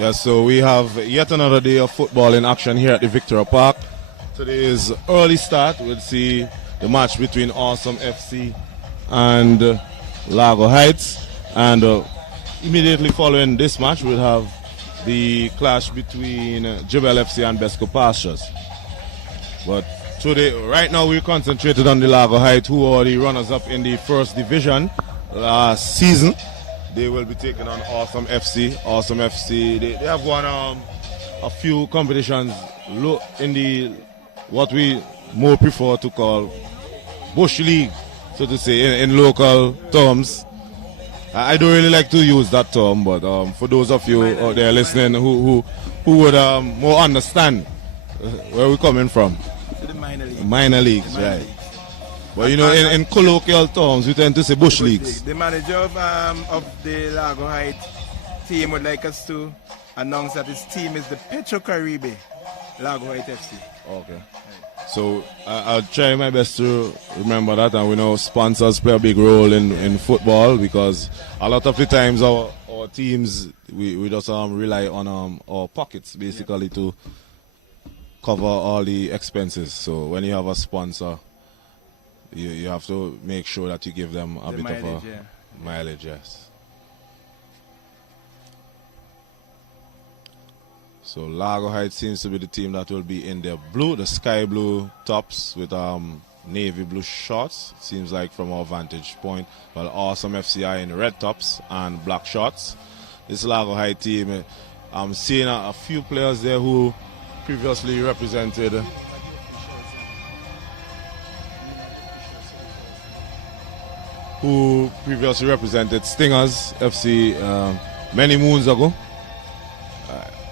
Yeah, so we have yet another day of football in action here at the Victoria Park. Today is early start. We'll see the match between Awesome FC and Largo Heights. And immediately following this match, we'll have the clash between JEBELLE FC and BESCO Pastures. But today, right now, we're concentrated on the Largo Heights, who are the runners-up in the first division last season. They will be taking on Awesome FC. Awesome FC, they have won a few competitions in the what we more prefer to call Bush League, so to say, in local terms. I don't really like to use that term, but for those of you out there listening who would more understand where we're coming from. The minor leagues. Minor leagues, right. But you know, in colloquial terms, we tend to say bush leagues. The manager of the Largo Heights team would like us to announce that his team is the Petro Caribe Largo Heights FC. Okay. So I'll try my best to remember that, and we know sponsors play a big role in football, because a lot of the times our teams, we just rely on our pockets basically to cover all the expenses. So when you have a sponsor, you have to make sure that you give them a bit mileage, of a mileage, yes. So Largo Heights seems to be the team that will be in their blue, the sky blue tops with navy blue shorts, it seems like from our vantage point, while Awesome FCI in red tops and black shorts. This Largo Heights team, I'm seeing a few players there who previously represented Stingers FC many moons ago.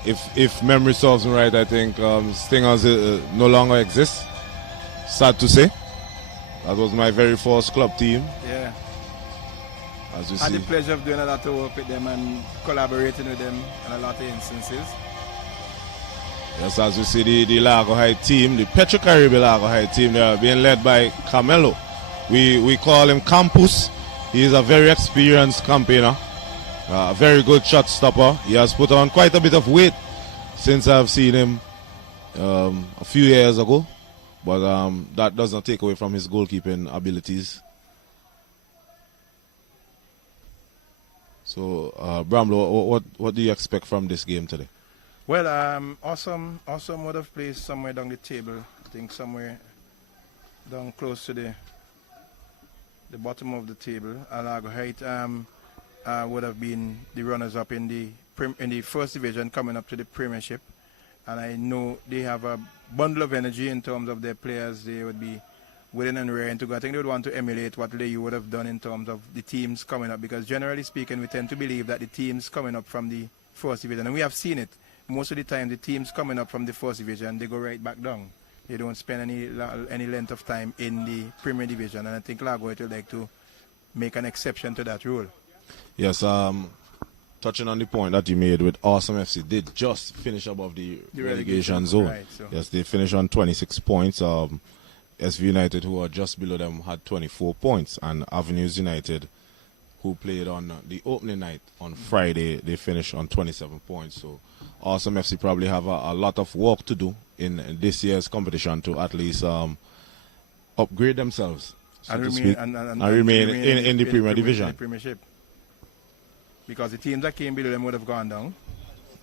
If memory serves me right, I think Stingers no longer exists. Sad to say. That was my very first club team. Yeah. As you I had see. the pleasure of doing a lot of work with them and collaborating with them in a lot of instances. Yes, as you see, the Largo Heights team, the Petro Caribe Largo Heights team, they are being led by Camelo. We call him Campus. He is a very experienced campaigner, a very good shot stopper. He has put on quite a bit of weight since I've seen him a few years ago, but that does not take away from his goalkeeping abilities. So, Bramlo, what do you expect from this game today? Well, Awesome would have placed somewhere down the table. I think somewhere down close to the bottom of the table. Largo Heights would have been the runners-up in the first division, coming up to the Premiership. And I know they have a bundle of energy in terms of their players. They would be willing and raring to go. I think they would want to emulate what you would have done in terms of the teams coming up, because generally speaking, we tend to believe that the teams coming up from the first division, and we have seen it, most of the time the teams coming up from the first division, they go right back down. They don't spend any length of time in the Premier Division, and I think Largo would like to make an exception to that rule. Yes, touching on the point that you made with Awesome FC, did just finish above the relegation zone. Right, so. Yes, they finished on 26 points. SV United, who are just below them, had 24 points, and Avenues United, who played on the opening night on Friday, they finished on 27 points. So Awesome FC probably have a lot of work to do in this year's competition to at least upgrade themselves, so and to remain, speak, and remain in the Premier Division. The Premiership. Because the teams that came below them would have gone down.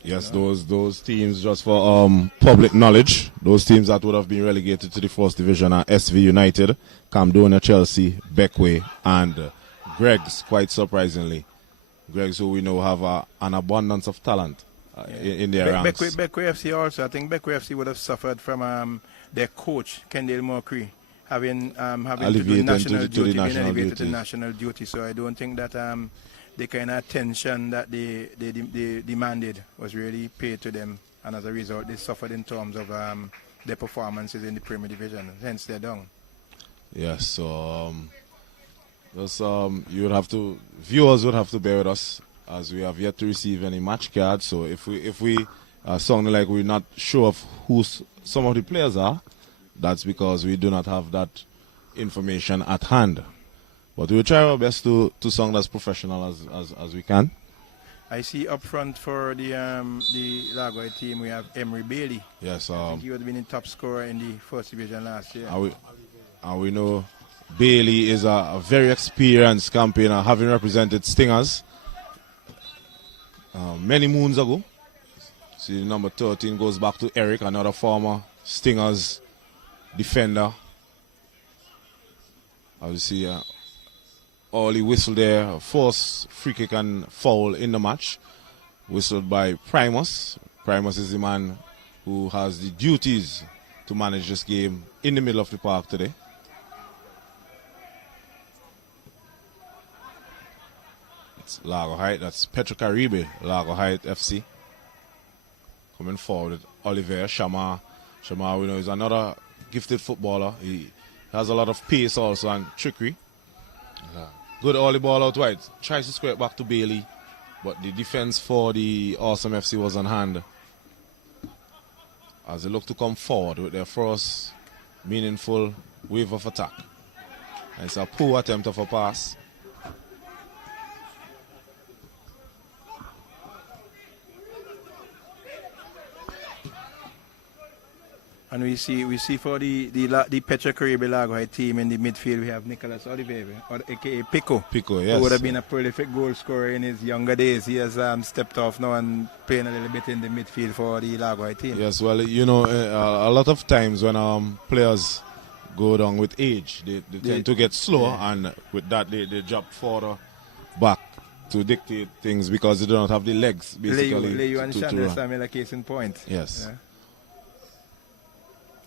Yes, those teams, just for public knowledge, those teams that would have been relegated to the first division are SV United, Camdonia Chelsea, Beckway, and Greg's, quite surprisingly. Greg's, who we know have an abundance of talent in their ranks. Beckway FC also, I think Beckway FC would have suffered from their coach, Kendall Murphy, having to do national duty, being elevated to national duty. So I don't think that the kind of attention that they demanded was really paid to them, and as a result they suffered in terms of their performances in the Premier Division, hence they're down. Yes, so viewers would have to bear with us, as we have yet to receive any match cards. So if we sound like we're not sure of who some of the players are, that's because we do not have that information at hand. But we'll try our best to sound as professional as we can. I see up front for the LARGO team we have Emery Bailey. Yes, I think he would have been in top scorer in the first division last year. And we know Bailey is a very experienced campaigner, having represented Stingers many moons ago. See, number 13 goes back to Eric, another former Stingers defender. Obviously, Ollie whistled there, forced free kick and foul in the match, whistled by Primus. Primus is the man who has the duties to manage this game in the middle of the park today. It's LARGO Heights, that's Petrocaribe, LARGO Heights FC. Coming forward with Oliver Shama. Shama, we know, is another gifted footballer. He has a lot of pace also and trickery. Good early ball out wide. Tries to square it back to Bailey, but the defense for the Awesome FC was on hand as they look to come forward with their first meaningful wave of attack. And it's a poor attempt of a pass. And we see for the Petrocaribe LARGO team in the midfield we have Nicholas Oliveira, or aka Pico. Pico, yes. Who would have been a prolific goal scorer in his younger days. He has stepped off now and playing a little bit in the midfield for the LARGO team. Yes, well, you know, a lot of times when players go down with age, they tend to get slower, and with that they drop further back to dictate things because they don't have the legs, basically. Leo and Chandler run. Samuel, a case in point. Yes. Yeah.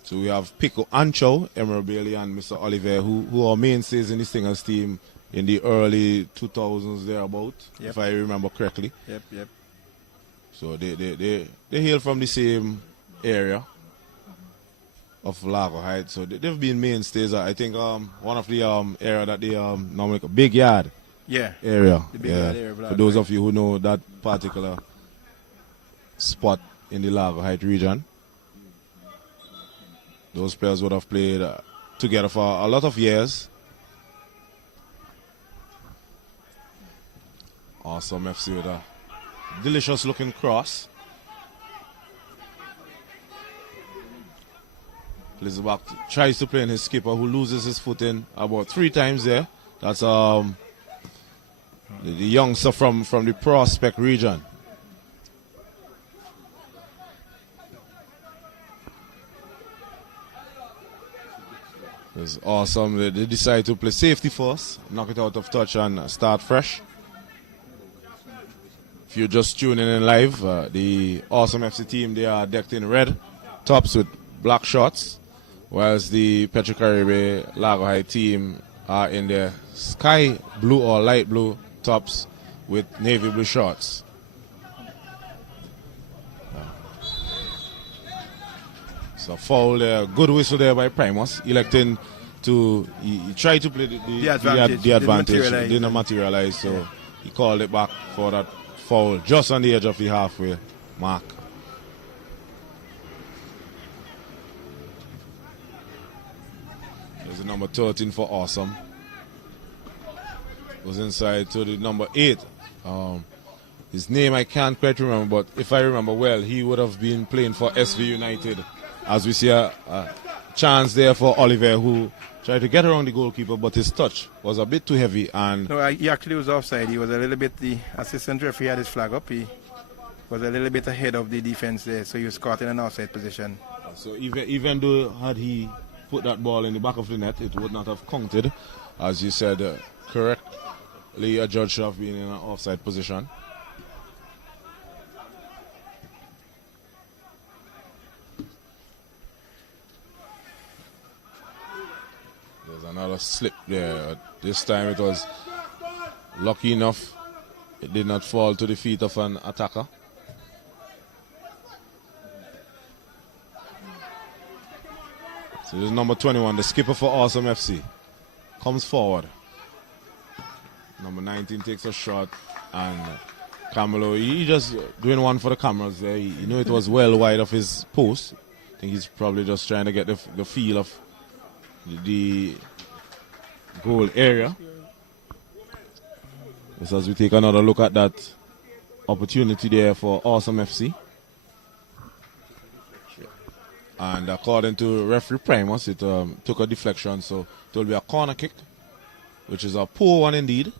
So we have Pico Ancho, Emery Bailey, and Mr. Oliver, who are mainstays in the Stingers team in the early 2000s thereabout, if I remember correctly. Yep. So they hail from the same area of LARGO Heights. So they've been mainstays. I think one of the area that they normally call Big Yard area. The Big Yard area. For those of you who know that particular spot in the LARGO Heights region. Those players would have played together for a lot of years. Awesome FC with a delicious looking cross. Plays back, tries to play in his skipper, who loses his footing about 3 times there. That's the youngster from the Prospect region. It's awesome. They decide to play safety first, knock it out of touch and start fresh. If you're just tuning in live, the Awesome FC team, they are decked in red tops with black shorts, whilst the Petrocaribe LARGO Heights team are in their sky blue or light blue tops with navy blue shorts. So foul there, good whistle there by Primus, electing to he tried to play the advantage. Didn't materialize, so he called it back for that foul just on the edge of the halfway mark. There's the number 13 for Awesome. Goes inside to the number 8. His name I can't quite remember, but if I remember well, he would have been playing for SV United. As we see a chance there for Oliver, who tried to get around the goalkeeper, but his touch was a bit too heavy. And no, he actually was offside. He was a little bit, the assistant referee had his flag up. He was a little bit ahead of the defense there, so he was caught in an offside position. So even though had he put that ball in the back of the net, it would not have counted. As you said, correctly adjudged to have been in an offside position. Another slip there. This time it was lucky enough it did not fall to the feet of an attacker. So this is number 21, the skipper for Awesome FC. Comes forward. Number 19 takes a shot, and Camilo, he just doing one for the cameras there. You know it was well wide of his post. I think he's probably just trying to get the feel of the goal area. Just as we take another look at that opportunity there for Awesome FC. And according to referee Primus, it took a deflection, so it will be a corner kick, which is a poor one indeed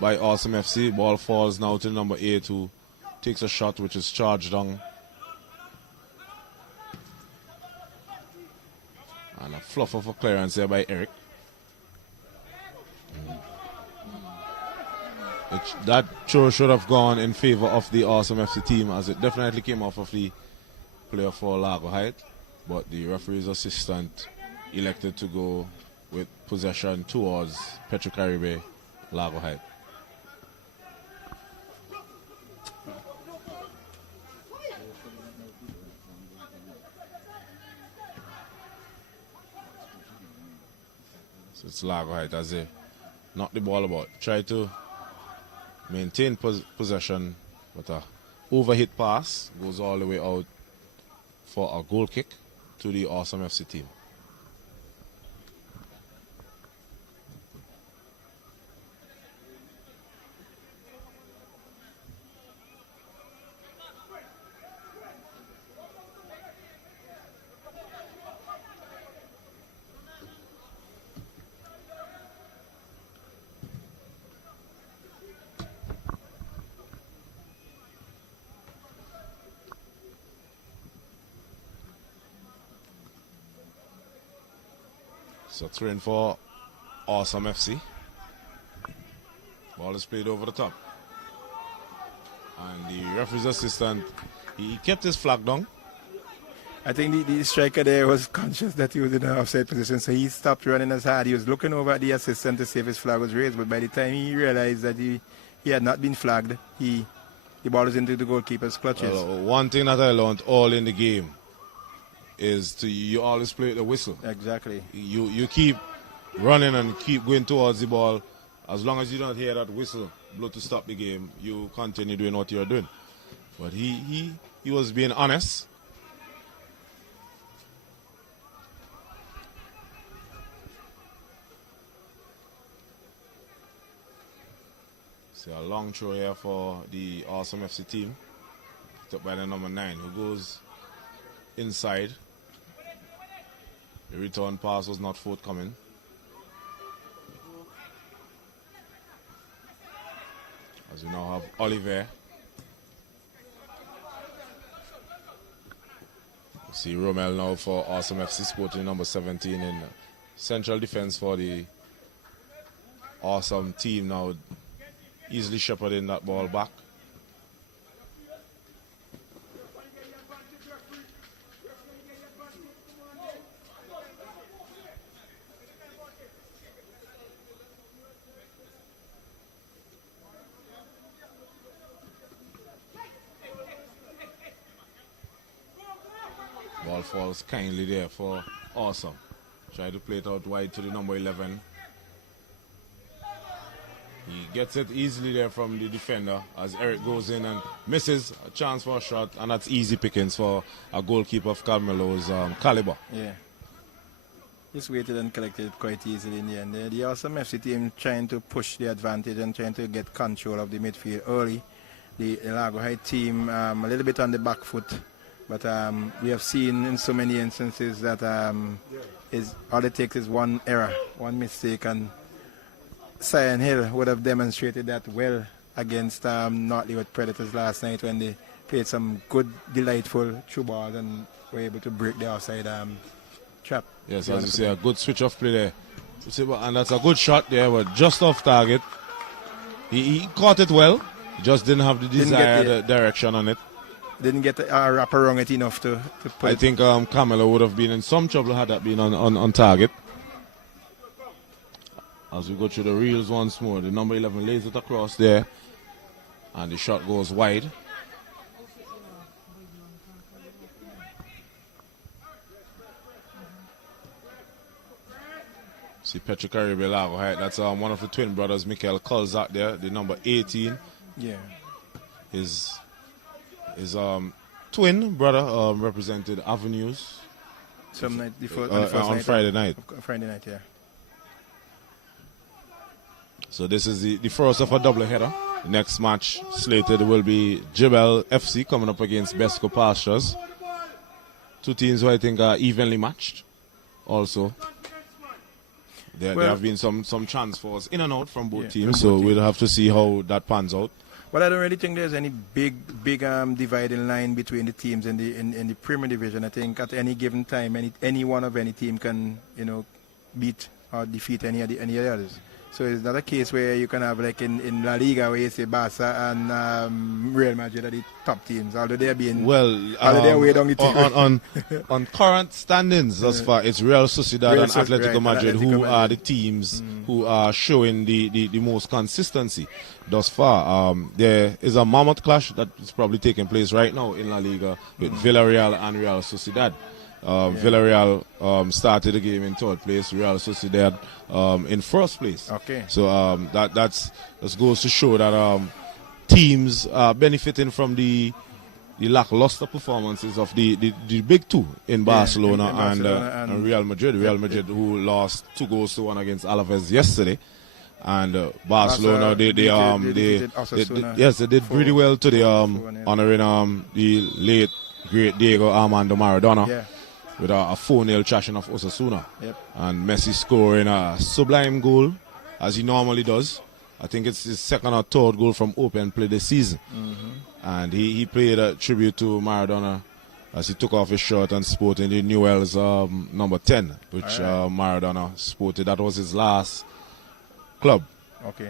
by Awesome FC. Ball falls now to number 8, who takes a shot which is charged down. And a fluff of a clearance there by Eric. That throw should have gone in favor of the Awesome FC team, as it definitely came off of the player for Largo Height. But the referee's assistant elected to go with possession towards Petrocaribe Largo Height. So it's Largo Height as they knock the ball about. Try to maintain possession, but a overhit pass goes all the way out for a goal kick to the Awesome FC team. So throw in for Awesome FC. Ball is played over the top. And the referee's assistant, he kept his flag down. I think the striker there was conscious that he was in an offside position, so he stopped running as hard. He was looking over at the assistant to see if his flag was raised, but by the time he realized that he had not been flagged, the ball was into the goalkeeper's clutches. One thing that I learned all in the game is you always play with the whistle. Exactly. You keep running and keep going towards the ball. As long as you don't hear that whistle blow to stop the game, you continue doing what you're doing. But he was being honest. So a long throw here for the Awesome FC team. Picked up by the number 9, who goes inside. The return pass was not forthcoming. As we now have Oliver. We see Romel now for Awesome FC, sporting number 17 in central defense for the Awesome team, now easily shepherding that ball back. Ball falls kindly there for Awesome. Try to play it out wide to the number 11. He gets it easily there from the defender as Eric goes in and misses a chance for a shot, and that's easy pickings for a goalkeeper of Carmelo's caliber. Yeah. Just waited and collected it quite easily in the end. The Awesome FC team trying to push the advantage and trying to get control of the midfield early. The Largo Height team a little bit on the back foot. But we have seen in so many instances that all it takes is one error, one mistake, and Sion Hill would have demonstrated that well against Notley Predators last night when they played some good, delightful through balls and were able to break the offside trap. Yes, as you say, a good switch off play there. And that's a good shot there, but just off target. He caught it well, just didn't have the desired direction on it. Didn't get a wrap around it enough to put I think Carmelo would have been in some trouble had that been on target. As we go through the reels once more, the number 11 lays it across there, and the shot goes wide. See Petrocaribe Largo Height. That's one of the twin brothers, Michael Culls, out there, the number 18. Yeah. His twin brother represented Avenues some night before on Friday night. Friday night, yeah. So this is the first of a double header. The next match slated will be JEBELLE FC coming up against BESCO Pastures. Two teams who I think are evenly matched also. There have been some transfers in and out from both teams, so we'll have to see how that pans out. But I don't really think there's any big dividing line between the teams in the Premier Division. I think at any given time, any one of any team can beat or defeat any of the others. So it's not a case where you can have like in La Liga where you say Barca and Real Madrid are the top teams, although they're being they're way down the table. on current standings thus far, it's Real Sociedad and Atletico Madrid who are the teams who are showing the most consistency thus far. There is a mammoth clash that is probably taking place right now in La Liga with Villarreal and Real Sociedad. Villarreal started the game in third place, Real Sociedad in first place. Okay. So that goes to show that teams are benefiting from the lackluster performances of the big two in Barcelona, and Real Madrid. Real Madrid, who lost 2-1 against Alaves yesterday. And Barcelona, they did pretty well today, honoring the late great Diego Armando Maradona with a 4-0 trashing of Osasuna. And Messi scoring a sublime goal, as he normally does. I think it's his second or third goal from open play this season. And he played a tribute to Maradona as he took off his shirt and sported the Newell's number 10, which Maradona sported. That was his last club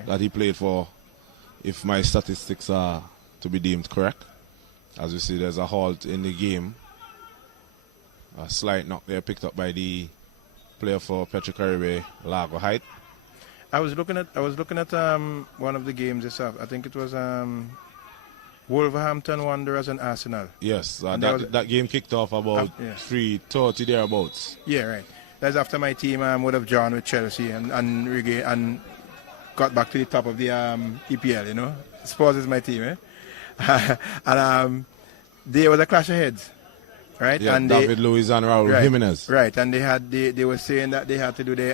that he played for, if my statistics are to be deemed correct. As you see, there's a halt in the game. A slight knock there picked up by the player for Petrocaribe, Largo Height. I was looking at one of the games this afternoon. I think it was Wolverhampton Wanderers and Arsenal. Yes, that game kicked off about 3:30 thereabouts. Yeah, right. That's after my team would have drawn with Chelsea and got back to the top of the EPL. Spurs is my team, and there was a clash of heads. Right, yeah, and David Luiz and Raul Jimenez. Right, and they were saying that they had to do the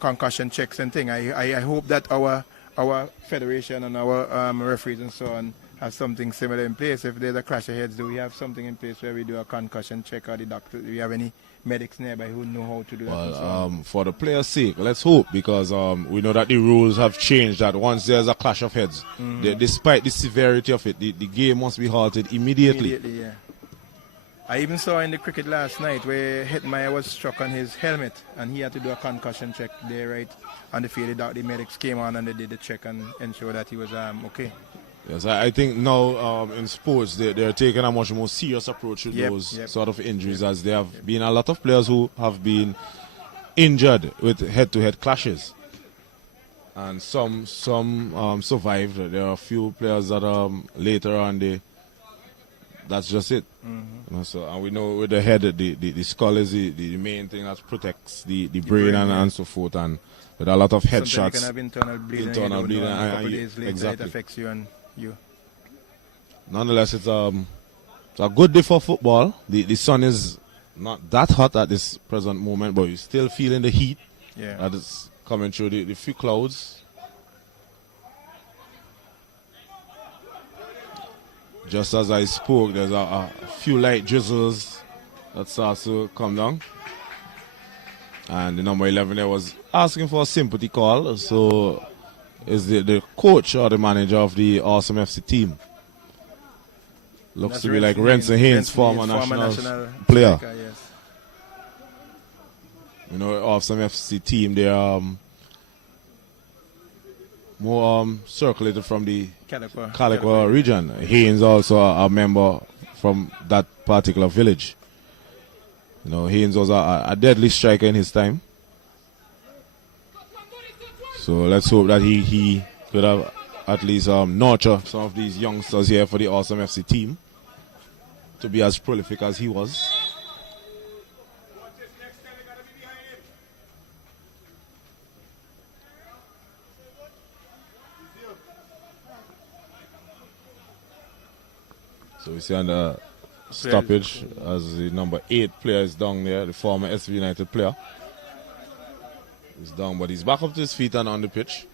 concussion checks and thing. I hope that our federation and our referees and so on have something similar in place. If there's a clash of heads, do we have something in place where we do a concussion check, or the doctor? Do we have any medics nearby who know how to do that? Well, for the players' sake, let's hope, because we know that the rules have changed. That once there's a clash of heads, despite the severity of it, the game must be halted immediately. Immediately, yeah. I even saw in the cricket last night where Hetmeyer was struck on his helmet and he had to do a concussion check there, right on the field. The medics came on and they did the check and ensured that he was okay. Yes, I think now in sports they're taking a much more serious approach to those sort of injuries, as there have been a lot of players who have been injured with head-to-head clashes. And some survived. There are a few players that later on that's just it. So, and we know with the head, the skull is the main thing that protects the brain and so forth. And with a lot of headshots, you can have internal bleeding. A couple days later, it affects you and you. Nonetheless, it's a good day for football. The sun is not that hot at this present moment, but you're still feeling the heat that is coming through the few clouds. Just as I spoke, there's a few light drizzles that starts to come down. And the number 11 there was asking for a sympathy call. So is the coach or the manager of the Awesome FC team. Looks to be like Renson Haynes, former national player. Striker, yes. Awesome FC team, they are more circulated from the Calico region. Haynes also a member from that particular village. Haynes was a deadly striker in his time. So let's hope that he could have at least nurture some of these youngsters here for the Awesome FC team to be as prolific as he was. So we see on the stoppage as the number 8 player is down there, the former SV United player. He's down, but he's back up to his feet and on the pitch.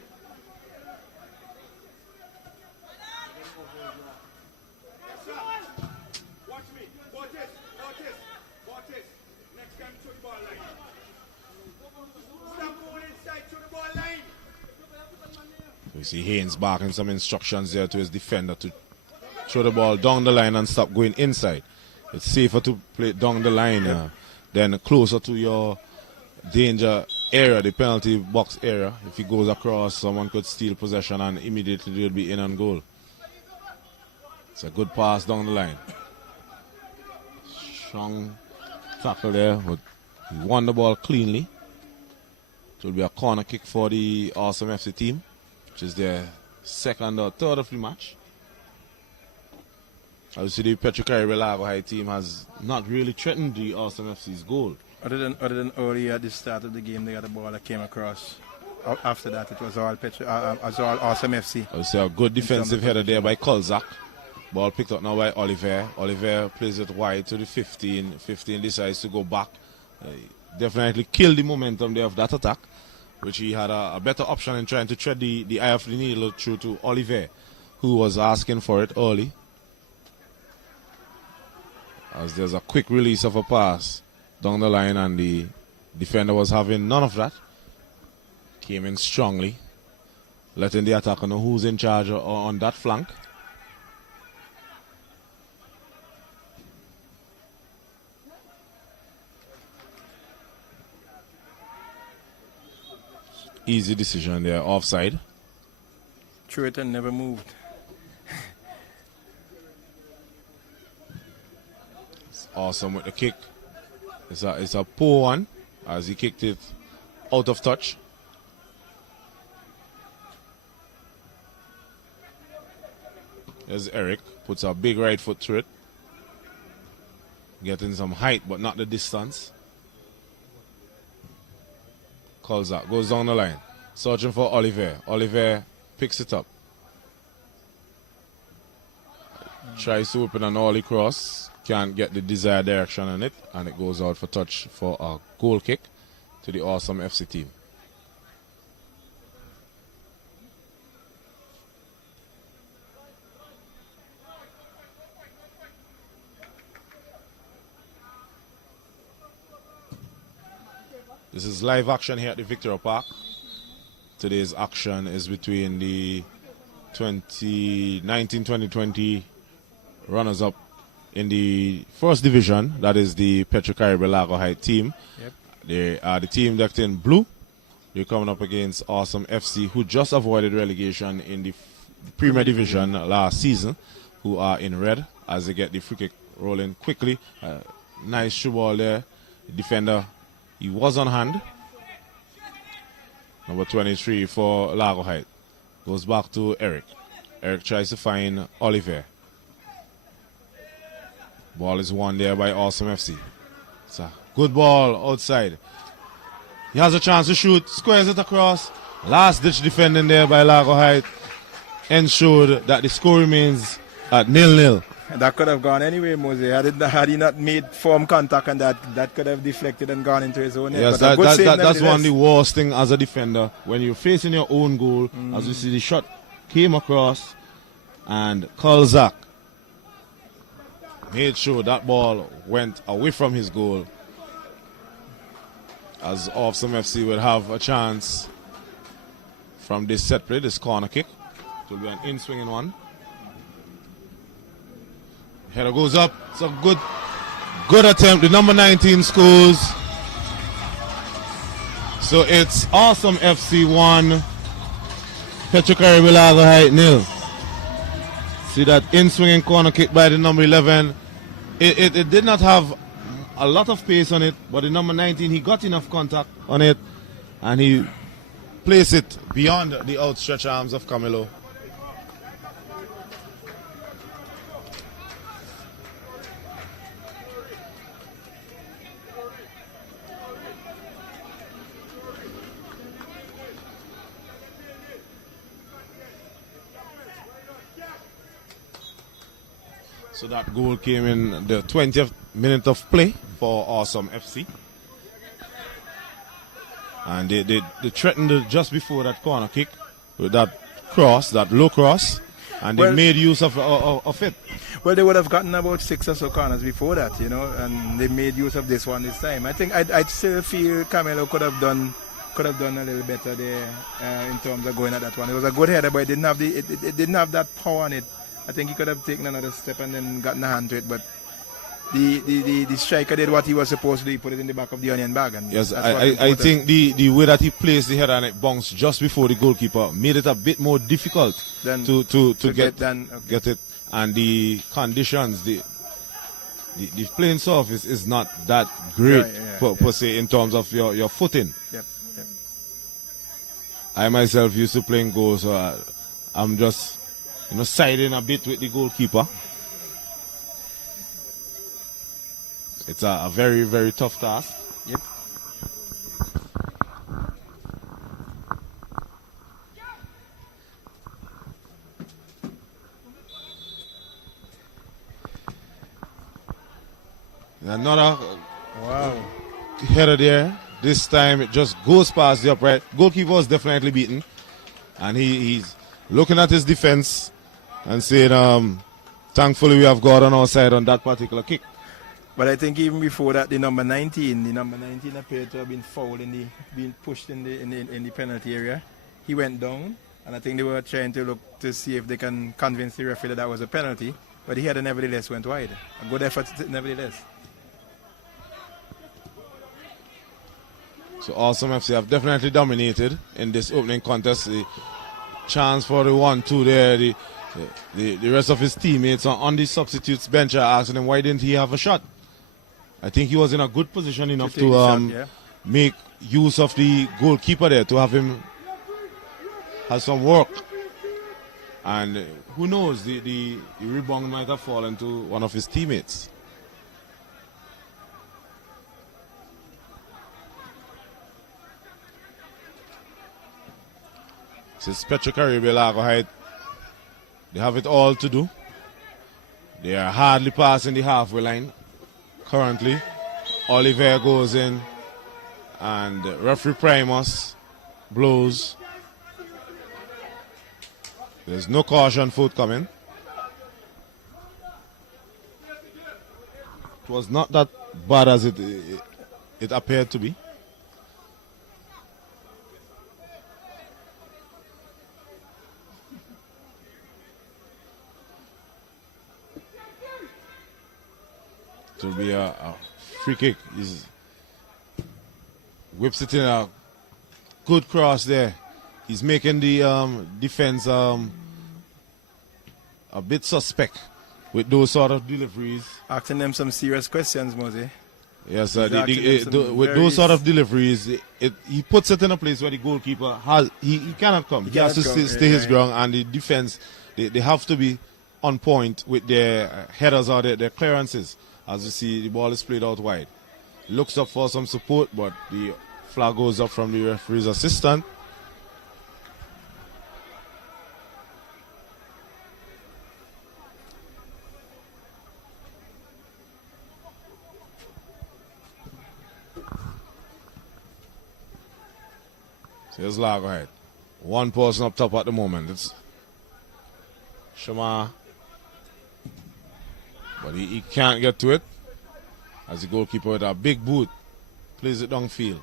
We see Haynes barking some instructions there to his defender to throw the ball down the line and stop going inside. It's safer to play it down the line than closer to your danger area, the penalty box area. If he goes across, someone could steal possession and immediately they'll be in on goal. It's a good pass down the line. Strong tackle there, but he won the ball cleanly. It will be a corner kick for the Awesome FC team, which is their second or third of the match. Obviously, the Petro-Caribbean LARGO High team has not really threatened the Awesome FC's goal. Other than earlier at the start of the game, they had a ball that came across. After that, it was all Awesome FC. Obviously, a good defensive header there by Kolzak. Ball picked up now by Oliver. Oliver plays it wide to the 15. 15 decides to go back. Definitely killed the momentum there of that attack, which he had a better option in trying to thread the eye of the needle through to Oliver, who was asking for it early. As there's a quick release of a pass down the line, and the defender was having none of that. Came in strongly, letting the attacker know who's in charge on that flank. Easy decision there, offside. Threw it and never moved. It's awesome with the kick. It's a poor one as he kicked it out of touch. There's Eric, puts a big right foot through it. Getting some height but not the distance. Calls out, goes down the line, searching for Oliver. Oliver picks it up. Tries to open an ollie cross, can't get the desired direction on it, and it goes out for touch for a goal kick to the Awesome FC team. This is live action here at the Victoria Park. Today's action is between the 2019-2020 runners-up in the first division. That is the Petro-Caribbean LARGO High team. Yep. They are the team decked in blue. They're coming up against Awesome FC, who just avoided relegation in the Premier Division last season, who are in red as they get the free kick rolling quickly. Nice shoe ball there. The defender, he was on hand. Number 23 for LARGO Height. Goes back to Eric. Eric tries to find Oliver. Ball is won there by Awesome FC. It's a good ball outside. He has a chance to shoot. Squares it across. Last ditch defending there by LARGO Height. Ensured that the score remains at 0-0. That could have gone anyway, Mose. Had he not made firm contact, and that could have deflected and gone into his own net. Yes, that's one of the worst thing as a defender. When you're facing your own goal, as you see the shot came across, and Kolzak made sure that ball went away from his goal. As Awesome FC will have a chance from this set play, this corner kick. It will be an in-swinging one. Header goes up. It's a good attempt. The number 19 scores. So it's Awesome FC 1, Petro-Caribbean LARGO High 0. See that in-swinging corner kick by the number 11. It did not have a lot of pace on it, but the number 19, he got enough contact on it, and he placed it beyond the outstretched arms of Camilo. So that goal came in the 20th minute of play for Awesome FC. And they threatened just before that corner kick with that cross, that low cross, and they made use of it. Well, they would have gotten about 6 or so corners before that, you know, and they made use of this one this time. I think I'd still feel Camilo could have done could have done a little better there in terms of going at that one. It was a good header, but it didn't have it didn't have that power on it. I think he could have taken another step and then gotten a hand to it, but the striker did what he was supposed to do. He put it in the back of the onion bag. And yes, I think the way that he placed the header and it bounced just before the goalkeeper made it a bit more difficult to get it. And the conditions, the playing surface is not that great per se in terms of your footing. Yep. I myself used to playing goal, so I'm just siding a bit with the goalkeeper. It's a very, very tough task. Yep. Another header there. This time it just goes past the upright. Goalkeeper was definitely beaten. And he's looking at his defense and saying, thankfully we have God on our side on that particular kick. But I think even before that, the number 19 appeared to have been fouled being pushed in the penalty area. He went down, and I think they were trying to look to see if they can convince the referee that was a penalty. But he had nevertheless went wide. A good effort nevertheless. So Awesome FC have definitely dominated in this opening contest. The chance for the 1-2 there. The rest of his teammates on the substitutes bench are asking him why didn't he have a shot. I think he was in a good position enough to make use of the goalkeeper there, to have him have some work. And who knows, the rebound might have fallen to one of his teammates. This is Petro Caribbean LARGO Height. They have it all to do. They are hardly passing the halfway line. Currently, Oliver goes in and referee Primus blows. There's no caution forthcoming. It was not that bad as it appeared to be. To be a free kick. He whips it in a good cross there. He's making the defense a bit suspect with those sort of deliveries. Asking them some serious questions, Mose. Yes, with those sort of deliveries, he puts it in a place where the goalkeeper he cannot come. He has to stay his ground, and the defense they have to be on point with their headers or their clearances. As you see, the ball is played out wide. Looks up for some support, but the flag goes up from the referee's assistant. So here's LARGO Height. One person up top at the moment. It's Shama. But he can't get to it, as the goalkeeper with a big boot plays it downfield.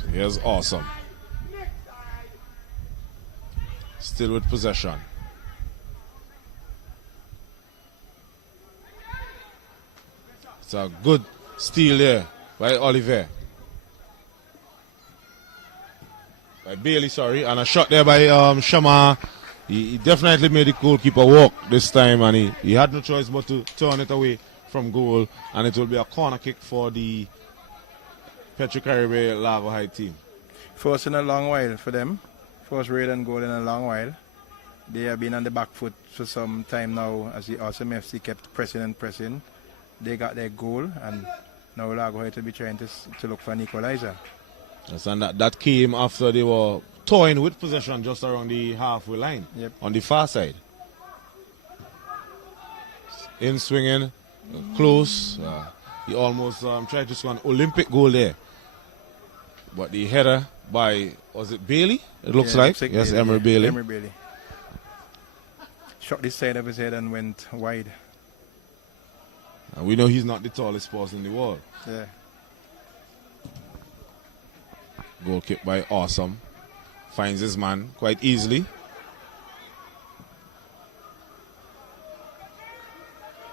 So here's Awesome. Still with possession. It's a good steal there by Oliver. By Bailey, sorry. And a shot there by Shama. He definitely made the goalkeeper walk this time, and he had no choice but to turn it away from goal. And it will be a corner kick for the Petro Caribbean LARGO Height team. First in a long while for them. First raid and goal in a long while. They have been on the back foot for some time now, as the Awesome FC kept pressing and pressing. They got their goal, and now LARGO Height will be trying to look for an equalizer. Yes, and that came after they were toying with possession just around the halfway line, on the far side. In swinging, close. He almost tried to score an Olympic goal there. But the header by, was it Bailey? It looks like. Yes, Bailey. Emery Bailey. shot this side of his head and went wide. And we know he's not the tallest person in the world. Yeah. Goal kick by Awesome. Finds his man quite easily.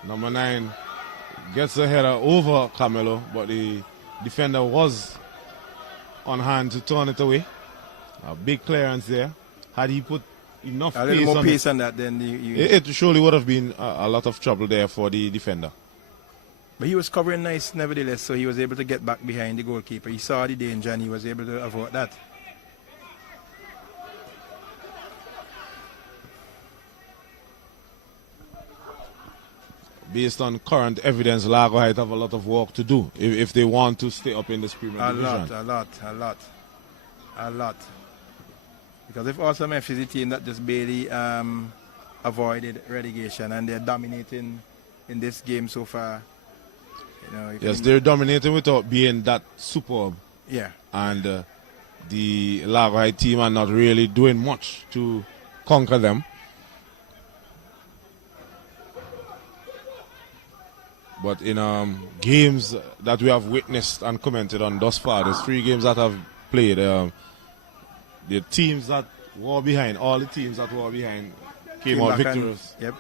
Number 9 gets the header over Camelo, but the defender was on hand to turn it away. A big clearance there. Had he put enough A little pace more on pace it, on that, then it surely would have been a lot of trouble there for the defender. But he was covering nice nevertheless, so he was able to get back behind the goalkeeper. He saw the danger and he was able to avoid that. Based on current evidence, Largo Heights have a lot of work to do if they want to stay up in this Premier Division. A lot. Because if Awesome FC is a team that just barely avoided relegation and they're dominating in this game so far. You know, yes, they're dominating without being that superb. Yeah. And the Largo Heights team are not really doing much to conquer them. But in games that we have witnessed and commented on thus far, there's 3 games that have played. The teams that were behind, all the teams that were behind came out victorious. Yep.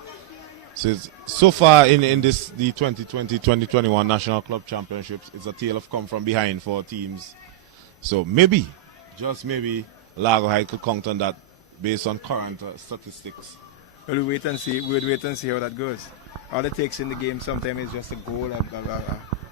So far in this the 2020-2021 National Club Championships, it's a tale of come from behind for teams. So maybe, just maybe, Largo Heights could count on that based on current statistics. Well, we'll wait and see how that goes. All it takes in the game sometimes is just a goal,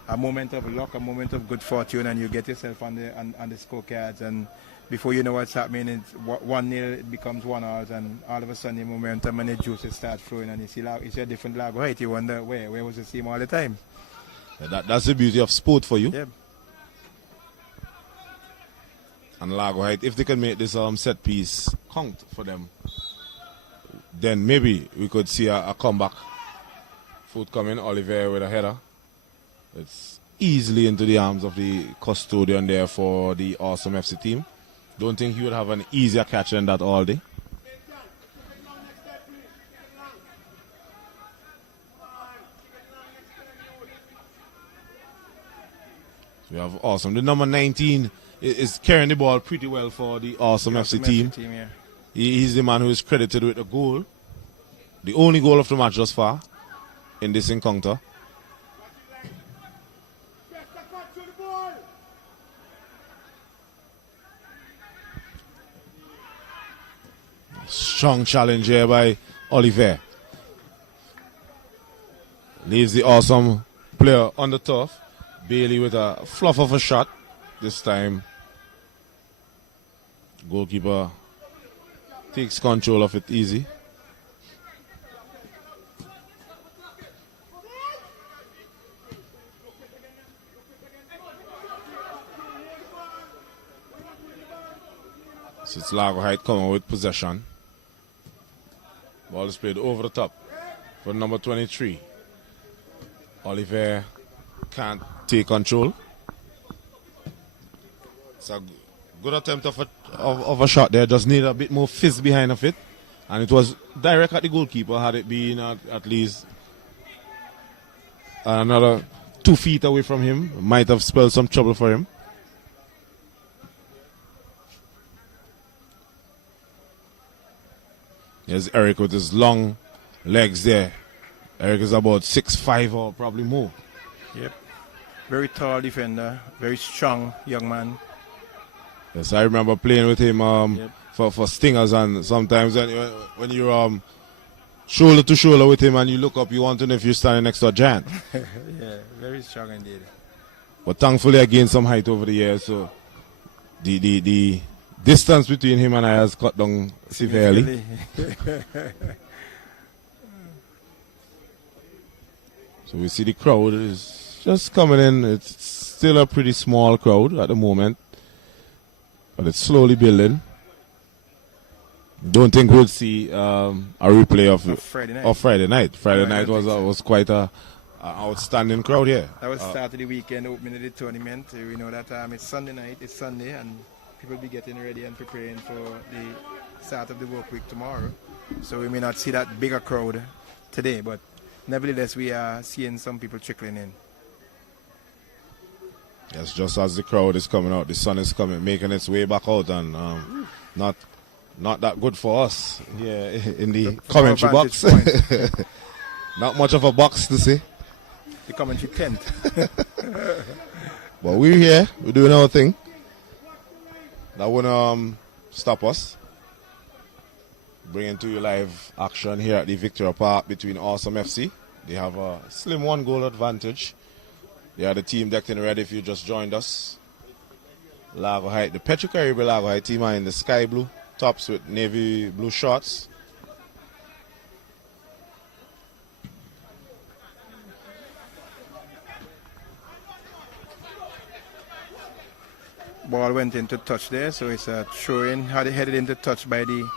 a moment of luck, a moment of good fortune, and you get yourself on the scorecards. And before you know what's happening, it's 1-0, it becomes 1-0, and all of a sudden the momentum and the juices start flowing, and you see a different Largo Heights. You wonder where was the same all the time. Yeah, that's the beauty of sport for you. Yep. And Largo Heights, if they can make this set piece count for them, then maybe we could see a comeback. Foot coming, Oliver with a header. It's easily into the arms of the custodian there for the Awesome FC team. Don't think he would have an easier catch than that all day. So we have Awesome. The number 19 is carrying the ball pretty well for the Awesome FC team. Yeah. He's the man who is credited with the goal. The only goal of the match thus far in this encounter. Strong challenge here by Oliver. Leaves the Awesome player on the turf. Bailey with a fluff of a shot. This time, goalkeeper takes control of it easy. So it's Largo Heights coming with possession. Ball is played over the top for number 23. Oliver can't take control. It's a good attempt of a shot there. Just need a bit more fizz behind of it. And it was direct at the goalkeeper. Had it been at least another 2 feet away from him, might have spelled some trouble for him. There's Eric with his long legs there. Eric is about 6'5" or probably more. Yep. Very tall defender, very strong young man. Yes, I remember playing with him Yep. for Stingers, and sometimes when you're shoulder to shoulder with him and you look up, you want to know if you're standing next to a giant. Yeah, very strong indeed. But thankfully I gained some height over the years, so the distance between him and I has cut down severely. So we see the crowd is just coming in. It's still a pretty small crowd at the moment, but it's slowly building. Don't think we'll see a replay of Friday night. Friday night. Friday night was quite a outstanding crowd here. That was start of the weekend, opening of the tournament. We know that it's Sunday night, it's Sunday, and people will be getting ready and preparing for the start of the work week tomorrow. So we may not see that bigger crowd today, but nevertheless, we are seeing some people trickling in. Yes, just as the crowd is coming out, the sun is coming, making its way back out, and not that good for us here in the commentary box. Not much of a box to see. The commentary tent. But we're here, we're doing our thing. That won't stop us. Bringing to you live action here at the Victoria Park between Awesome FC. They have a slim 1-goal advantage. They are the team decked in red if you just joined us. Largo Height, the Petro-Caribbean Largo Height team are in the sky blue tops with navy blue shorts. Ball went into touch there, so it's a throw-in. Had it headed into touch by the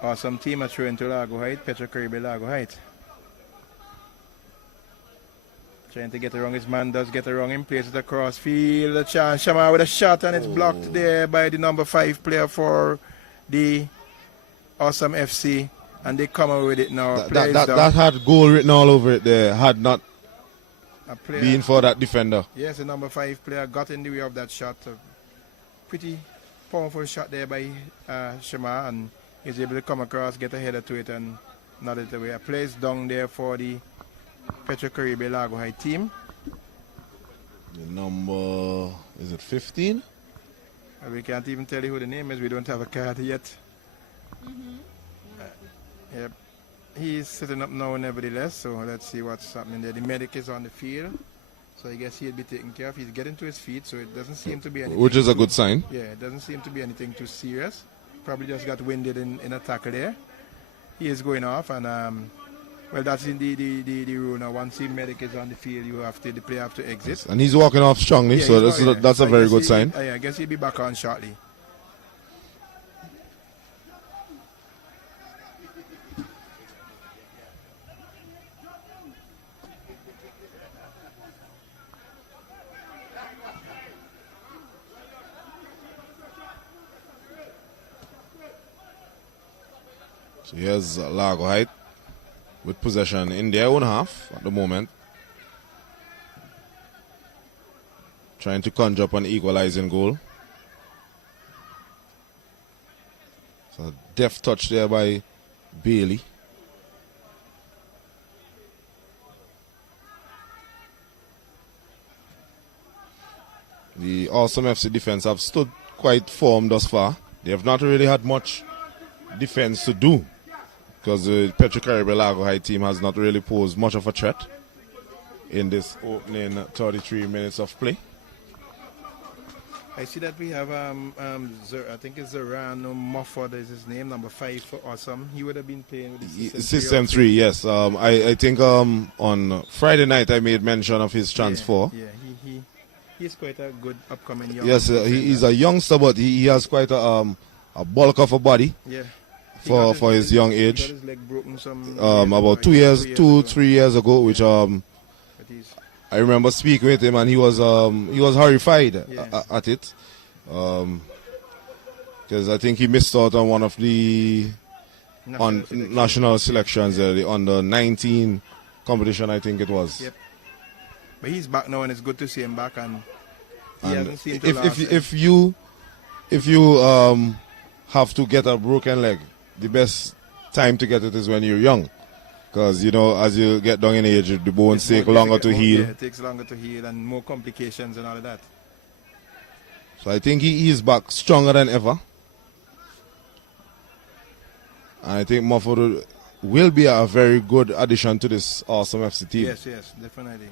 Awesome team, a throw into Largo Height, Petro-Caribbean Largo Height. Trying to get it wrong, his man does get it wrong in place with a crossfield. A chance, Shama with a shot, and it's blocked there by the number 5 player for the Awesome FC. And they come away with it now. That had goal written all over it there, had not been for that defender. Yes, the number 5 player got in the way of that shot. A pretty powerful shot there by Shama, and he's able to come across, get a header to it, and nod it away. A place down there for the Petro-Caribbean Largo Height team. The number, is it 15? We can't even tell you who the name is. We don't have a card yet. Yep. He's sitting up now nevertheless, so let's see what's happening there. The medic is on the field, so I guess he'll be taken care of. He's getting to his feet, so it doesn't seem to be anything. Which is a good sign. Yeah, it doesn't seem to be anything too serious. Probably just got winded in a tackle there. He is going off, and well, that's in the rule now. Once the medic is on the field, the player have to exit. And he's walking off strongly, so that's a very good sign. I guess he'll be back on shortly. So here's Largo Height with possession in their own half at the moment. Trying to conjure up an equalizing goal. So a deft touch there by Bailey. The Awesome FC defense have stood quite firm thus far. They have not really had much defense to do, because the Petro-Caribbean Largo Height team has not really posed much of a threat in this opening 33 minutes of play. I see that we have, I think it's Zerano Mofford is his name, number 5 for Awesome. He would have been playing with the System 3, yes. I think on Friday night I made mention of his transfer. Yeah, he's quite a good upcoming young. Yes, he's a youngster, but he has quite a bulk of a body. Yeah. For his young age. He got his leg broken about 2-3 years ago, which I remember speaking with him, and he was horrified at it, because I think he missed out on one of the national selections, the under 19 competition, I think it was. Yep. But he's back now, and it's good to see him back. And he hasn't seemed to last. If you have to get a broken leg, the best time to get it is when you're young. Because, as you get down in age, the bones take longer to heal. Yeah, it takes longer to heal and more complications and all of that. So I think he is back stronger than ever. And I think Mofford will be a very good addition to this Awesome FC team. Yes, definitely.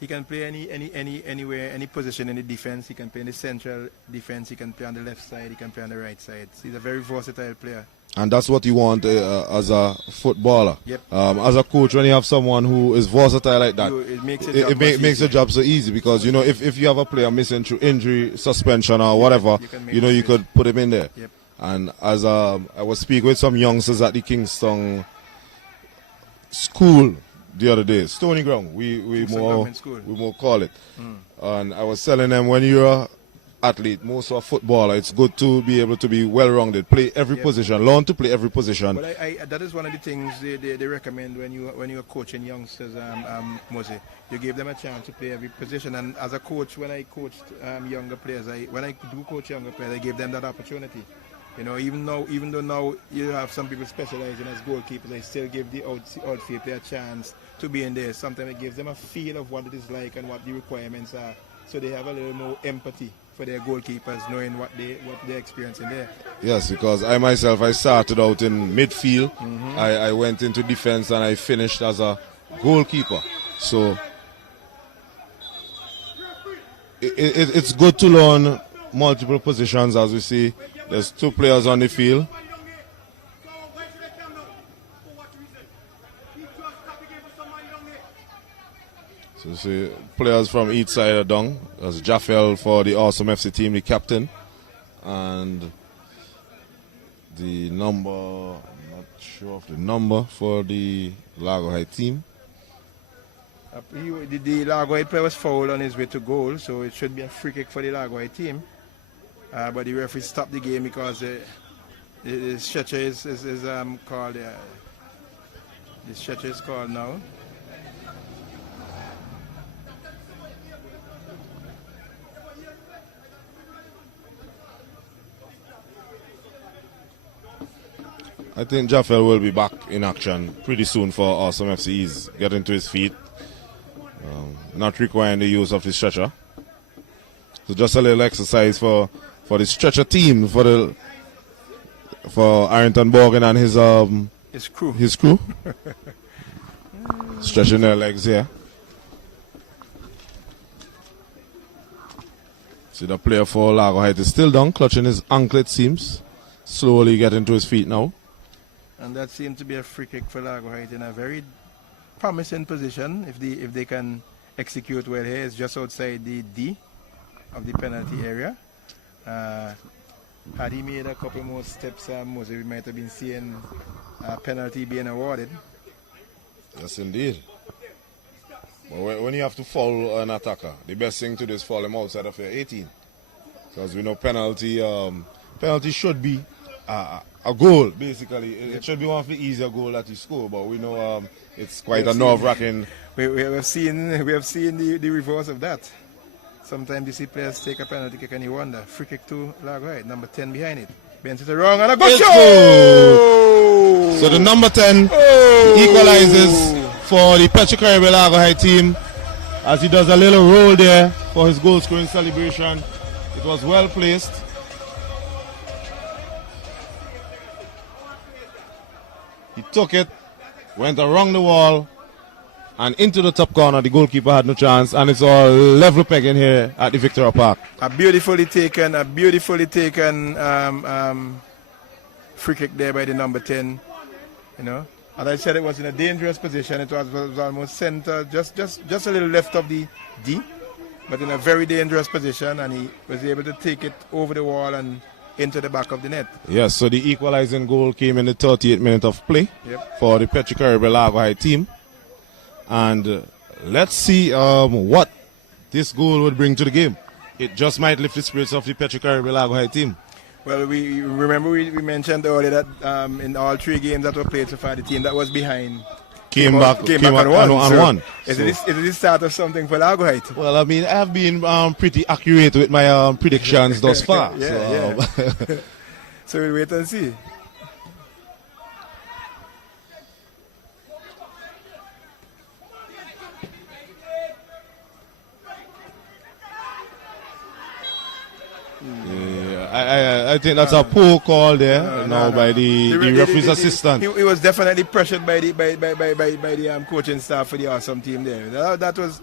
He can play anywhere, any position in the defense. He can play in the central defense. He can play on the left side. He can play on the right side. He's a very versatile player. And that's what you want as a footballer. Yep. As a coach, when you have someone who is versatile like that, it makes the job so easy, because if you have a player missing through injury, suspension, or whatever, you could put him in there. Yep. And as I was speaking with some youngsters at the Kingston school the other day, Stony Ground, we more call it. And I was telling them, when you're athlete, more so a footballer. It's good to be able to be well-rounded, play every position, learn to play every position. Well, that is one of the things they recommend when you're coaching youngsters, Mose. You give them a chance to play every position. And as a coach, when I coached younger players, when I do coach younger players, I give them that opportunity. You know, even though now you have some people specializing as goalkeepers, I still give the outfield player a chance to be in there. Sometimes it gives them a feel of what it is like and what the requirements are, so they have a little more empathy for their goalkeepers, knowing what they're experiencing there. Yes, because I myself, I started out in midfield. I went into defense and I finished as a goalkeeper. So it's good to learn multiple positions. As we see, there's 2 players on the field. So you see players from each side are down. There's JEBELLE for the Awesome FC team, the captain. And the number, I'm not sure of the number for the LARGO High team. The LARGO High player was fouled on his way to goal, so it should be a free kick for the LARGO High team. But the referee stopped the game because the stretcher is called. The stretcher is called now. I think JEBELLE will be back in action pretty soon for Awesome FC. He's getting to his feet, not requiring the use of the stretcher. So just a little exercise for the stretcher team, for Arrington Morgan and his crew. Stretching their legs here. See the player for LARGO Heights is still down, clutching his ankle, it seems. Slowly getting to his feet now. And that seems to be a free kick for LARGO Heights in a very promising position. If they can execute well here, it's just outside the D of the penalty area. Had he made a couple more steps, we might have been seeing a penalty being awarded. Yes, indeed. But when you have to foul an attacker, the best thing to do is foul him outside of your 18. Because we know penalty should be a goal, basically. It should be one of the easier goals that you score, but we know it's quite a nerve-wracking. We have seen the reverse of that. Sometimes you see players take a penalty kick and you wonder. Free kick to LARGO Heights, number 10 behind it. Bends it wrong and a good shot! So the number 10 equalizes for the Petro Caribbean LARGO Heights team as he does a little roll there for his goal scoring celebration. It was well placed. He took it, went around the wall, and into the top corner. The goalkeeper had no chance, and it's all level pegging here at the Victoria Park. A beautifully taken free kick there by the number 10. You know, as I said, it was in a dangerous position. It was almost center, just a little left of the D, but in a very dangerous position, and he was able to take it over the wall and into the back of the net. Yes, so the equalizing goal came in the 38th minute of play for the Petro Caribbean LARGO High team. And let's see what this goal would bring to the game. It just might lift the spirits of the Petro Caribbean LARGO High team. Well, we mentioned earlier that in all 3 games that were played so far, the team that was behind came back and won. Is it the start of something for LARGO Heights? Well, I mean, I've been pretty accurate with my predictions thus far. So we'll wait and see. I think that's a poor call there by the referee's assistant. He was definitely pressured by the coaching staff for the awesome team there. That was.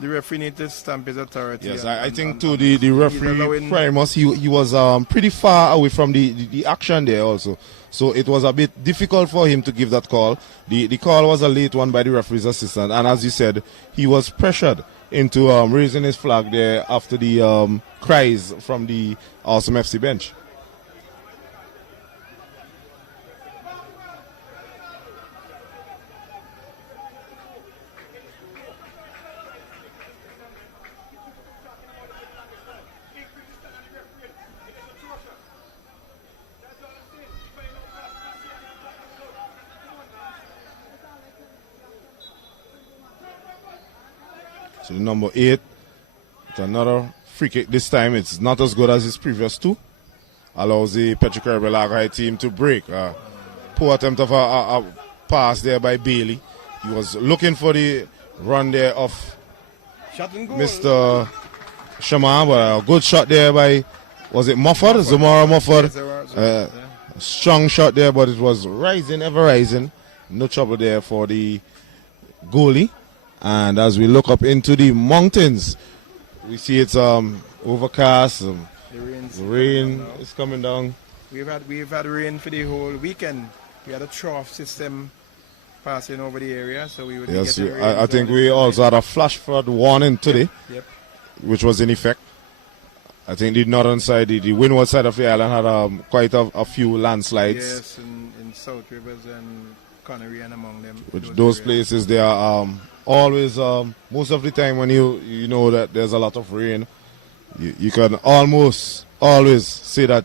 The referee needs to stamp his authority. Yes, I think too the referee Primus, he was pretty far away from the action there also. So it was a bit difficult for him to give that call. The call was a late one by the referee's assistant, and as you said, he was pressured into raising his flag there after the cries from the Awesome FC bench. to the number 8. It's another free kick. This time it's not as good as his previous two. Allows the Petro Caribbean Largo Heights team to break. Poor attempt of a pass there by Bailey. He was looking for the run there of Mr. Shaman, but a good shot there by, was it Mofford? Zamora Mofford. Strong shot there, but it was rising, ever rising. No trouble there for the goalie. And as we look up into the mountains, we see it's overcast. The rain is coming down. We've had rain for the whole weekend. We had a trough system passing over the area, so we would yes, get rain. I think we also had a flash flood warning today, which was in effect. I think the northern side, the windward side of the island had quite a few landslides. Yes, in South Rivers and Connery and among them. Which those places, they are always, most of the time when you know that there's a lot of rain, you can almost always say that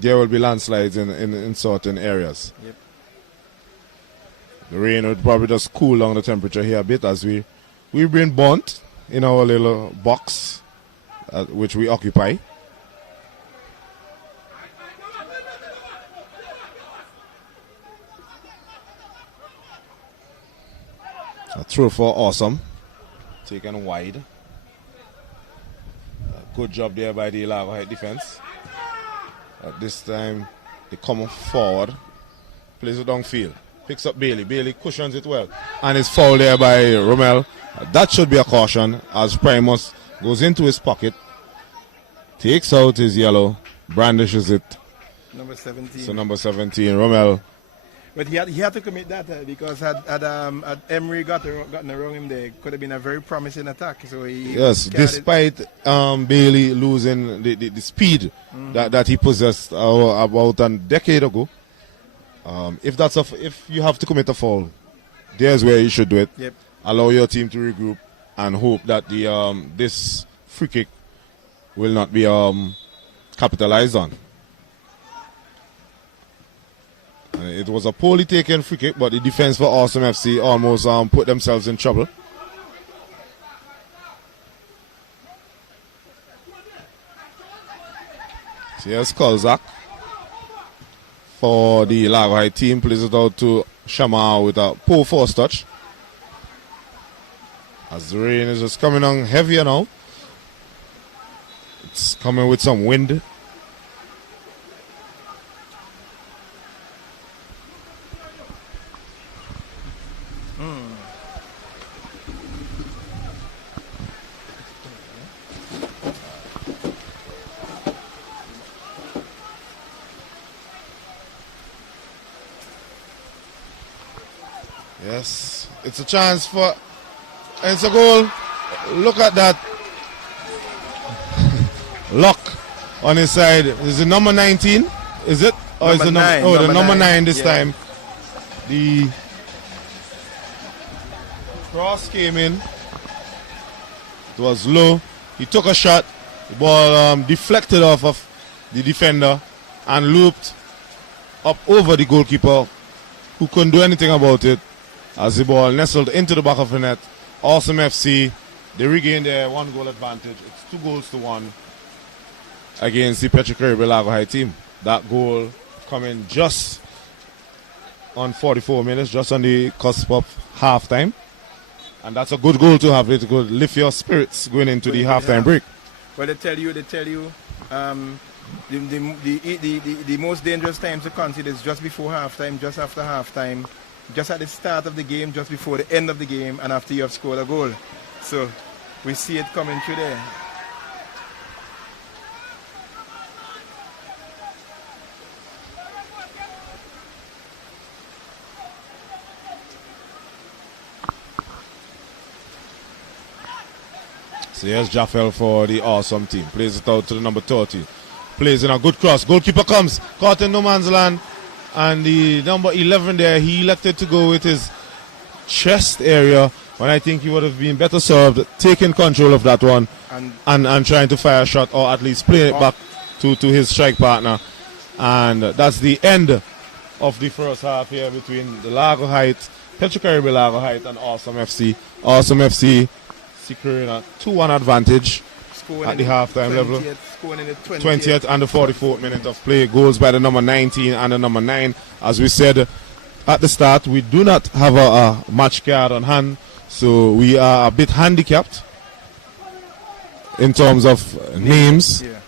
there will be landslides in certain areas. Yep. The rain would probably just cool down the temperature here a bit as we've been burnt in our little box which we occupy. A throw for Awesome, taken wide. Good job there by the Largo Heights defense. At this time, they come forward, plays it downfield, picks up Bailey. Bailey cushions it well, and is fouled there by Rommel. That should be a caution as Primus goes into his pocket, takes out his yellow, brandishes it. Number 17. So number 17, Rommel. But he had to commit that because had Emery gotten around him, there could have been a very promising attack. So yes, despite Bailey losing the speed that he possessed about a decade ago, if you have to commit a foul, there's where you should do it. Yep. Allow your team to regroup and hope that this free kick will not be capitalized on. It was a poorly taken free kick, but the defense for Awesome FC almost put themselves in trouble. So here's Kolzak for the Largo Heights team. Plays it out to Shama with a poor force touch. As the rain is just coming on heavier now. It's coming with some wind. Yes, it's a chance for, and it's a goal. Look at that. Lock on his side. Is it number 19? Is it? Or is it number 9 this time? The cross came in. It was low. He took a shot. The ball deflected off of the defender and looped up over the goalkeeper, who couldn't do anything about it. As the ball nestled into the back of the net, Awesome FC, they regained their 1-goal advantage. It's 2-1 against the Petro Caribbean Largo Heights team. That goal coming just on 44 minutes, just on the cusp of halftime. And that's a good goal to have. It could lift your spirits going into the halftime break. Well, they tell you, the most dangerous times to concede is just before halftime, just after halftime, just at the start of the game, just before the end of the game, and after you have scored a goal. So we see it coming through there. So here's Jaffel for the Awesome team. Plays it out to the number 30. Plays in a good cross. Goalkeeper comes, caught in no man's land. And the number 11 there, he elected to go with his chest area, when I think he would have been better served taking control of that one and trying to fire a shot, or at least play it back to his strike partner. And that's the end of the first half here between the Largo Heights, Petro Caribbean Largo Heights, and Awesome FC. Awesome FC securing a 2-1 advantage Scoring at in the halftime level. Scoring in the 20th and the 44th minute of play. Goals by the number 19 and the number 9. As we said at the start, we do not have a match card on hand, so we are a bit handicapped in terms of names. Yeah.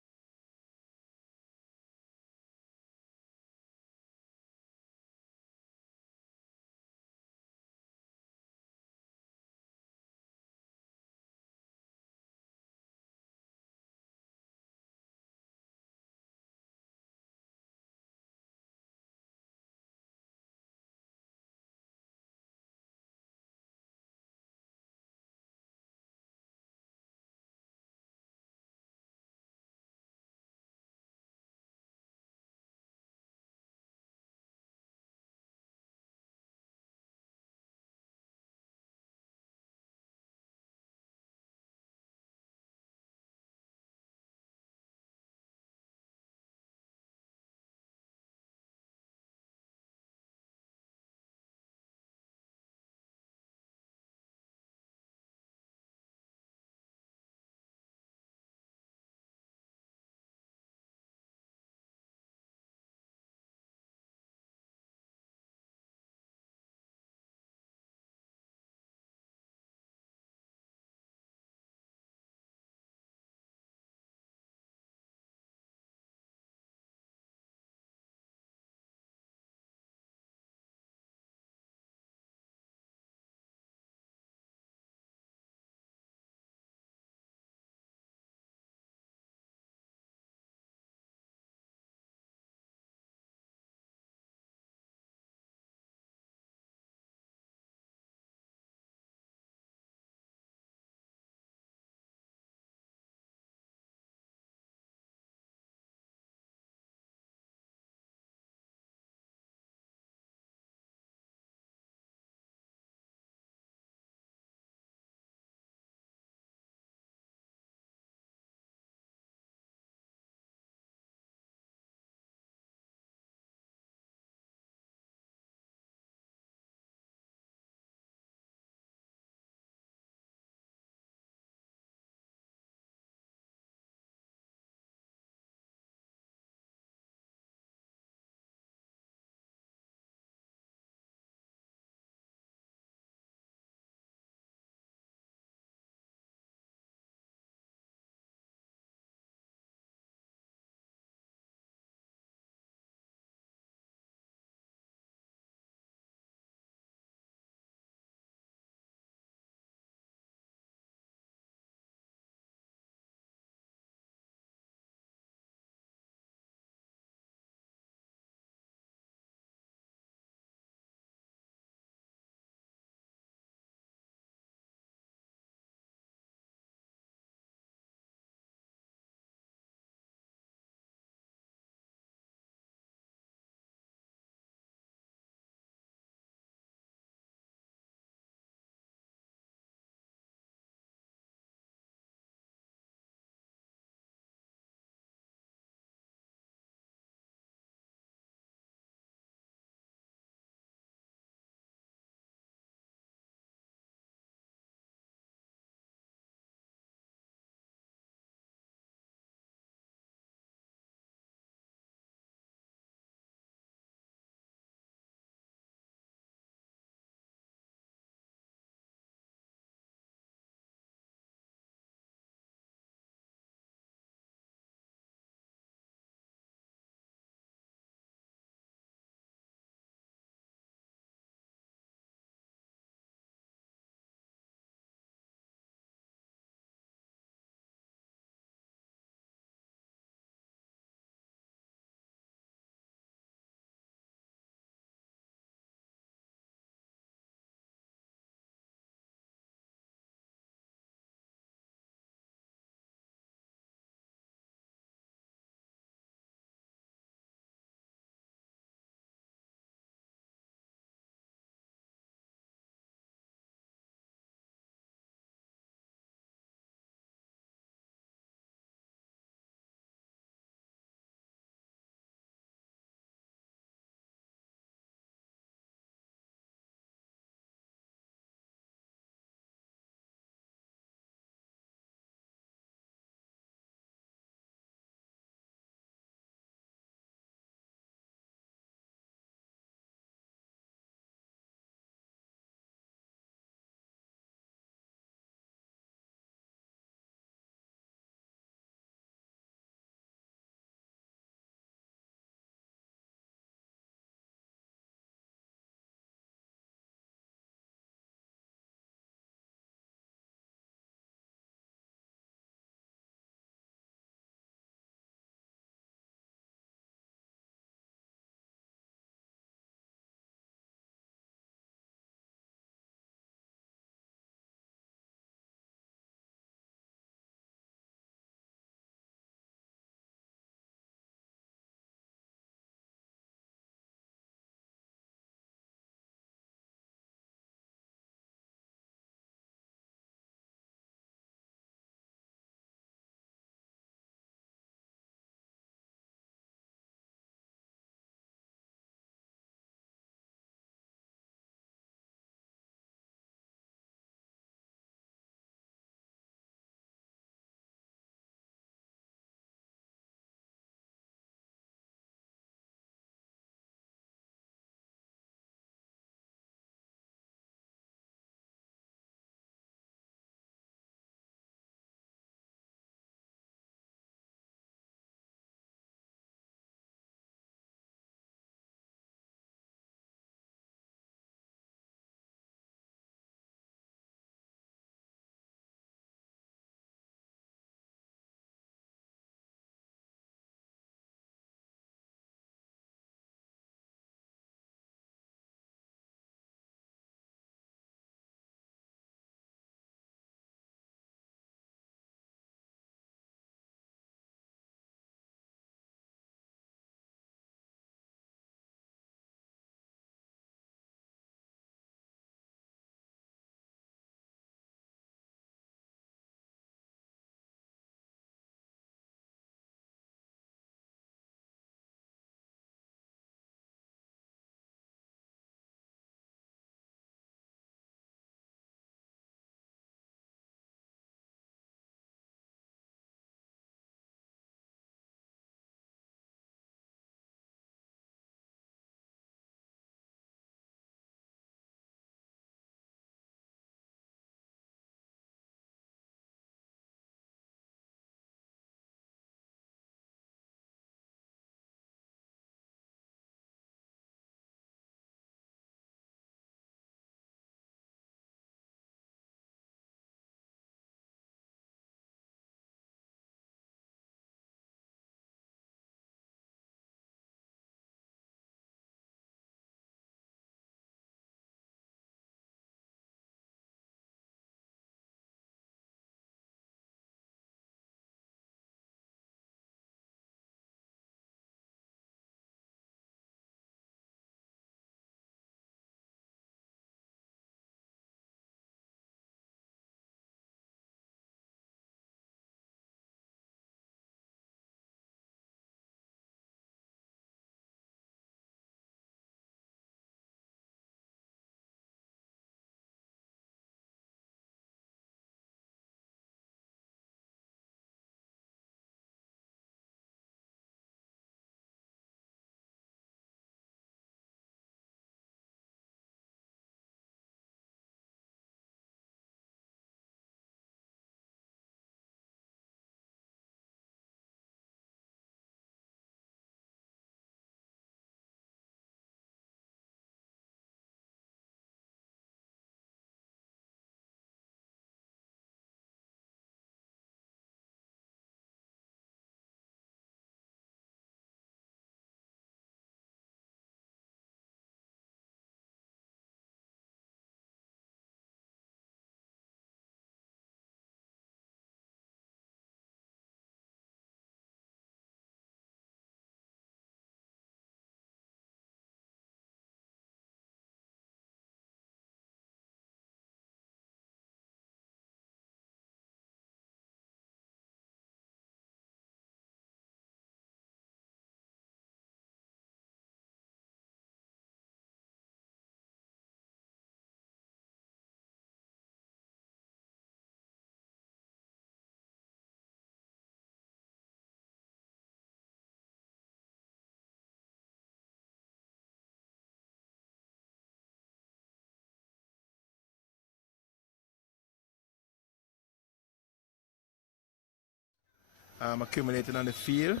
accumulating on the field.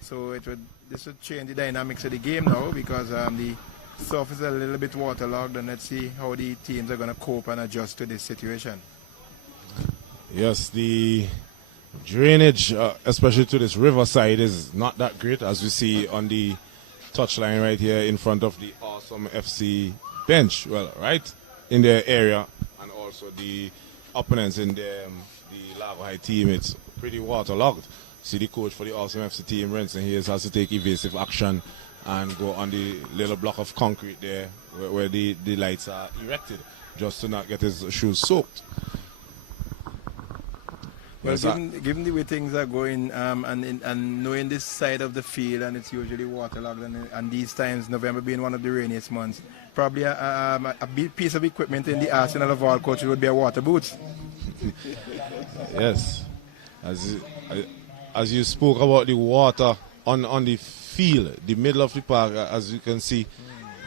So this would change the dynamics of the game now because the surface is a little bit waterlogged, and let's see how the teams are going to cope and adjust to this situation. Yes, the drainage, especially to this riverside, is not that great, as we see on the touchline right here in front of the Awesome FC bench. Well, right in their area, and also the opponents in the LARGO High team, it's pretty waterlogged. See the coach for the Awesome FC team, Renson Hayes, has to take evasive action and go on the little block of concrete there where the lights are erected, just to not get his shoes soaked. Well, given the way things are going, and knowing this side of the field, and it's usually waterlogged, and these times, November being one of the rainiest months, probably a big piece of equipment in the arsenal of all coaches would be a water boots. Yes, as you spoke about the water on the field, the middle of the park, as you can see,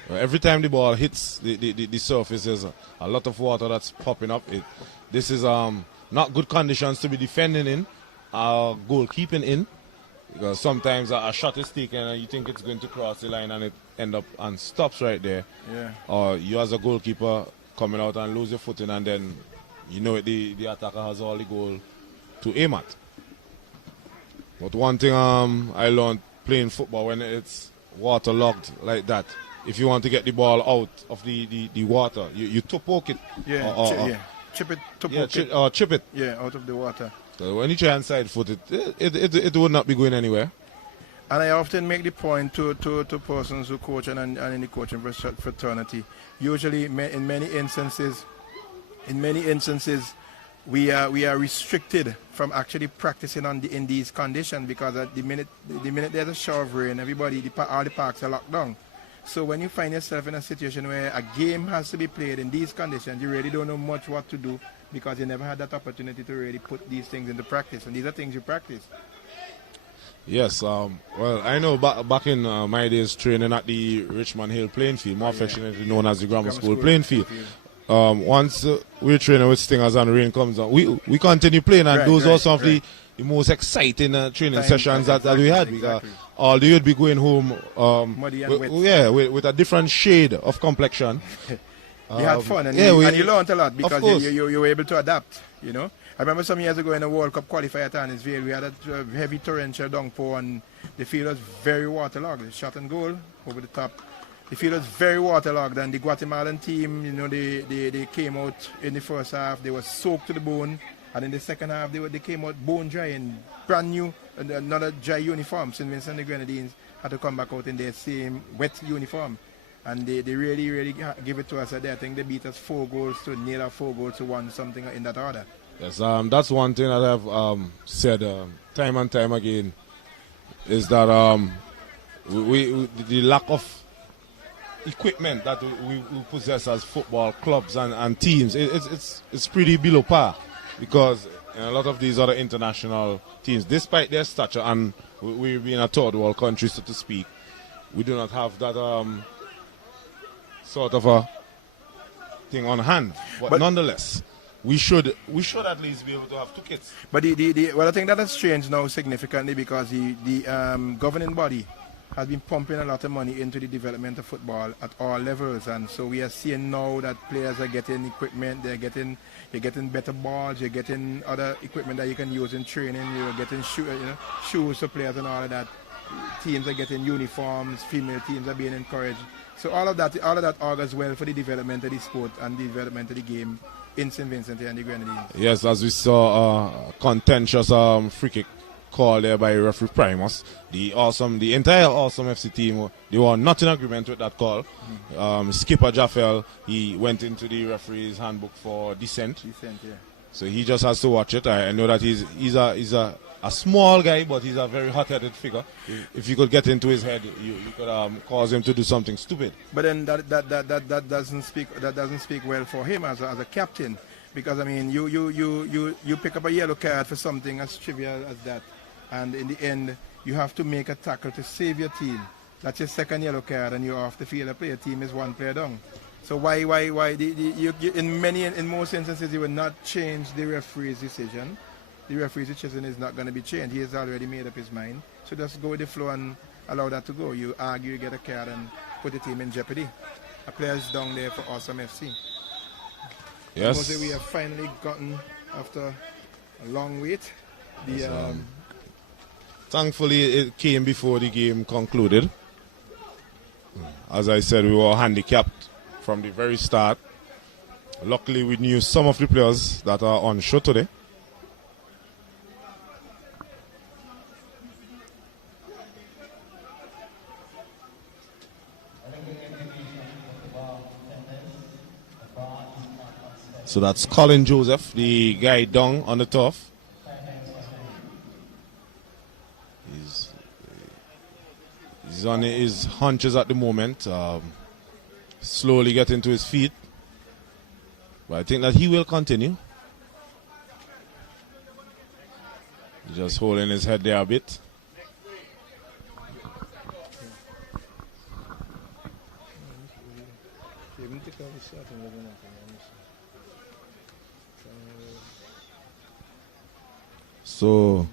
every time the ball hits the surface, there's a lot of water that's popping up. This is not good conditions to be defending in, goalkeeping in, because sometimes a shot is taken and you think it's going to cross the line and it end up and stops right there. Yeah. Or you as a goalkeeper coming out and lose your footing, and then you know the attacker has all the goal to aim at. But one thing I learned playing football, when it's waterlogged like that, if you want to get the ball out of the water, you toe poke it. Yeah, chip it, chip it. Yeah, out of the water. So when you try and side foot it would not be going anywhere. And I often make the point to persons who coach and in the coaching fraternity. Usually, in many instances, we are restricted from actually practicing in these conditions, because at the minute there's a shower of rain, all the parks are locked down. So when you find yourself in a situation where a game has to be played in these conditions, you really don't know much what to do, because you never had that opportunity to really put these things into practice. And these are things you practice. Yes, well, I know back in my days training at the Richmond Hill playing field, more affectionately known as the Grammar School playing field. Once we're training with Stingers and rain comes on, we continue playing, and those are some of the most exciting training sessions that we had. Because although you'd be going home muddy and wet. with a different shade of complexion. You had fun, and you learned a lot, because you were able to adapt, you know. I remember some years ago in a World Cup qualifier at Annisvale, we had a heavy torrential downpour, and the field was very waterlogged. Shot and goal over the top. The field was very waterlogged, and the Guatemalan team, you know, they came out in the first half, they were soaked to the bone, and in the second half they came out bone dry and brand new, another dry uniform. St. Vincent and the Grenadines had to come back out in their same wet uniform, and they really give it to us. I think they beat us 4-1, something in that order. Yes, that's one thing that I've said time and time again, is that the lack of equipment that we possess as football clubs and teams, it's pretty below par, because in a lot of these other international teams, despite their stature, and we being a third world country, so to speak, we do not have that sort of a thing on hand. But nonetheless, we should at least be able to have 2 kits. But well, I think that has changed now significantly, because the governing body has been pumping a lot of money into the development of football at all levels, and so we are seeing now that players are getting equipment. You're getting better balls, you're getting other equipment that you can use in training. You're getting shoes for players and all of that. Teams are getting uniforms. Female teams are being encouraged. So all of that augurs well for the development of the sport and the development of the game in St. Vincent and the Grenadines. Yes, as we saw a contentious free kick call there by referee Primus. The entire Awesome FC team, they were not in agreement with that call. Skipper Jaffel, he went into the referee's handbook for dissent. Yeah. So he just has to watch it. I know that he's a small guy, but he's a very hot-headed figure. If you could get into his head, you could cause him to do something stupid. But then that doesn't speak well for him as a captain, because I mean you pick up a yellow card for something as trivial as that, and in the end you have to make a tackle to save your team. That's your second yellow card, and you're off the field. Your team is 1 player down. So why in most instances you will not change the referee's decision. the referee's decision is not going to be changed. He has already made up his mind. So just go with the flow and allow that to go. You argue, you get a card and put the team in jeopardy. A player's down there for Awesome FC. Yes. Mostly we have finally gotten, after a long wait, the... Thankfully, it came before the game concluded. As I said, we were handicapped from the very start. Luckily, we knew some of the players that are on show today. So that's Colin Joseph, the guy down on the turf. He's on his hunches at the moment, slowly getting to his feet. But I think that he will continue. He's just holding his head there a bit. So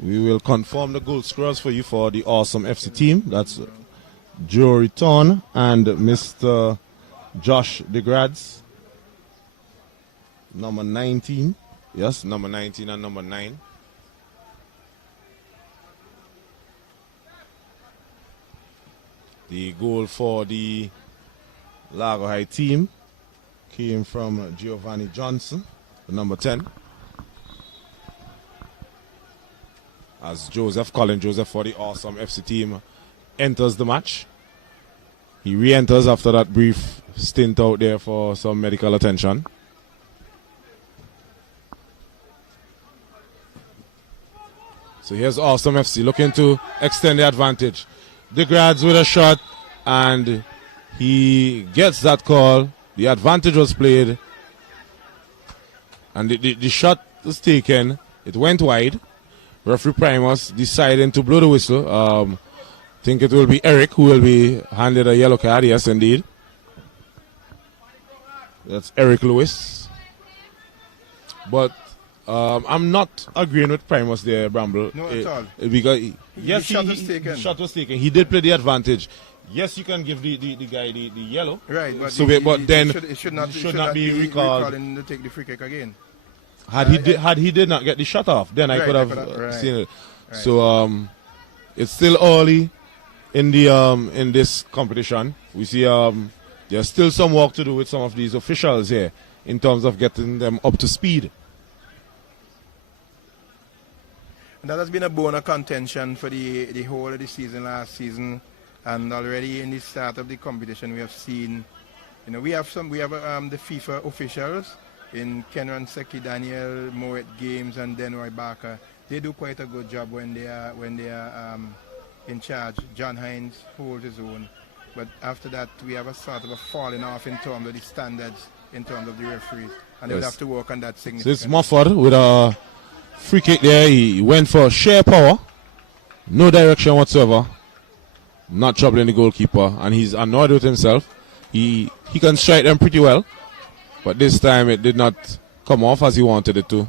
we will confirm the goal scorers for you for the Awesome FC team. That's Joe Return and Mr. Josh DeGrads. Number 19. Yes, number 19 and number 9. The goal for the Largo High team came from Giovanni Johnson, the number 10. As Colin Joseph for the Awesome FC team enters the match. He re-enters after that brief stint out there for some medical attention. So here's Awesome FC looking to extend the advantage. DeGrads with a shot and he gets that call. The advantage was played and the shot was taken. It went wide. Referee Primus deciding to blow the whistle. I think it will be Eric who will be handed a yellow card. Yes, indeed. That's Eric Lewis. But I'm not agreeing with Primus there, Bramble. No, at all. Because yes, the shot was taken. He did play the advantage. Yes, you can give the guy the yellow. Right, but, then it should not be recalled. Recalling to take the free kick again. Had he did not get the shot off, then I could have seen it. Right. So it's still early in the in this competition. We see there's still some work to do with some of these officials here in terms of getting them up to speed. And that has been a bone of contention for the whole of the season last season, and already in the start of the competition we have seen, we have the FIFA officials in Kenran Seki, Daniel Moet Games, and Denroy Barker. They do quite a good job when they are in charge. John Hines holds his own, but after that we have a sort of a falling off in terms of the standards, in terms of the referees, and they will have to work on that significantly. So it's Mofford with a free kick there. He went for sheer power, no direction whatsoever, not troubling the goalkeeper, and he's annoyed with himself. He can strike them pretty well, but this time it did not come off as he wanted it to.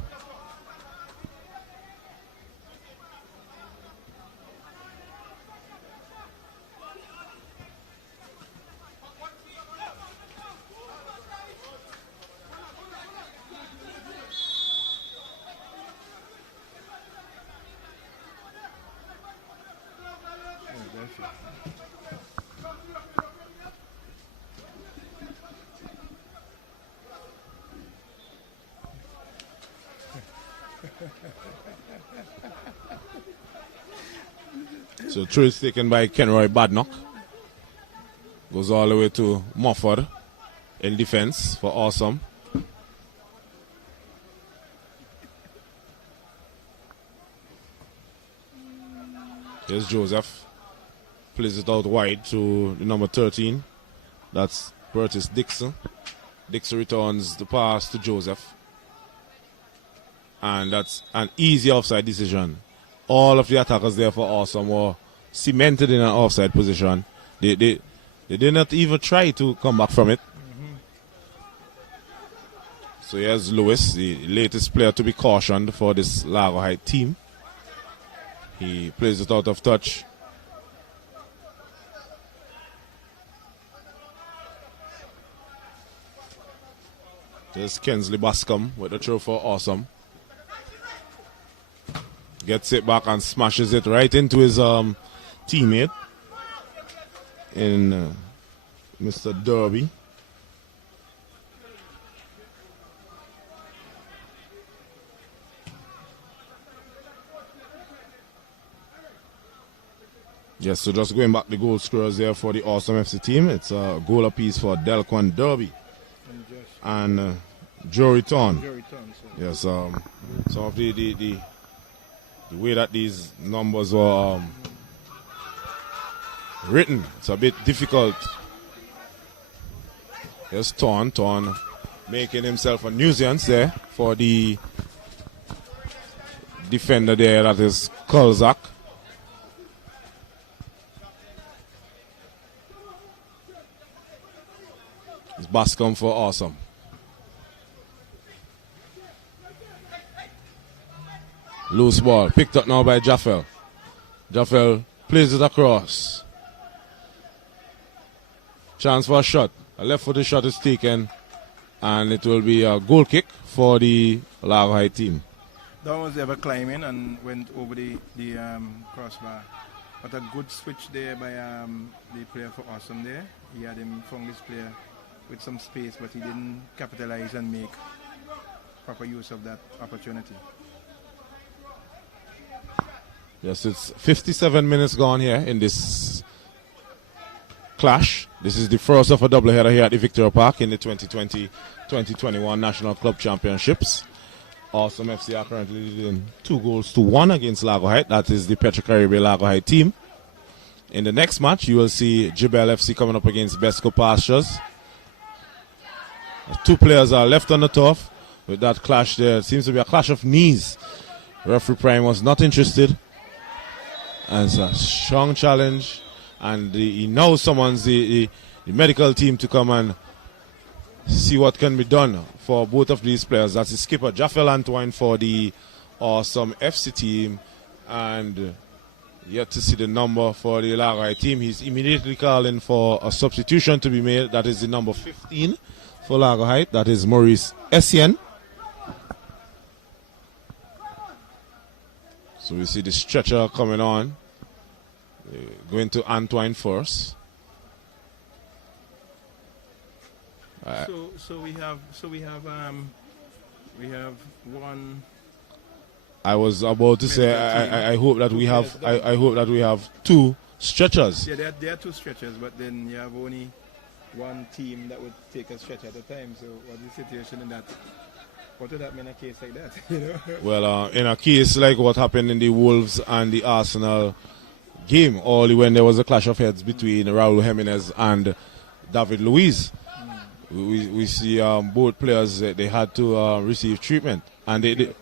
So throw is taken by Kenroy Badnock. Goes all the way to Mofford in defense for Awesome. Here's Joseph. Plays it out wide to the number 13. That's Curtis Dixon. Dixon returns the pass to Joseph. And that's an easy offside decision. All of the attackers there for Awesome were cemented in an offside position. They did not even try to come back from it. So here's Lewis, the latest player to be cautioned for this Largo Heights team. He plays it out of touch. There's Kensley Bascom with the throw for Awesome. Gets it back and smashes it right into his teammate in Mr. Derby. Yes, so just going back the goal scorers there for the Awesome FC team. It's a goal apiece for Delquan Derby and Jory Ton. Yes, some of the way that these numbers were written, it's a bit difficult. Here's Ton making himself a nuisance there for the defender there, that is Kolzak. It's Bascom for Awesome. Loose ball, picked up now by Jaffel. Jaffel plays it across. Chance for a shot. A left-footed shot is taken, and it will be a goal kick for the Largo Heights team. Don was ever climbing and went over the crossbar. But a good switch there by the player for Awesome there. He had him found this player with some space, but he didn't capitalize and make proper use of that opportunity. Yes, it's 57 minutes gone here in this clash. This is the first of a doubleheader here at the Victoria Park in the 2020-2021 National Club Championships. Awesome FC are currently leading 2-1 against Largo Heights. That is the Petrocaribe Largo Heights team. In the next match, you will see JEBELLE FC coming up against BESCO Pastures. Two players are left on the turf with that clash there. It seems to be a clash of knees. Referee Prime was not interested. And it's a strong challenge. And he now summons the medical team to come and see what can be done for both of these players. That's the skipper, Jaffel Antoine, for the Awesome FC team. And yet to see the number for the Largo Heights team. He's immediately calling for a substitution to be made. That is the number 15. For Largo Heights, that is Maurice Essien. So we see the stretcher coming on. Going to Antoine first. So we have one. I was about to say I hope that we have two stretchers. Yeah, there are two stretchers, but then you have only one team that would take a stretch at a time. So what's the situation in that? What would that mean in a case like that? You know? Well, in a case like what happened in the Wolves and the Arsenal game, only when there was a clash of heads between Raul Jimenez and David Luiz, we see both players they had to receive treatment, and they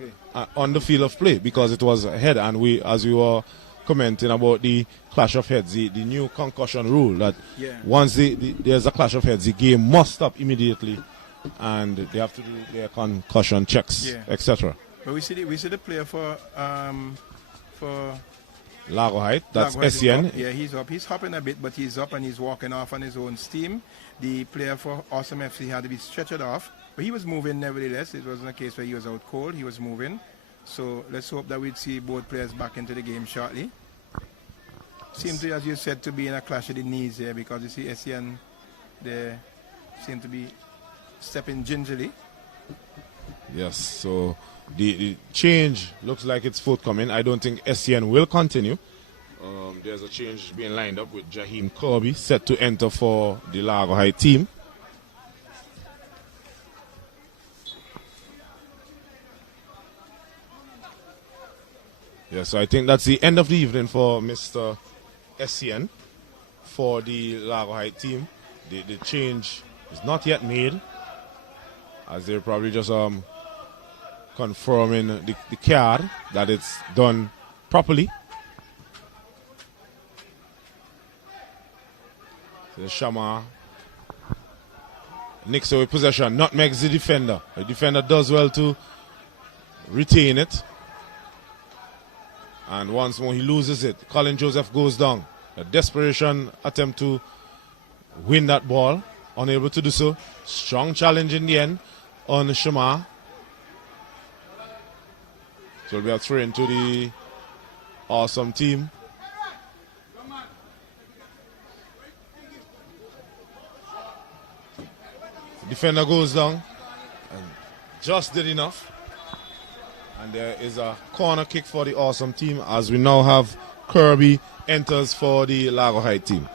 on the field of play, because it was a head. And as we were commenting about the clash of heads, the new concussion rule that once there's a clash of heads, the game must stop immediately, and they have to do their concussion checks, etc. But we see the player for Largo Heights, that's Essien. Yeah, he's up. He's hopping a bit, but he's up and he's walking off on his own steam. The player for Awesome FC had to be stretchered off, but he was moving nevertheless. It wasn't a case where he was out cold. He was moving. So let's hope that we'd see both players back into the game shortly. Seems to, as you said, to be in a clash of the knees here, because you see Essien there seem to be stepping gingerly. Yes, so the change looks like it's forthcoming. I don't think Essien will continue. There's a change being lined up with Jaheim Kirby set to enter for the Largo Heights team. Yes, so I think that's the end of the evening for Mr. Essien for the Largo Heights team. The change is not yet made, as they're probably just confirming the card that it's done properly. So Shama nicks away possession, nutmegs the defender. The defender does well to retain it. And once more he loses it. Colin Joseph goes down. A desperation attempt to win that ball. Unable to do so. Strong challenge in the end on Shamar. So it'll be a throw into the awesome team. Defender goes down and just did enough. And there is a corner kick for the awesome team as we now have Kirby enters for the Largo Heights team.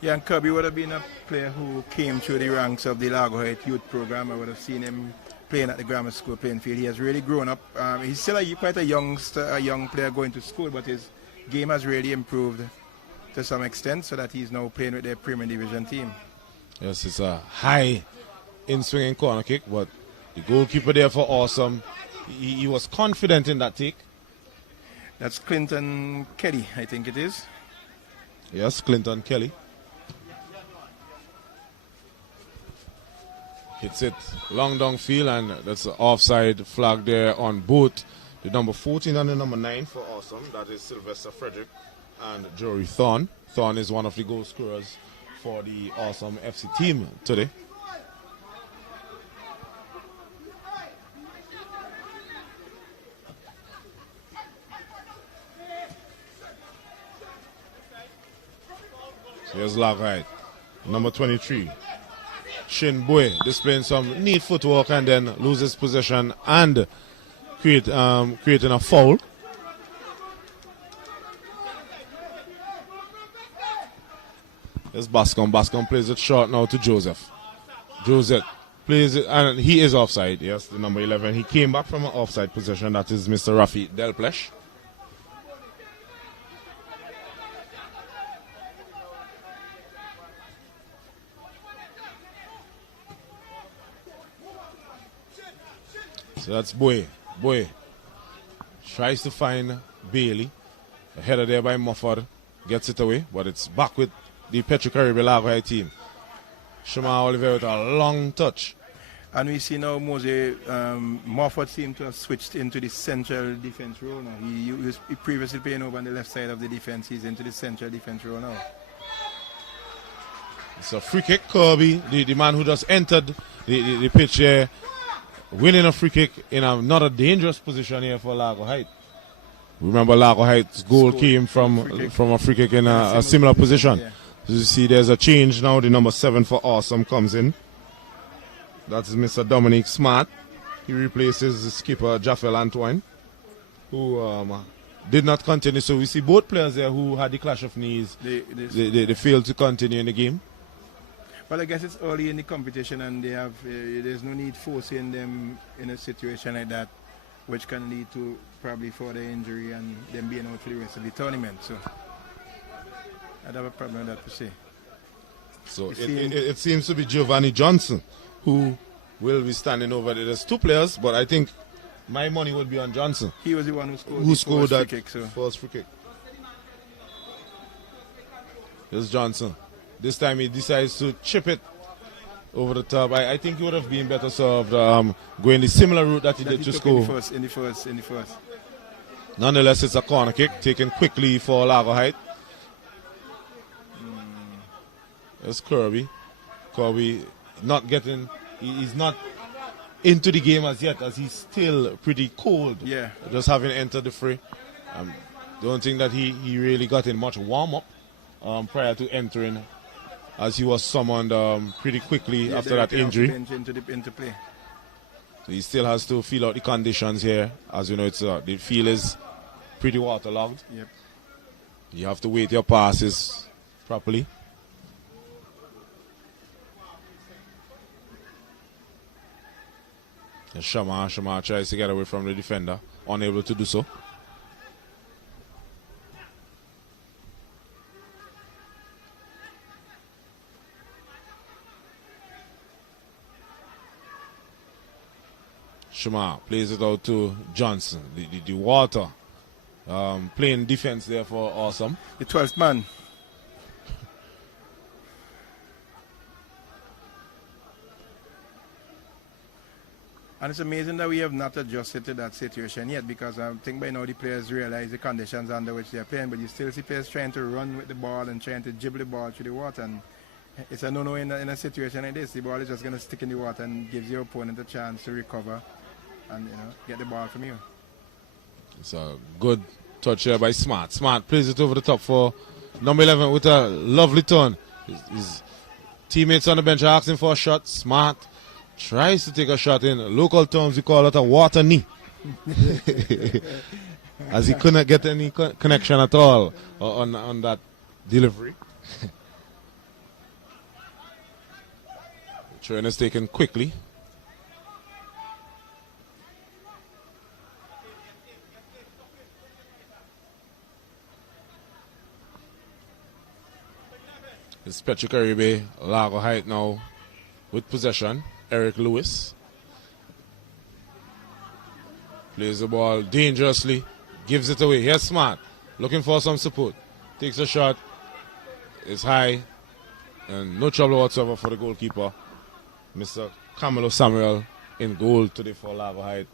Yeah, and Kirby would have been a player who came through the ranks of the Largo Heights youth program. I would have seen him playing at the grammar school playing field. He has really grown up. He's still quite a youngster, a young player going to school, but his game has really improved to some extent so that he's now playing with their Premier Division team. Yes, it's a high in-swinging corner kick, but the goalkeeper there for awesome, he was confident in that take. That's Clinton Kelly, I think it is. Yes, Clinton Kelly. Hits it long downfield, and that's an offside flag there on both the number 14 and the number 9 for awesome. That is Sylvester Frederick and Jory Thorne. Thorne is one of the goal scorers for the awesome FC team today. So here's Lagai, number 23. Shin Boy displaying some neat footwork and then loses possession and creating a foul. There's Bascom. Bascom plays it short now to Joseph. Joseph plays it, and he is offside. Yes, the number 11. He came back from an offside position. That is Mr. Rafi Delplesh. So that's Boy. Boy tries to find Bailey. A header there by Mofford. Gets it away, but it's back with the Petro Caribbean Largo High team. Shamar Oliver with a long touch. And we see now Mose Mofford seems to have switched into the central defense role now. He was previously playing over on the left side of the defense. He's into the central defense role now. It's a free kick. Kirby, the man who just entered the pitch here, winning a free kick in another dangerous position here for Largo Heights. Remember, Largo Heights' goal came from a free kick in a similar position. Yeah. So you see there's a change now. The number 7 for Awesome comes in. That's Mr. Dominic Smart. He replaces the skipper Jaffel Antoine, who did not continue. So we see both players there who had the clash of knees. They failed to continue in the game. Well, I guess it's early in the competition, and they have there's no need forcing them in a situation like that, which can lead to probably further injury and them being out for the rest of the tournament. So I don't have a problem with that per se. So it seems to be Giovanni Johnson who will be standing over there. There's two players, but I think my money would be on Johnson. He was the one who scored that free kick, so. first free kick. Here's Johnson. This time he decides to chip it over the top. I think he would have been better served going the similar route that he did to score. In the first. Nonetheless, it's a corner kick taken quickly for Largo Heights. There's Kirby. Kirby not getting, he's not into the game as yet, as he's still pretty cold. Yeah. Just having entered the fray. Don't think that he really got in much warm-up prior to entering, as he was summoned pretty quickly after that injury. Into play. So he still has to feel out the conditions here. As you know, it's the field is pretty waterlogged. Yep. You have to wait your passes properly. And Shamar tries to get away from the defender, unable to do so. Shamar plays it out to Johnson. The water playing defense there for Awesome. The 12th man. And it's amazing that we have not adjusted to that situation yet, because I think by now the players realize the conditions under which they are playing, but you still see players trying to run with the ball and trying to dribble the ball through the water. And it's a no-no in a situation like this. The ball is just going to stick in the water and gives your opponent a chance to recover and get the ball from you. It's a good touch here by Smart. Smart plays it over the top for number 11 with a lovely turn. His teammates on the bench are asking for a shot. Smart tries to take a shot. In local terms, we call it a water knee. As he couldn't get any connection at all on that delivery. Train is taken quickly. It's Petro Caribe, Largo Height now with possession. Eric Lewis plays the ball dangerously, gives it away. Here's Smart, looking for some support. Takes a shot, it's high, and no trouble whatsoever for the goalkeeper. Mr. Camilo Samuel in goal today for Largo Height.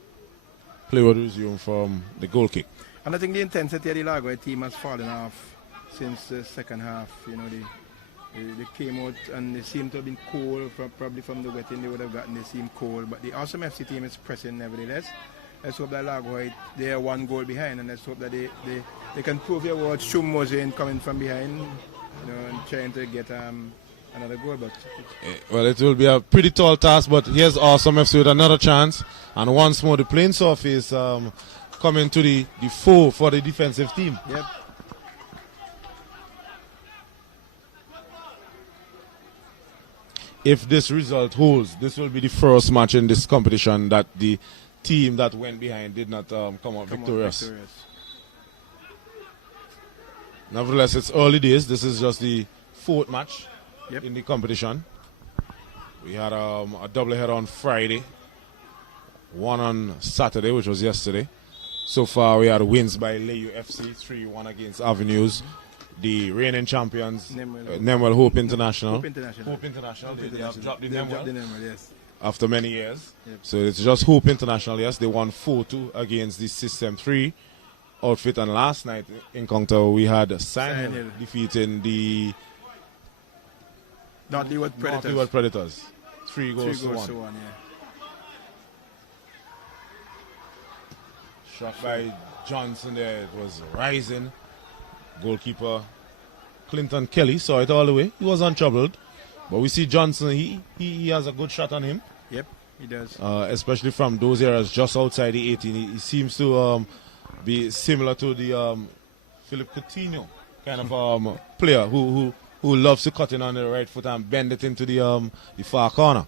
Play will resume from the goal kick. And I think the intensity of the Largo Height team has fallen off since the second half. They came out and they seem to have been cold, probably from the wetting they would have gotten. They seem cold, but the Awesome FC team is pressing nevertheless. Let's hope that Largo Height, they are one goal behind, and let's hope that they can prove their worth. Shumosin coming from behind, and trying to get another goal. But well, it will be a pretty tall task, but here's Awesome FC with another chance, and once more the playing surface coming to the fore for the defensive team. Yep. If this result holds, this will be the first match in this competition that the team that went behind did not come out victorious. Nevertheless, it's early days. This is just the fourth match in the competition. We had a doubleheader on Friday, one on Saturday, which was yesterday. So far, we had wins by Layu FC, 3-1 against Avenues. The reigning champions, Nemwell Hope International. Hope International. They have dropped the Nemwell, yes. After many years. Yep. So it's just Hope International, yes. They won 4-2 against the System 3 outfit. And last night encounter, we had Sandhill defeating the North Predators. 3 goals to 1. Yeah. Shot by Johnson there. It was rising. Goalkeeper Clinton Kelly saw it all the way. He was untroubled. But we see Johnson, he has a good shot on him. Yep, he does. Especially from those areas just outside the 18. He seems to be similar to the Philip Coutinho kind of player who loves to cut in on the right foot and bend it into the far corner.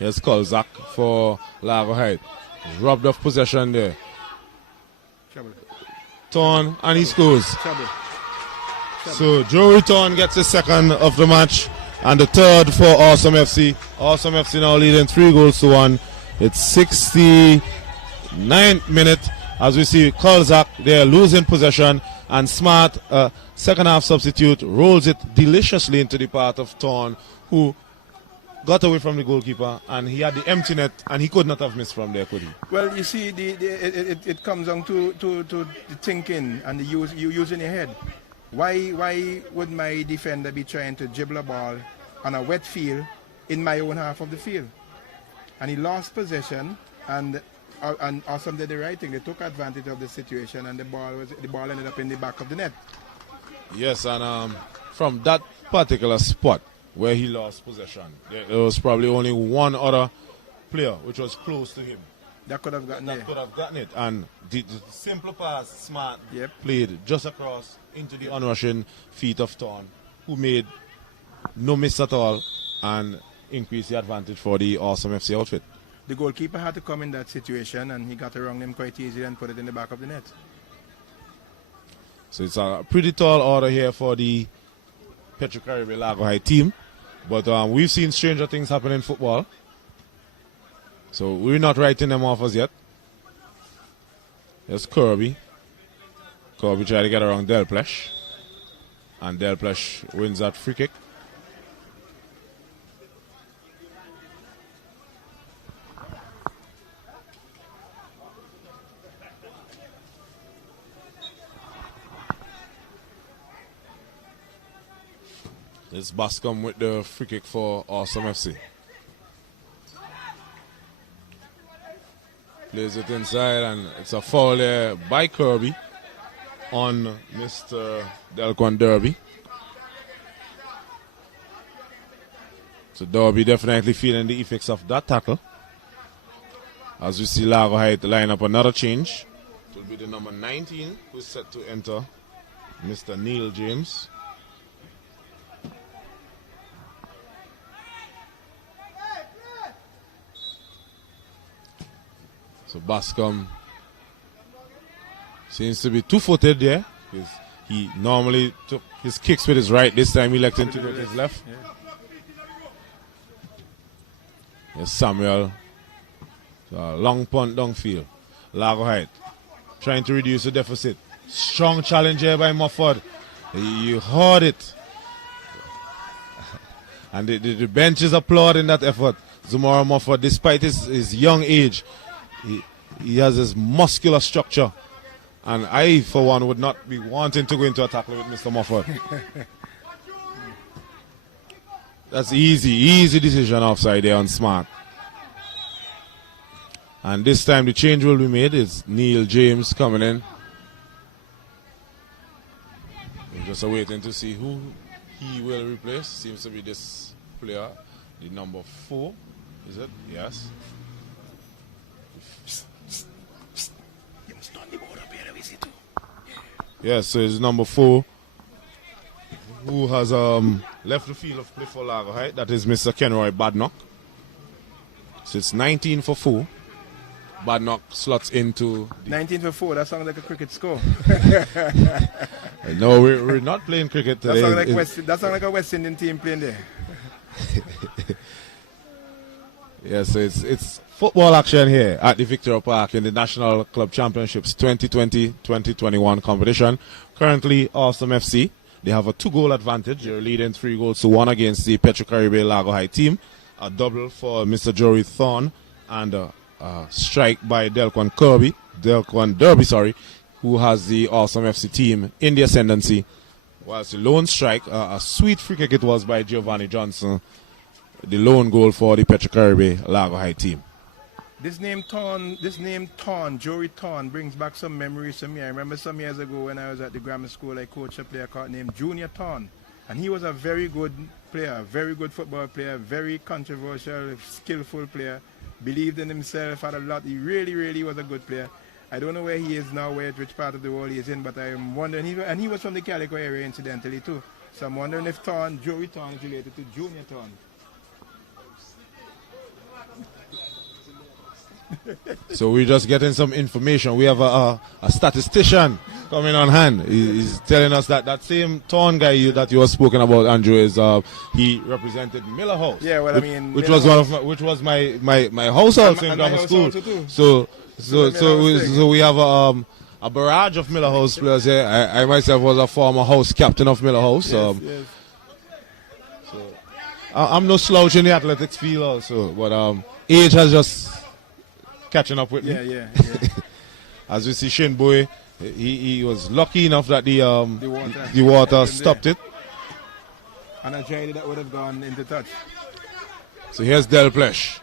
Here's Kolzak for Largo Height. Robbed of possession there. Trouble. Torn, and he scores. Trouble. So Joey Torn gets the second of the match and the third for Awesome FC. Awesome FC now leading 3 goals to 1. It's 69th minute as we see Kolzak there losing possession, and Smart, second half substitute, rolls it deliciously into the path of Torn, who got away from the goalkeeper, and he had the empty net, and he could not have missed from there, could he? Well, you see, it comes down to the thinking and you using your head. Why would my defender be trying to dribble a ball on a wet field in my own half of the field? And he lost possession, and Awesome did the right thing. They took advantage of the situation, and the ball ended up in the back of the net. Yes, and from that particular spot where he lost possession, there was probably only one other player which was close to him that could have gotten it, and the simple pass Smart Yep. played just across into the onrushing feet of Torn, who made no miss at all and increased the advantage for the Awesome FC outfit. The goalkeeper had to come in that situation, and he got around him quite easily and put it in the back of the net. So it's a pretty tall order here for the Petro Caribe Largo High team, but we've seen stranger things happen in football, so we're not writing them off as yet. There's Kirby. Kirby tried to get around Delplesh, and Delplesh wins that free kick. It's Bascom with the free kick for Awesome FC. Plays it inside, and it's a foul there by Kirby on Mr. Delquan Derby. So Derby definitely feeling the effects of that tackle. As we see Largo Height line up another change. It will be the number 19 who's set to enter, Mr. Neil James. So Bascom seems to be two-footed there. He normally took his kicks with his right. This time he elected to go with his left. Yes, Samuel. Long punt downfield. Largo Height trying to reduce the deficit. Strong challenge here by Mufford. You heard it. And the bench is applauding that effort. Zamora Mufford, despite his young age, he has this muscular structure, and I, for one, would not be wanting to go into a tackle with Mr. Mufford. That's easy decision offside there on Smart. And this time the change will be made. It's Neil James coming in. We're just waiting to see who he will replace. Seems to be this player, the number 4. Is it? Yes. Yes, so it's number 4 who has left the field of play for Largo Height. That is Mr. Kenroy Badnock. So it's 19 for 4. Badnock slots into 19 for 4. That sounds like a cricket score. No, we're not playing cricket today. That sounds like a West Indian team playing there. Yeah, so it's football action here at the Victoria Park in the National Club Championships 2020-2021 competition. Currently, Awesome FC, they have a 2-goal advantage. They're leading 3-1 against the Petro-Caribbean Largo High team. A double for Mr. Jory Thorne and a strike by Delquan Derby, who has the Awesome FC team in the ascendancy. Whilst the lone strike, a sweet free kick it was by Giovanni Johnson, the lone goal for the Petro-Caribbean Largo High team. This name Thorne, Jory Thorne, brings back some memories to me. I remember some years ago when I was at the grammar school, I coached a player named Junior Thorne. And he was a very good player, very good football player, very controversial, skillful player, believed in himself, had a lot. He really, really was a good player. I don't know where he is now, which part of the world he is in, but I'm wondering, and he was from the Calico area incidentally too. So I'm wondering if Jory Thorne is related to Junior Thorne. So we're just getting some information. We have a statistician coming on hand. He's telling us that same Thorne guy that you were spoken about, Andrew, is he represented Miller House. Yeah, well, I mean, which was my house also in grammar school. So we have a barrage of Miller House players here. I myself was a former house captain of Miller House. Yes. So I'm no slouch in the athletics field also, but age has just catching up with me. Yeah. As we see Shane Boy, he was lucky enough that the water stopped it. And a Jay that would have gone into touch. So here's Del Plesh.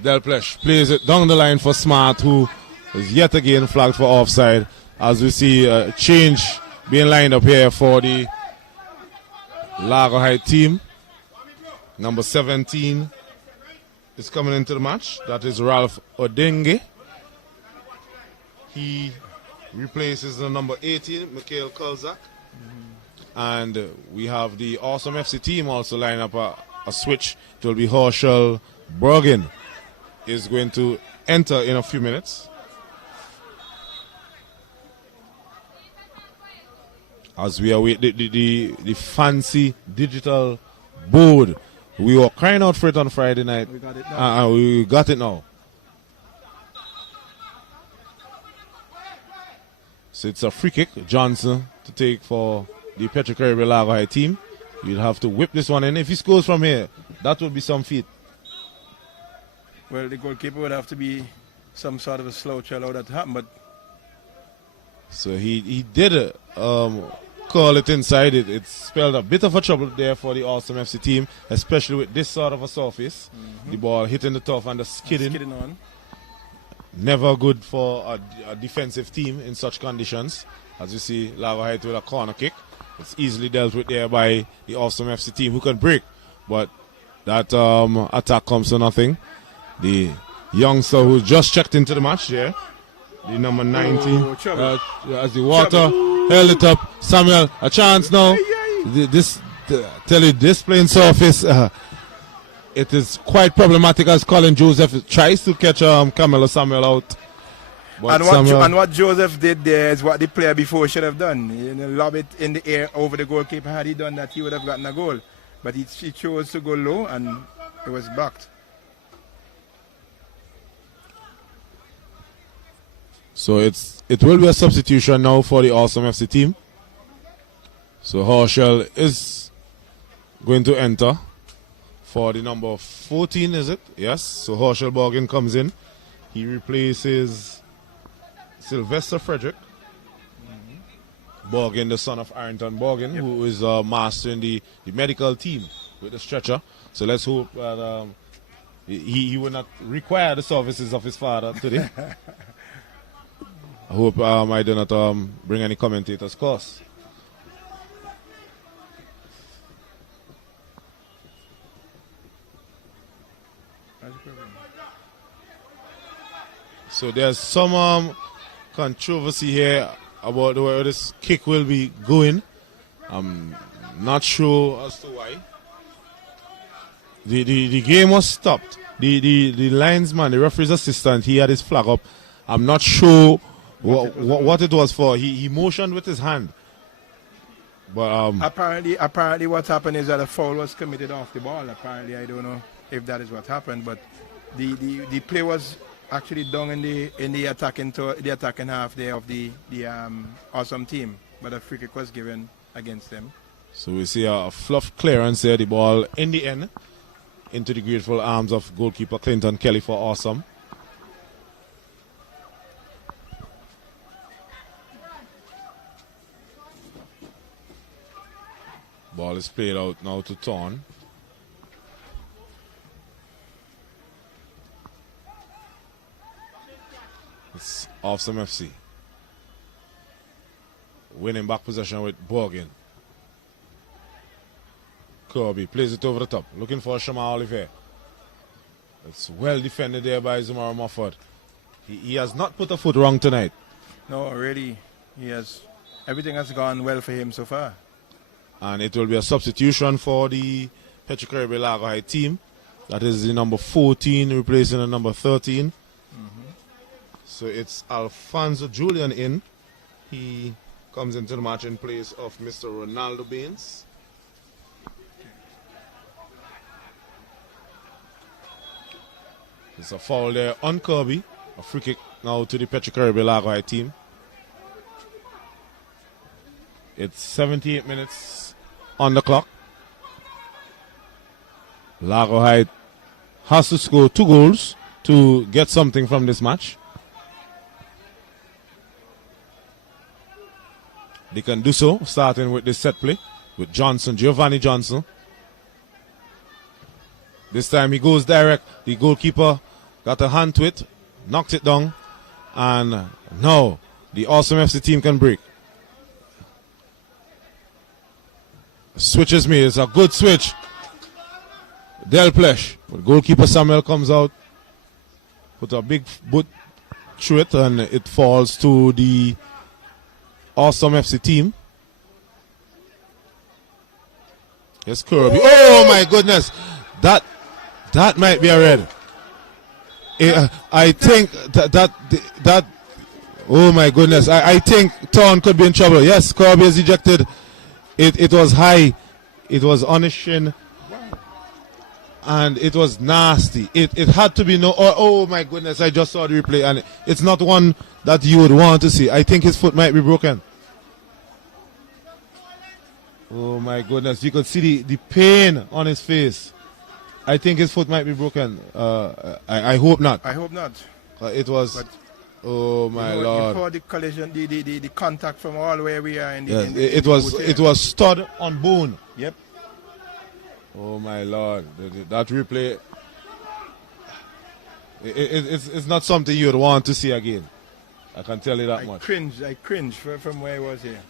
Del Plesh plays it down the line for Smart, who is yet again flagged for offside. As we see a change being lined up here for the Largo High team. Number 17 is coming into the match. That is Ralph Odenge. He replaces the number 18, Mikhail Kolzak. And we have the Awesome FC team also line up a switch. It will be Horschel Bergen is going to enter in a few minutes. As we await the fancy digital board. We were crying out for it on Friday night. We got it now. We got it now. So it's a free kick. Johnson to take for the Petro-Caribbean Largo High team. You'll have to whip this one in. If he scores from here, that would be some feat. Well, the goalkeeper would have to be some sort of a slouch to allow that to happen, but so he did curl it inside. It spelled a bit of a trouble there for the Awesome FC team, especially with this sort of a surface. The ball hitting the turf and the skidding. On. Never good for a defensive team in such conditions. As you see, Largo Heights with a corner kick. It's easily dealt with there by the Awesome FC team who can break. But that attack comes to nothing. The youngster who just checked into the match there, the number 19, as the water held it up. Samuel, a chance now. Tell you, this playing surface, it is quite problematic as Colin Joseph tries to catch Camelo Samuel out. And what Joseph did there is what the player before should have done. You know, lob it in the air over the goalkeeper. Had he done that, he would have gotten a goal. But he chose to go low and it was blocked. So it will be a substitution now for the Awesome FC team. So Horschel is going to enter for the number 14, is it? Yes. So Horschel Borgin comes in. He replaces Sylvester Frederick. Borgin, the son of Arrington Borgin, who is mastering the medical team with the stretcher. So let's hope that he will not require the services of his father today. I hope I do not bring any commentators' course. So there's some controversy here about where this kick will be going. I'm not sure as to why. The game was stopped. The linesman, the referee's assistant, he had his flag up. I'm not sure what it was for. He motioned with his hand. But apparently what happened is that a foul was committed off the ball. Apparently, I don't know if that is what happened, but the play was actually done in the attacking half there of the Awesome team, but a free kick was given against them. So we see a fluff clearance there, the ball in the end into the grateful arms of goalkeeper Clinton Kelly for Awesome. Ball is played out now to Thorn. It's Awesome FC. Winning back possession with Borgin. Kirby plays it over the top. Looking for Shama Oliver. It's well defended there by Zumaro Mofford. He has not put a foot wrong tonight. No, really. Everything has gone well for him so far. And it will be a substitution for the Petrocaribe Largo High team. That is the number 14 replacing the number 13. So it's Alfonso Julian in. He comes into the match in place of Mr. Ronaldo Baines. It's a foul there on Kirby. A free kick now to the Petrocaribe Largo High team. It's 78 minutes on the clock. Largo High has to score 2 goals to get something from this match. They can do so, starting with this set play with Johnson, Giovanni Johnson. This time he goes direct. The goalkeeper got a hand to it, knocked it down, and now the Awesome FC team can break. Switches me, it's a good switch. Del Plesh, but goalkeeper Samuel comes out, put a big boot through it, and it falls to the Awesome FC team. Yes, Kirby. Oh my goodness, that might be a red. I think that. Oh my goodness, I think Thorn could be in trouble. Yes, Kirby is ejected. It was high, it was on his shin, and it was nasty. It had to be no. Oh my goodness, I just saw the replay, and it's not one that you would want to see. I think his foot might be broken. Oh my goodness, you could see the pain on his face. I think his foot might be broken. I hope not. I hope not. It was. Oh my Lord! Before the collision, the contact from all where we are in the. Yes, in the it was stud on bone. Yep. Oh my Lord! That replay. It's not something you'd want to see again. I can tell you that much. I cringe from where I was here.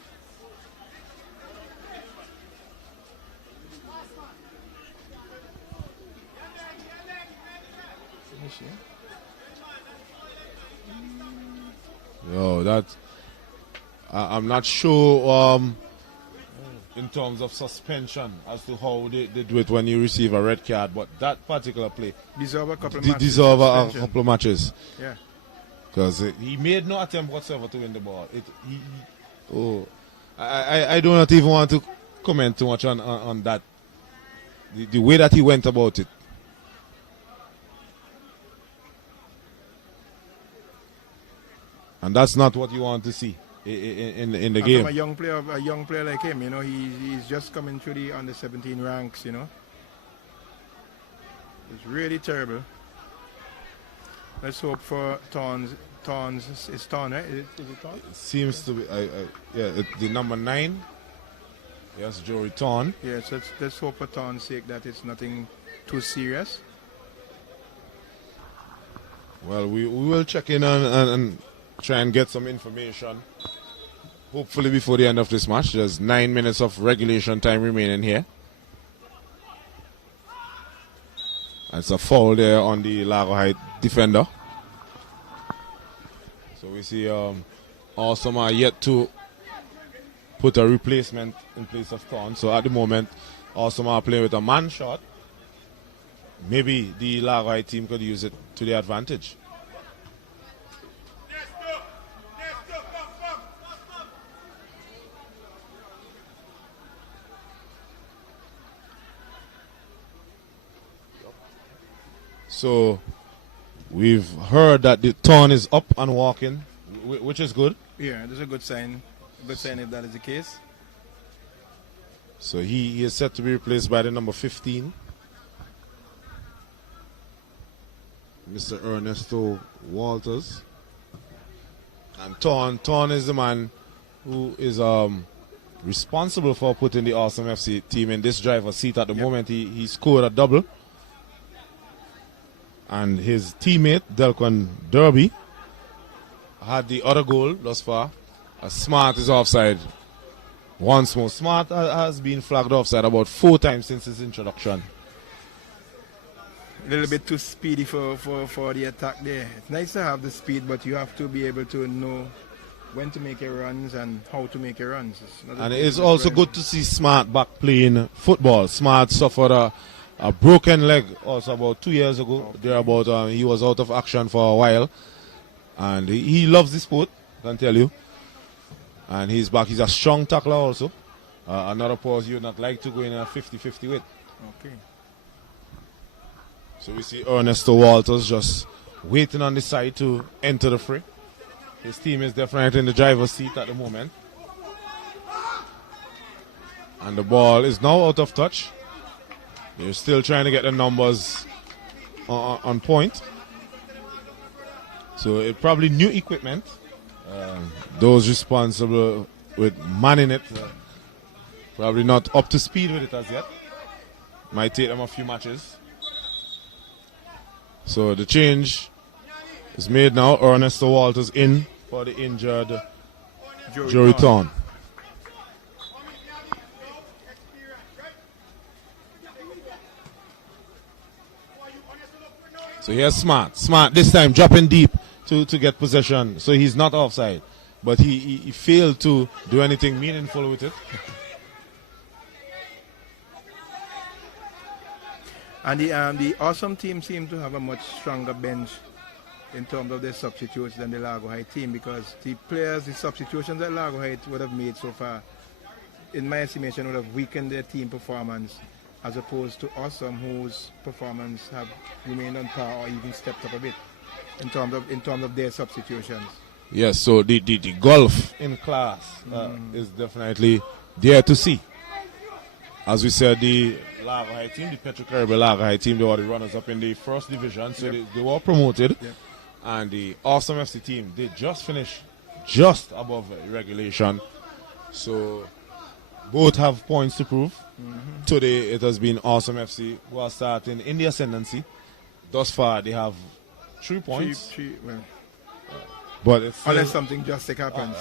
Yo, that I'm not sure in terms of suspension as to how they do it when you receive a red card, but that particular play deserve a couple of matches. Yeah. Because he made no attempt whatsoever to win the ball. I do not even want to comment too much on that. The way that he went about it. And that's not what you want to see in the game. From a young player like him, you know, he's just coming through the under 17 ranks, you know. It's really terrible. Let's hope for Tons. It's Ton, right? Is it Ton? It seems to be. The number 9. Yes, Jory Ton. Yes, let's hope for Ton's sake that it's nothing too serious. Well, we will check in and try and get some information. Hopefully before the end of this match. There's 9 minutes of regulation time remaining here. It's a foul there on the Largo Height defender. So we see Awesome are yet to put a replacement in place of Thorn. So at the moment, Awesome are playing with a man shot. Maybe the Largo Height team could use it to their advantage. So we've heard that the Thorn is up and walking, which is good. Yeah, that's a good sign. Good sign if that is the case. So he is set to be replaced by the number 15, Mr. Ernesto Walters. And Thorn is the man who is responsible for putting the Awesome FC team in this driver's seat at the moment. He scored a double. And his teammate, Delquan Derby, had the other goal thus far. Smart is offside once more. Smart has been flagged offside about 4 times since his introduction. A little bit too speedy for the attack there. It's nice to have the speed, but you have to be able to know when to make your runs and how to make your runs. And it's also good to see Smart back playing football. Smart suffered a broken leg also about 2 years ago. Okay. He was out of action for a while. And he loves the sport, I can tell you. And he's back. He's a strong tackler also. Another pause you would not like to go in a 50-50 with. Okay. So we see Ernesto Walters just waiting on the side to enter the fray. His team is definitely in the driver's seat at the moment. And the ball is now out of touch. They're still trying to get the numbers on point. So it probably new equipment. Those responsible with manning it probably not up to speed with it as yet. Might take them a few matches. So the change is made now. Ernesto Walters in for the injured Jory Thorn. So here's Smart. Smart this time dropping deep to get possession. So he's not offside. But he failed to do anything meaningful with it. And the Awesome team seemed to have a much stronger bench in terms of their substitutes than the Largo Height team, because the substitutions that Largo Height would have made so far, in my estimation, would have weakened their team performance, as opposed to Awesome, whose performance have remained on par or even stepped up a bit in terms of their substitutions. Yes, so the gulf in class is definitely there to see. As we said, the Largo High team, the Petro Caribbean Largo High team, they were the runners-up in the first division, so they were promoted. Yep. and the Awesome FC team, they just finished just above regulation. So both have points to prove. Today it has been Awesome FC who are starting in the ascendancy. Thus far they have 3 points. Well, But it's still, unless something drastic happens.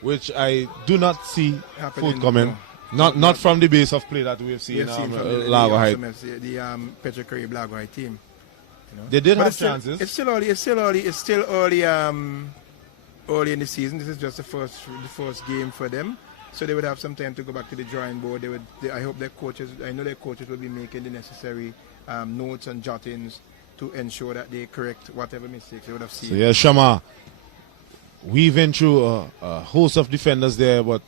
which I do not see Happening, forthcoming. no. Not from the base of play that we've seen, From Largo Height. Awesome FC, the Petrocurry Largo Height team. You know? They did But have chances. It's still early in the season. This is just the first game for them. So they would have some time to go back to the drawing board. I hope I know their coaches will be making the necessary notes and jottings to ensure that they correct whatever mistakes they would have seen. So yeah, Shama weaving through a host of defenders there, but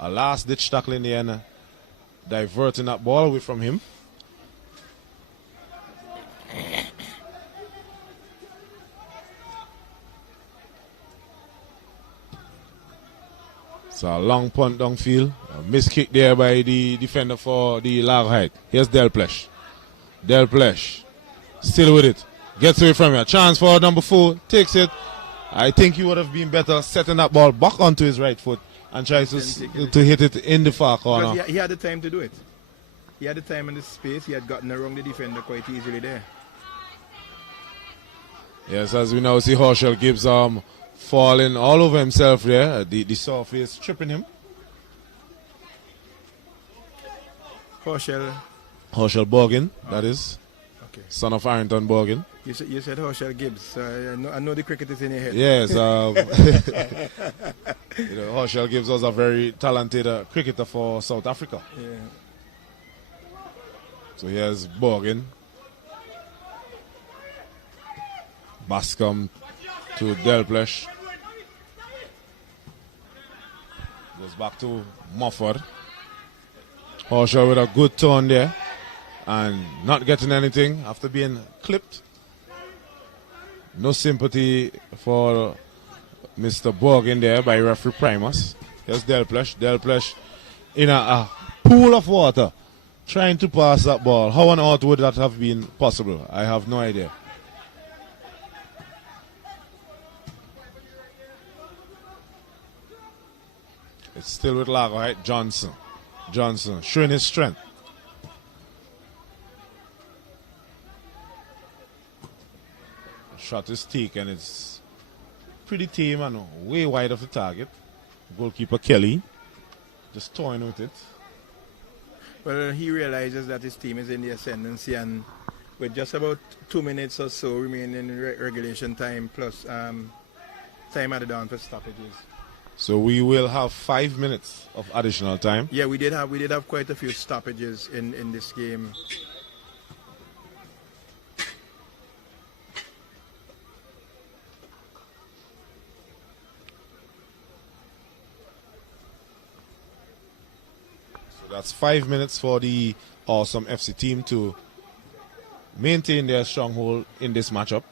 a last ditch tackle in the end, diverting that ball away from him. So a long punt downfield, a missed kick there by the defender for the Largo Height. Here's Delplesh. Delplesh still with it. Gets away from here. Chance for number 4. Takes it. I think he would have been better setting that ball back onto his right foot and tries to hit it in the far corner. Because he had the time to do it. He had the time and the space. He had gotten around the defender quite easily there. Yes, as we now see Herschel Gibbs falling all over himself there. The surface tripping him. Herschel Borgin, that is. Okay. Son of Arrington Borgin. You said Herschel Gibbs. I know the cricket is in your head. Yes. Herschel Gibbs was a very talented cricketer for South Africa. Yeah. So here's Borgin. Bascom to Delplesh. Goes back to Mofford. Herschel with a good turn there. And not getting anything after being clipped. No sympathy for Mr. Borgin there by referee Primus. Here's Delplesh. Delplesh in a pool of water trying to pass that ball. How on earth would that have been possible? I have no idea. It's still with Largo Height. Johnson showing his strength. Shot is taken. It's pretty tame and way wide of the target. Goalkeeper Kelly just toying with it. Well, he realizes that his team is in the ascendancy, and with just about 2 minutes or so remaining in regulation time, plus time added on for stoppages. So we will have 5 minutes of additional time. Yeah, we did have quite a few stoppages in this game. That's 5 minutes for the Awesome FC team to maintain their stronghold in this matchup,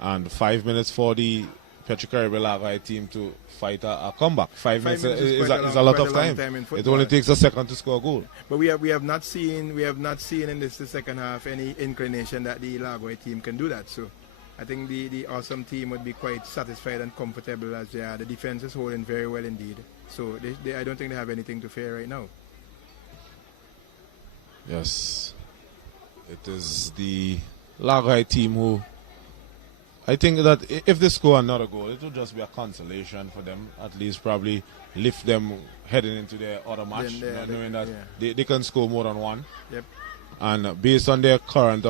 and 5 minutes for the Petrocurry Largo Height team to fight a comeback. 5 minutes is a lot of time. It only takes a second to score a goal. But we have not seen in the second half any inclination that the Largo Height team can do that. So I think the Awesome team would be quite satisfied and comfortable as they are. The defense is holding very well indeed. So I don't think they have anything to fear right now. Yes, it is the Largo Height team who, I think that if they score another goal, it will just be a consolation for them. At least probably lift them heading into their other match, knowing that they can score more than one. Yep. And based on their current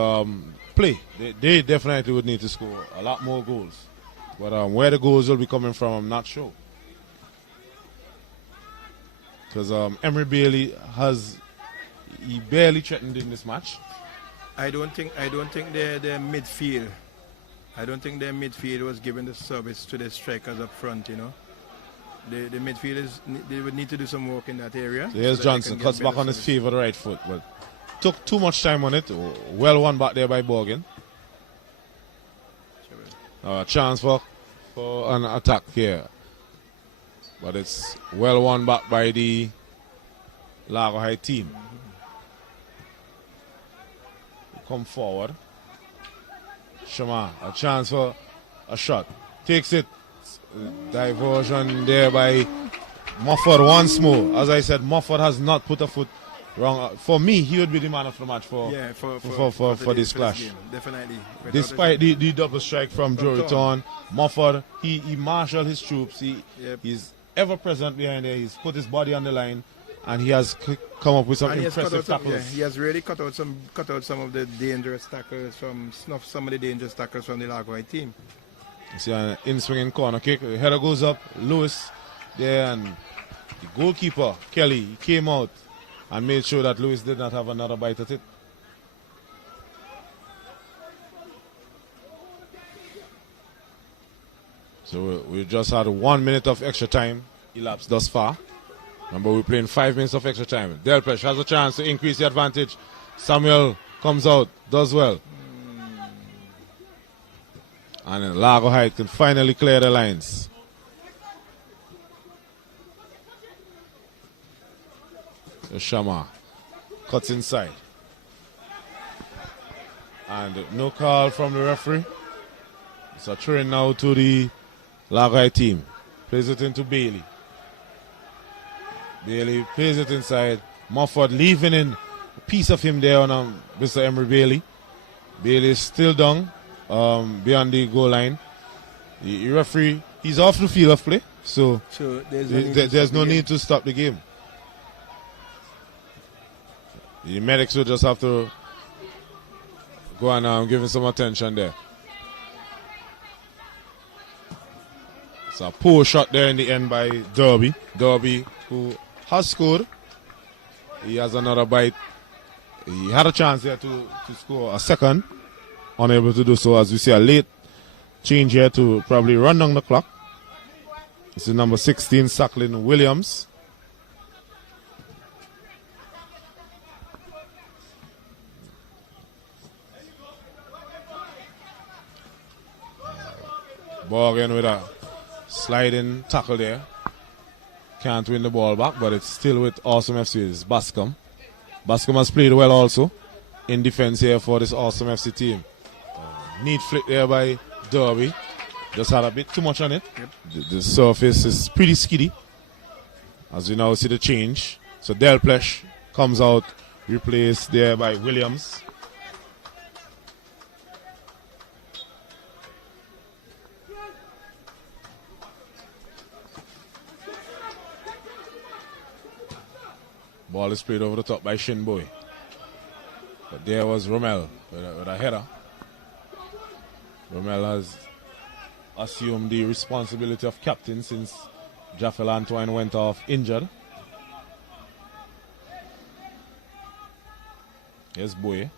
play, they definitely would need to score a lot more goals. But where the goals will be coming from, I'm not sure. Because Emery Bailey he barely threatened in this match. I don't think their midfield. I don't think their midfield was given the service to the strikers up front. You know, the midfield they would need to do some work in that area. So here's Johnson, cuts back on his favourite right foot, but took too much time on it. Well won back there by Borgin. Chance for an attack here, but it's well won back by the Largo Height team. Come forward. Shama, a chance for a shot. Takes it. Diversion there by Mofford once more. As I said, Mofford has not put a foot wrong. For me, he would be the man of the match for this clash. Game, definitely. Despite the double strike from Jory Thorne, Mofford, he marshaled his troops. He's ever present behind there. He's put his body on the line, and he has come up with some impressive tackles. He has really cut out some of the dangerous tackles snuffed some of the dangerous tackles from the LARGO team. You see an in-swinging corner kick. The header goes up. Lewis there, and the goalkeeper, Kelly, he came out and made sure that Lewis did not have another bite at it. So we just had 1 minute of extra time elapsed thus far. Remember, we're playing 5 minutes of extra time. Delpesh has a chance to increase the advantage. Samuel comes out, does well. And then LARGO Heights can finally clear the lines. So Shama cuts inside. And no call from the referee. It's a throw now to the LARGO Heights team. Plays it into Bailey. Bailey plays it inside. Mofford leaving in a piece of him there on Mr. Emery Bailey. Bailey is still down beyond the goal line. The referee, he's off the field of play, so there's no need to stop the game. The medics will just have to go and give him some attention there. It's a poor shot there in the end by Derby. Derby, who has scored. He has another bite. He had a chance there to score a second. Unable to do so, as we see a late change here to probably run down the clock. This is number 16, Sacklin Williams. Morgan with a sliding tackle there. Can't win the ball back, but it's still with Awesome FC. It's Bascom. Bascom has played well also in defense here for this Awesome FC team. Neat flick there by Derby. Just had a bit too much on it. Yep. The surface is pretty skiddy. As you now see the change. So Delpesh comes out, replaced there by Williams. Ball is played over the top by Shinboy. But there was Rommel with a header. Rommel has assumed the responsibility of captain since Jaffel Antoine went off injured. Here's Boy.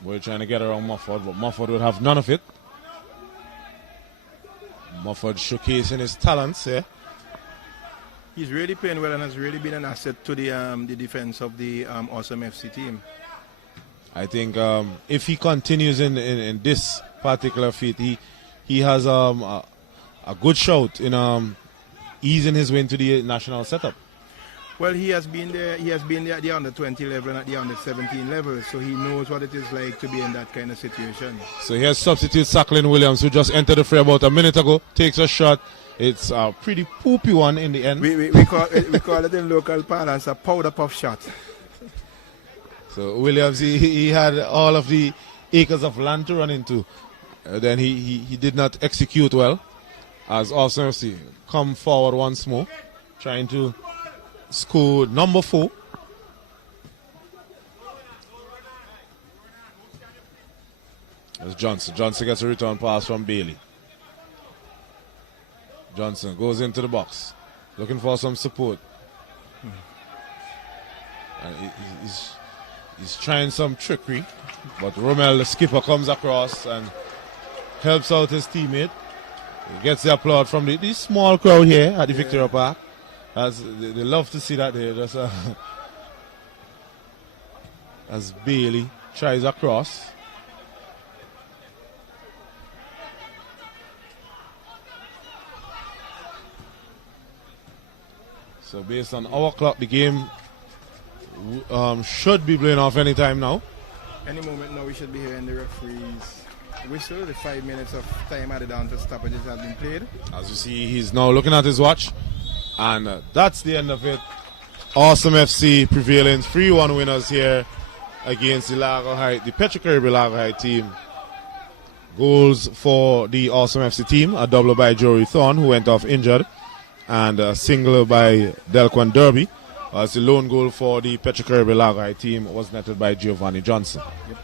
Boy trying to get around Mofford, but Mofford would have none of it. Mofford showcasing his talents here. He's really playing well and has really been an asset to the defense of the Awesome FC team. I think if he continues in this particular feat, he has a good shout in easing his way into the national setup. Well, he has been there. He has been there at the under 20 level and at the under 17 level, so he knows what it is like to be in that kind of situation. So here's substitute Sacklin Williams, who just entered the fray about a minute ago. Takes a shot. It's a pretty poopy one in the end. We call it in local parlance a powder puff shot. So Williams, he had all of the acres of land to run into. Then he did not execute well. As Awesome FC come forward once more, trying to score number 4. There's Johnson. Johnson gets a return pass from Bailey. Johnson goes into the box, looking for some support. And he's trying some trickery, but Rommel, the skipper, comes across and helps out his teammate. He gets the applaud from the small crowd here at the Victoria Park. As they love to see that there. Just, as Bailey tries across. So based on our clock, the game should be blowing off any time now. Any moment now we should be hearing the referees whistle. The 5 minutes of time added on to stoppages have been played. As you see, he's now looking at his watch. And that's the end of it. Awesome FC prevailing 3-1 winners here against the Largo Heights, the Petrocurry Largo Heights team. Goals for the Awesome FC team, a double by Jory Thorne, who went off injured, and a single by Delquan Derby. As the lone goal for the Petrocurry Largo Heights team was netted by Giovanni Johnson. Yep.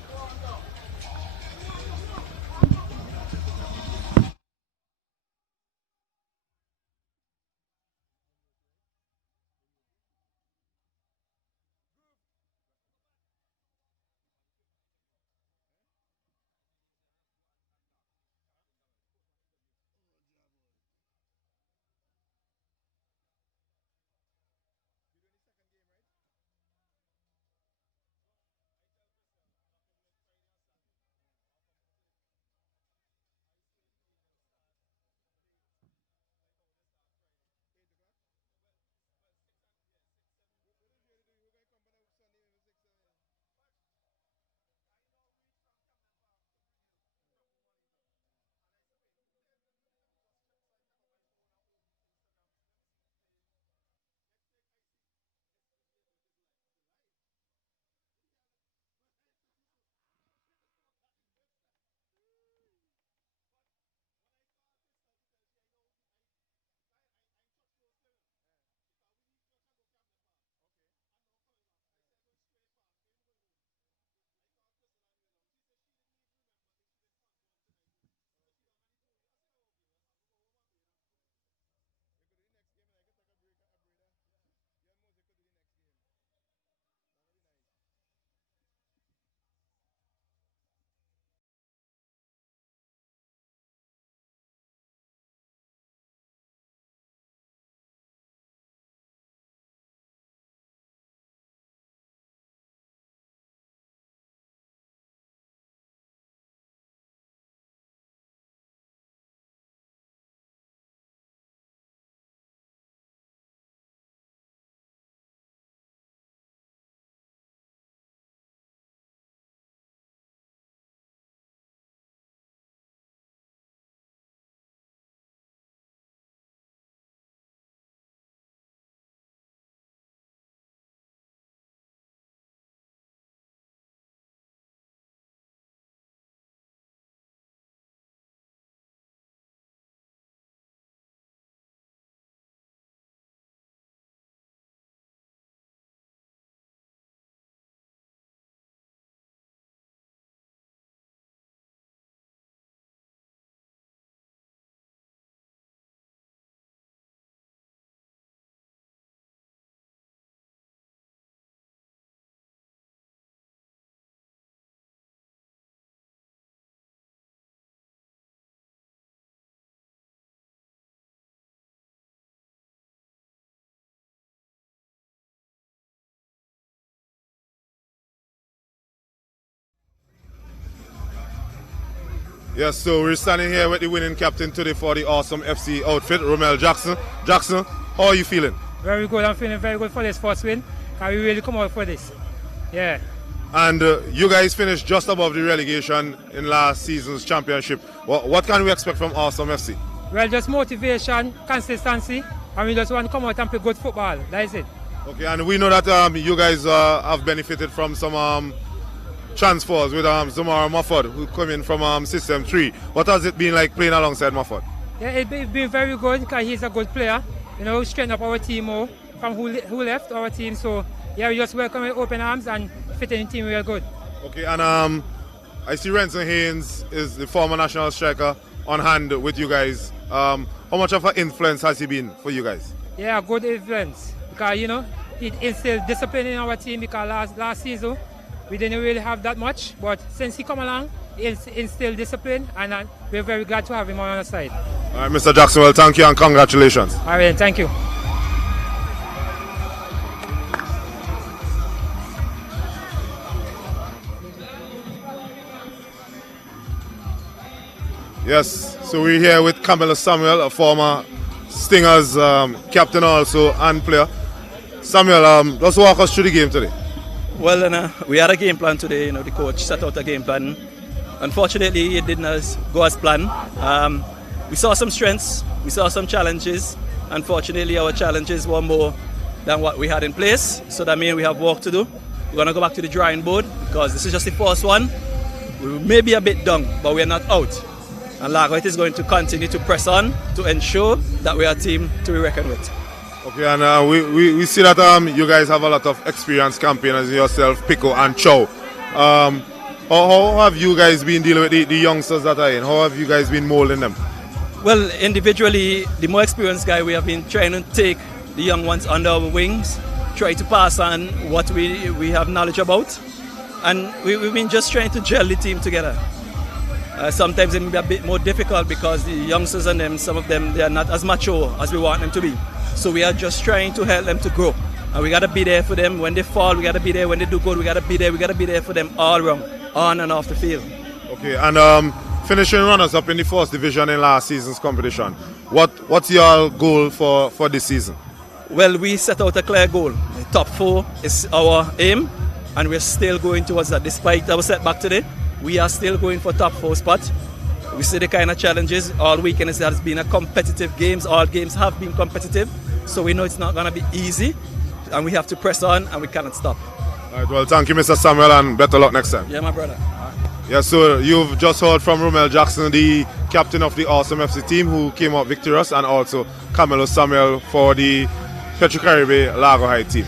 Yes, so we're standing here with the winning captain today for the Awesome FC outfit, Romel Jackson. Jackson, how are you feeling? Very good. I'm feeling very good for this first win. Can we really come out for this? Yeah. And you guys finished just above the relegation in last season's championship. What can we expect from Awesome FC? Well, just motivation, consistency, and we just want to come out and play good football. That is it. Okay, and we know that you guys have benefited from some transfers with Zamara Mufford, who come in from System 3. What has it been like playing alongside Mufford? Yeah, it's been very good because he's a good player. You know, strengthen up our team more from who left our team. So, yeah, we just welcome with open arms and fit in the team real good. Okay, and I see Renson Haynes is the former national striker on hand with you guys. How much of an influence has he been for you guys? Yeah, good influence. Because, you know, he instilled discipline in our team because last season, we didn't really have that much, but since he come along, he instilled discipline, and we're very glad to have him on our side. All right, Mr. Jackson, well, thank you and congratulations. All right, thank you. Yes, so we're here with Camilo Samuel, a former Stingers captain also and player. Samuel, just walk us through the game today. Well, we had a game plan today. You know, the coach set out a game plan. Unfortunately, it didn't go as planned. We saw some strengths, we saw some challenges. Unfortunately, our challenges were more than what we had in place, so that means we have work to do. We're going to go back to the drawing board because this is just the first one. We may be a bit down, but we're not out. And LARGO is going to continue to press on to ensure that we are a team to be reckoned with. Okay, and we see that you guys have a lot of experienced campaigners yourself, Pico and Chow. How have you guys been dealing with the youngsters that are in? How have you guys been molding them? Well, individually, the more experienced guy, we have been trying to take the young ones under our wings, try to pass on what we have knowledge about. And we've been just trying to gel the team together. Sometimes it may be a bit more difficult because the youngsters and them, some of them, they are not as mature as we want them to be. So we are just trying to help them to grow. And we got to be there for them. When they fall, we got to be there. When they do good, we got to be there. We got to be there for them all around, on and off the field. Okay, and finishing runners-up in the first division in last season's competition. What's your goal for this season? Well, we set out a clear goal. The top 4 is our aim, and we're still going towards that. Despite our setback today, we are still going for top 4 spot. We see the kind of challenges all weekend. It has been a competitive games. All games have been competitive, so we know it's not going to be easy, and we have to press on, and we cannot stop. All right, well, thank you, Mr. Samuel, and better luck next time. Yeah, my brother. Yeah, so you've just heard from Romel Jackson, the captain of the Awesome FC team, who came out victorious, and also Camilo Samuel for the Petro-Caribe LARGO High team.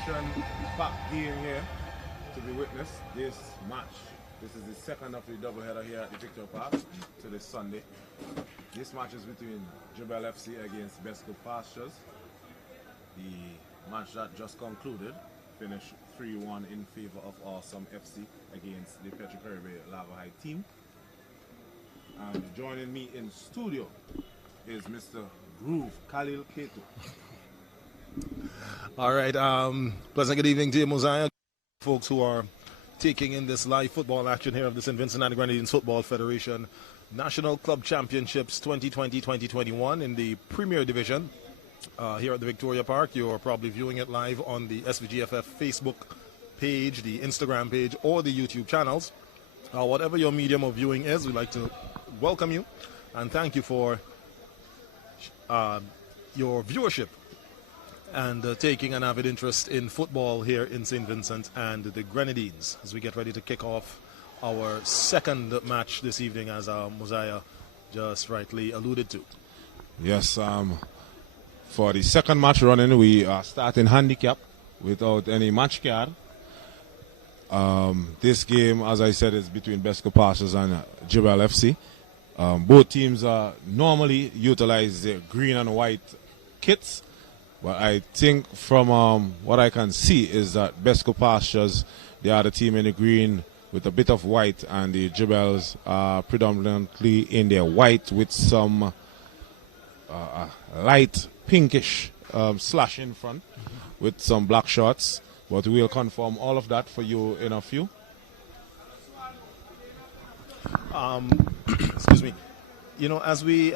action-packed game here to be witnessed. This match, this is the second of the doubleheader here at the Victor Park to this Sunday. This match is between JEBELLE FC against BESCO Pastures. The match that just concluded finished 3-1 in favor of Awesome FC against the Petro Caribe LARGO High team. And joining me in studio is Mr. Groove Khalil Keto. All right, pleasant good evening to you, Mosiah. Folks who are taking in this live football action here of the St. Vincent and the Grenadines Football Federation National Club Championships 2020-2021 in the Premier Division here at the Victoria Park. You're probably viewing it live on the SVGFF Facebook page, the Instagram page, or the YouTube channels. Whatever your medium of viewing is, we'd like to welcome you and thank you for your viewership and taking an avid interest in football here in St. Vincent and the Grenadines as we get ready to kick off our second match this evening, as Mosiah just rightly alluded to. Yes, for the second match running, we are starting handicap without any match card. This game, as I said, is between BESCO Pastures and JEBELLE FC. Both teams normally utilize the green and white kits, but I think from what I can see is that BESCO Pastures, they are the team in the green with a bit of white, and the JEBELLES are predominantly in their white with some light pinkish slash in front with some black shorts. But we'll confirm all of that for you in a few. Excuse me. You know, as we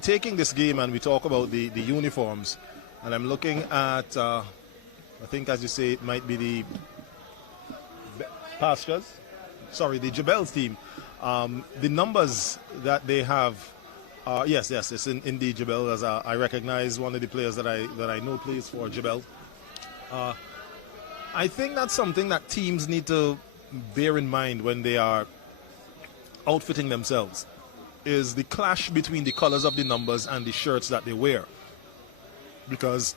taking this game and we talk about the uniforms, and I'm looking at I think, as you say, it might be the Pastures, sorry, the JEBELLE's team. The numbers that they have, yes, it's indeed JEBELLE, as I recognize one of the players that I know plays for JEBELLE. I think that's something that teams need to bear in mind when they are outfitting themselves, is the clash between the colors of the numbers and the shirts that they wear. Because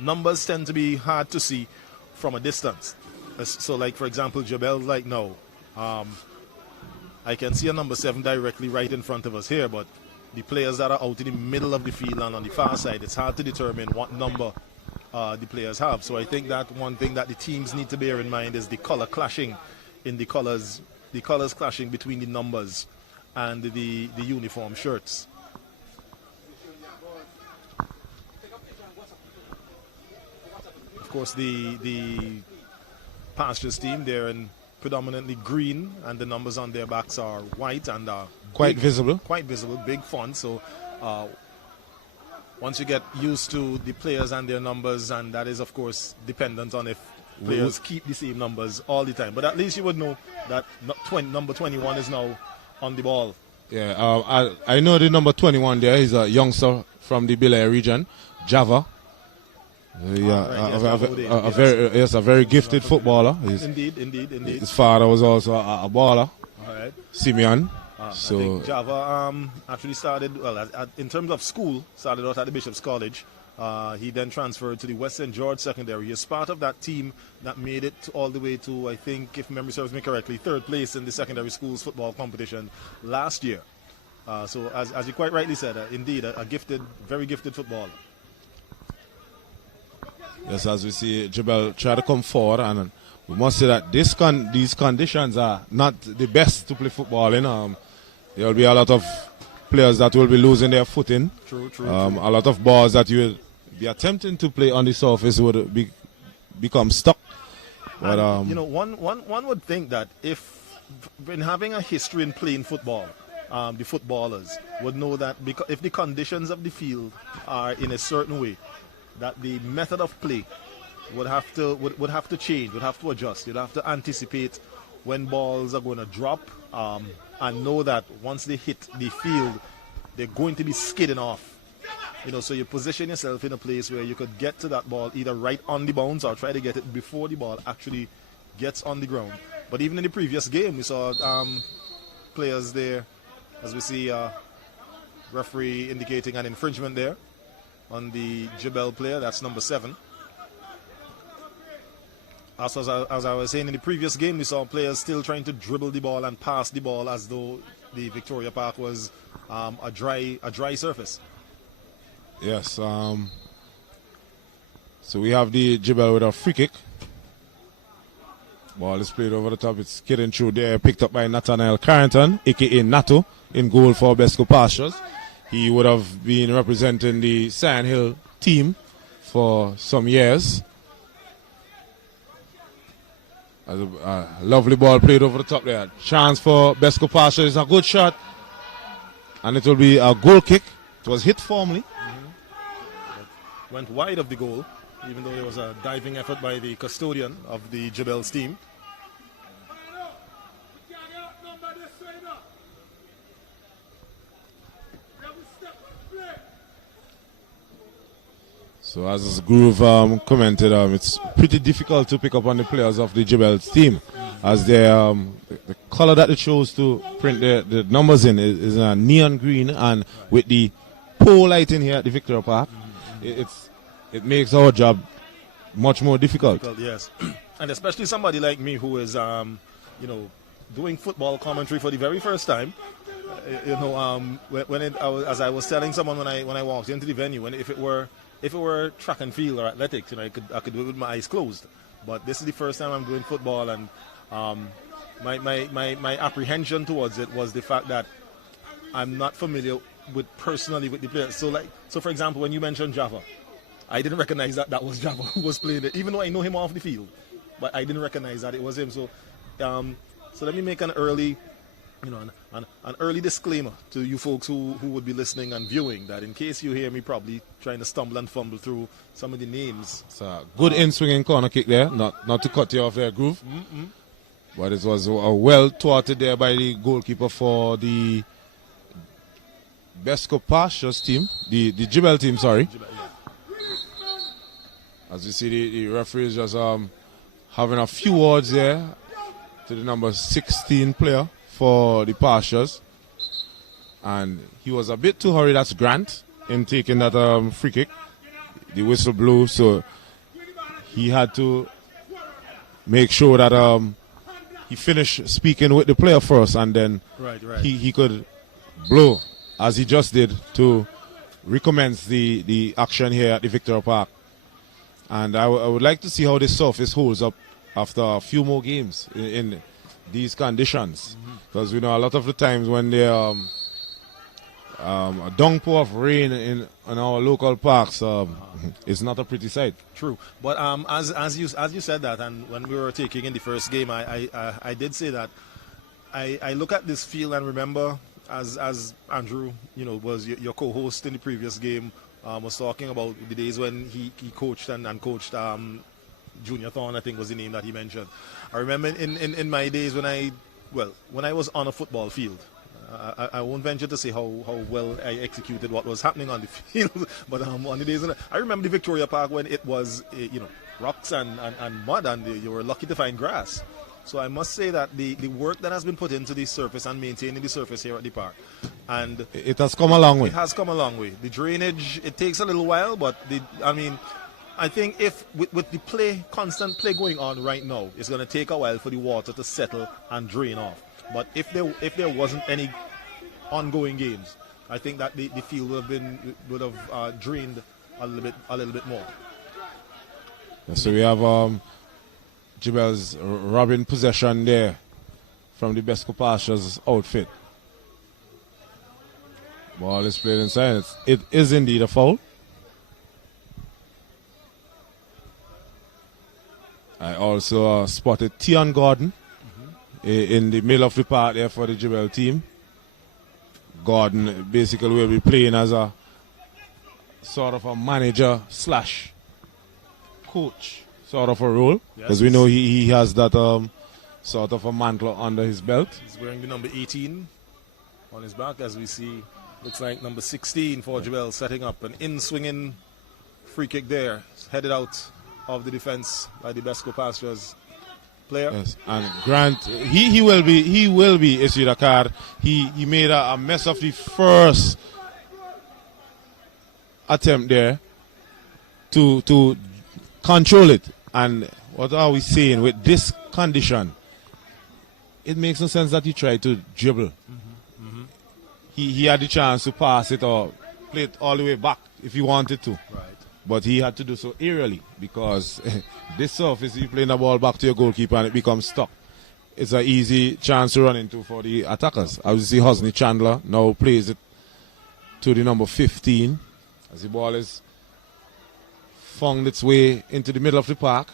numbers tend to be hard to see from a distance. So, like, for example, JEBELLE, like now, I can see a number 7 directly right in front of us here, but the players that are out in the middle of the field and on the far side, it's hard to determine what number the players have. So I think that one thing that the teams need to bear in mind is the color clashing in the colors clashing between the numbers and the uniform shirts. Of course, the Pastures team, they're in predominantly green, and the numbers on their backs are white and Quite visible, big font. So once you get used to the players and their numbers, and that is of course dependent on if players keep the same numbers all the time, but at least you would know that number 21 is now on the ball. Yeah, I know the number 21 there is a youngster from the Bel Air region, Java. A very gifted footballer. Indeed. His father was also a baller, Simeon. I think Java actually started, well, in terms of school, started out at the Bishop's College. He then transferred to the West St. George Secondary. He is part of that team that made it all the way to, I think, if memory serves me correctly, 3rd place in the secondary schools football competition last year. So, as you quite rightly said, indeed, a very gifted footballer. Yes, as we see JEBELLE try to come forward, and we must say that these conditions are not the best to play football in. There will be a lot of players that will be losing their footing. True. A lot of balls that you will be attempting to play on the surface would become stuck. But you know, one would think that if in having a history in playing football, the footballers would know that if the conditions of the field are in a certain way, that the method of play would have to change, would have to adjust. You'd have to anticipate when balls are going to drop, and know that once they hit the field, they're going to be skidding off. You know, so you position yourself in a place where you could get to that ball either right on the bounce or try to get it before the ball actually gets on the ground. But even in the previous game, we saw players there, as we see referee indicating an infringement there on the JEBELLE player. That's number 7. as I was saying in the previous game, we saw players still trying to dribble the ball and pass the ball as though the Victoria Park was a dry surface. Yes. So we have the JEBELLE with a free kick. Ball is played over the top. It's getting through there, picked up by Nathaniel Carrington, aka Nato, in goal for BESCO Pastures. He would have been representing the Sand Hill team for some years. A lovely ball played over the top there. Chance for BESCO Pastures. A good shot. And it will be a goal kick. It was hit firmly. Went wide of the goal, even though there was a diving effort by the custodian of the JEBELLE's team. So as Groove commented, it's pretty difficult to pick up on the players of the JEBELLE's team, as the color that it chose to print the numbers in is a neon green, and with the pole lighting here at the Victoria Park, it makes our job much more difficult. Yes, and especially somebody like me who is doing football commentary for the very first time. As I was telling someone when I walked into the venue, if it were track and field or athletics, I could do it with my eyes closed. But this is the first time I'm doing football, and my apprehension towards it was the fact that I'm not familiar personally with the players. So for example, when you mentioned Java, I didn't recognize that was Java who was playing it, even though I know him off the field. But I didn't recognize that it was him. So let me make an early disclaimer to you folks who would be listening and viewing, that in case you hear me probably trying to stumble and fumble through some of the names. It's a good in-swinging corner kick there, not to cut you off there, Groove. But it was well thwarted there by the goalkeeper for the BESCO Pastures team, the JEBELLE team, sorry. As you see, the referee is just having a few words there to the number 16 player for the Pastures, and he was a bit too hurried. That's Grant in taking that free kick. The whistle blew, so he had to make sure that he finished speaking with the player first, and then he could blow, as he just did, to recommence the action here at the Victoria Park. And I would like to see how this surface holds up after a few more games in these conditions, because we know a lot of the times when there a downpour of rain in our local parks, it's not a pretty sight. True, but as you said that, and when we were taking in the first game, I did say that I look at this field and remember, as Andrew was your co-host in the previous game, was talking about the days when he coached and coached Junior Thorne, I think was the name that he mentioned. I remember in my days when I was on a football field, I won't venture to say how well I executed what was happening on the field, but on the days when I remember the Victoria Park when it was rocks and mud, and you were lucky to find grass. So I must say that the work that has been put into the surface and maintaining the surface here at the park, and it has come a long way. It has come a long way. The drainage, it takes a little while, but I think if with the constant play going on right now, it's going to take a while for the water to settle and drain off. But if there wasn't any ongoing games, I think that the field would have drained a little bit more. Yeah, so we have JEBELLE's robbing possession there from the BESCO Pastures outfit. Ball is played inside. It is indeed a foul. I also spotted Tion Gordon in the middle of the park there for the JEBELLE team. Gordon basically will be playing as a sort of a manager / coach sort of a role, because we know he has that sort of a mantle under his belt. He's wearing the number 18 on his back, as we see. Looks like number 16 for JEBELLE, setting up an in-swinging free kick there. It's headed out of the defense by the BESCO Pastures player. Yes, and Grant, he will be issued a card. He made a mess of the first attempt there to control it, and what are we saying? With this condition, it makes no sense that he tried to dribble. He had the chance to pass it or play it all the way back if he wanted to. Right. But he had to do so aerially because this surface, you playing the ball back to your goalkeeper and it becomes stuck. It's an easy chance to run into for the attackers. As you see, Hosni Chandler now plays it to the number 15 as the ball is found its way into the middle of the park.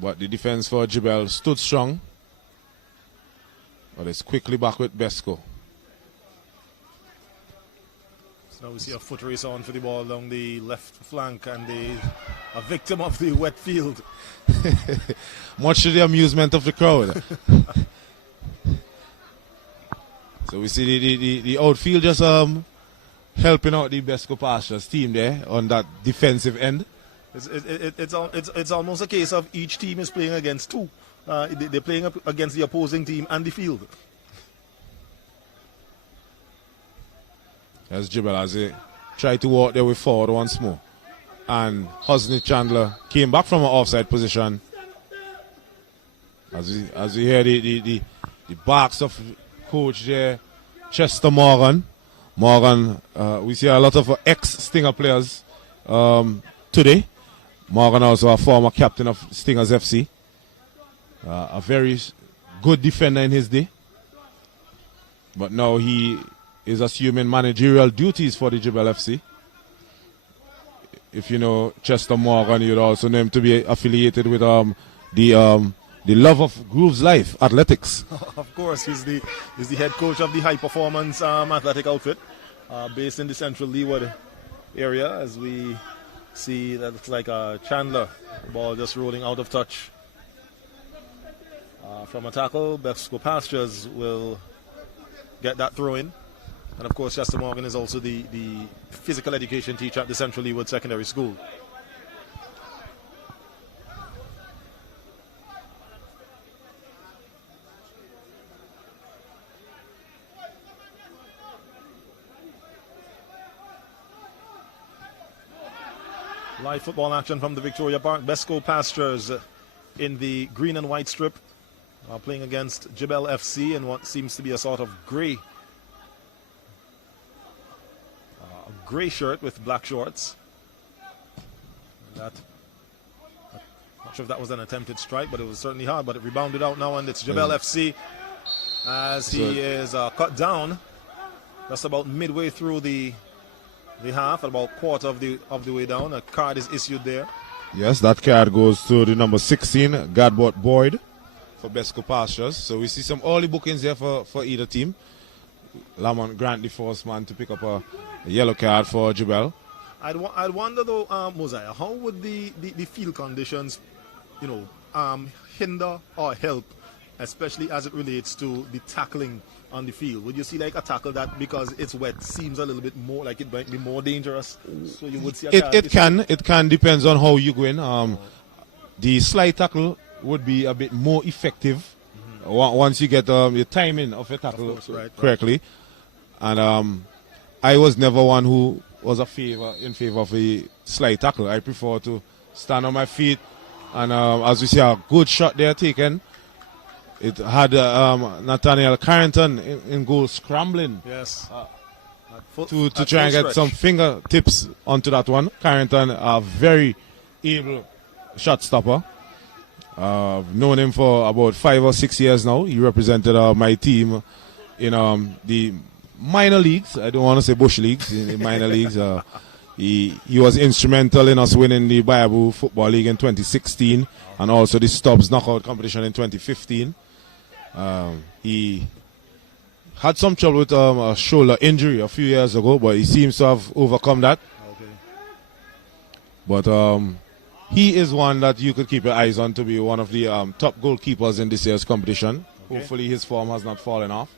But the defense for JEBELLE stood strong. But it's quickly back with BESCO. So now we see a foot race on for the ball along the left flank and a victim of the wet field. Much to the amusement of the crowd. So we see the outfield just helping out the BESCO Pastures team there on that defensive end. It's almost a case of each team is playing against two. They're playing up against the opposing team and the field. As JEBELLE as they try to walk their way forward once more. And Hosni Chandler came back from an offside position. As we hear the barks of coach there, Chester Morgan. We see a lot of ex-Stinger players today. Morgan also a former captain of Stingers FC. A very good defender in his day. But now he is assuming managerial duties for the JEBELLE FC. If you know Chester Morgan, you'd also know him to be affiliated with the Love of Grooves Life Athletics. Of course, he's the head coach of the high performance athletic outfit based in the central Leeward area. As we see, that looks like Chandler, ball just rolling out of touch. From a tackle, BESCO Pastures will get that throw in. And of course, Chester Morgan is also the physical education teacher at the Central Leeward Secondary School. Live football action from the Victoria Park. BESCO Pastures in the green and white strip, playing against JEBELLE FC in what seems to be a sort of grey shirt with black shorts. I'm not sure if that was an attempted strike, but it was certainly hard. But it rebounded out now, and it's JEBELLE FC as he is cut down just about midway through the half, about quarter of the way down. A card is issued there. Yes, that card goes to the number 16, Gadbot Boyd, for BESCO Pastures. So we see some early bookings here for either team. Lamont Grant, the first man to pick up a yellow card for JEBELLE. I'd wonder though, Mosiah, how would the field conditions, hinder or help, especially as it relates to the tackling on the field? Would you see like a tackle that, because it's wet, seems a little bit more like it might be more dangerous? So you would see a card. It can depends on how you go in. The slide tackle would be a bit more effective once you get your timing of your tackle correctly. And I was never one who was in favor of a slide tackle. I prefer to stand on my feet, and as we see a good shot there taken. It had Nathaniel Carrington in goal scrambling. Yes. To try and get some fingertips onto that one. Carrington, a very able shot stopper. I've known him for about 5 or 6 years now. He represented my team in the minor leagues. I don't want to say bush leagues. In the minor leagues. He was instrumental in us winning the Bayabu Football League in 2016 and also the Stubbs Knockout competition in 2015. He had some trouble with a shoulder injury a few years ago, but he seems to have overcome that. Okay. But he is one that you could keep your eyes on to be one of the top goalkeepers in this year's competition. Okay. Hopefully his form has not fallen off.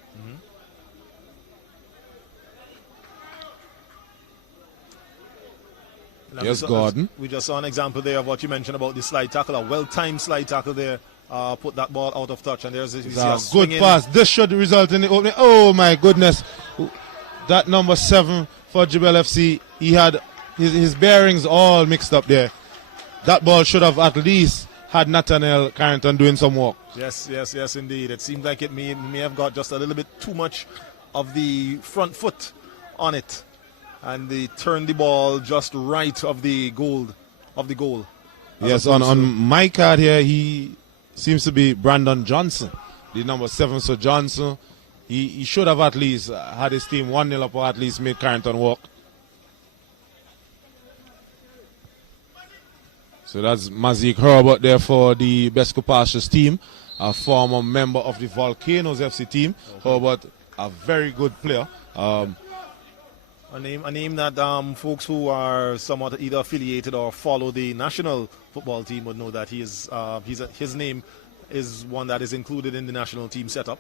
Yes, Gordon. We just saw an example there of what you mentioned about the slide tackle, a well-timed slide tackle there. Put that ball out of touch, and there's a good pass. This should result in the opening. Oh my goodness, that number 7 for JEBELLE FC, he had his bearings all mixed up there. that ball should have at least had Nathaniel Carrington doing some work. Yes, indeed. It seemed like it may have got just a little bit too much of the front foot on it, and they turned the ball just right of the goal. Yes, on my card here, he seems to be Brandon Johnson, the number 7. So Johnson, he should have at least had his team 1-0 up, or at least made Carrington walk. So that's Mazik Herbert there for the BESCO Pastures team, a former member of the Volcanoes FC team. Okay. Herbert, a very good player. A name that folks who are somewhat either affiliated or follow the national football team would know that his name is one that is included in the national team setup.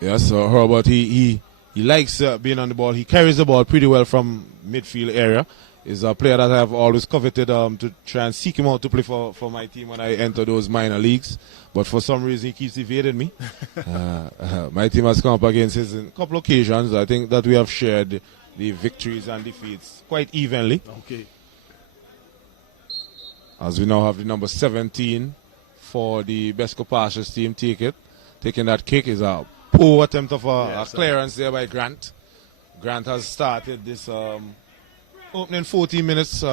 Yes, so Herbert, he likes being on the ball. He carries the ball pretty well from midfield area. He's a player that I've always coveted to try and seek him out to play for my team when I enter those minor leagues. But for some reason, he keeps evading me. My team has come up against his in a couple of occasions. I think that we have shared the victories and defeats quite evenly. Okay. As we now have the number 17 for the BESCO Pastures team taking that kick is a poor attempt of a clearance there by Grant. Grant has started this opening 14 minutes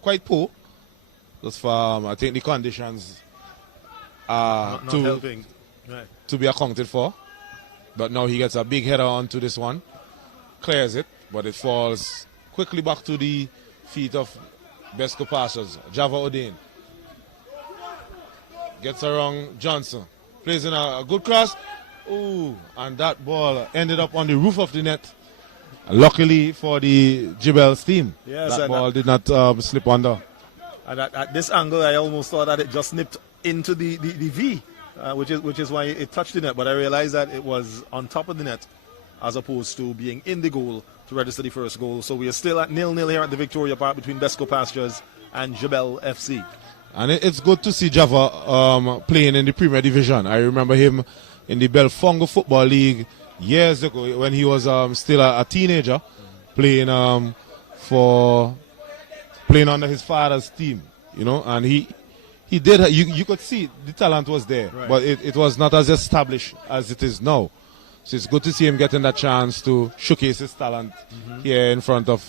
quite poor. Just for I think the conditions are not helping. Right. To be accounted for. But now he gets a big header onto this one. Clears it, but it falls quickly back to the feet of BESCO Pastures. Java O'Dane gets around Johnson. Plays in a good cross. Ooh, and that ball ended up on the roof of the net. Luckily for the JEBELLE team, that ball did not slip under. And at this angle, I almost thought that it just nipped into the V, which is why it touched the net. But I realized that it was on top of the net, as opposed to being in the goal to register the first goal. So we are still at 0-0 here at the Victoria Park between BESCO Pastures and JEBELLE FC. And it's good to see Java playing in the Premier Division. I remember him in the Belfongo Football League years ago when he was still a teenager, playing under his father's team, and he did. You could see the talent was there, right. But it was not as established as it is now. So it's good to see him getting that chance to showcase his talent here in front of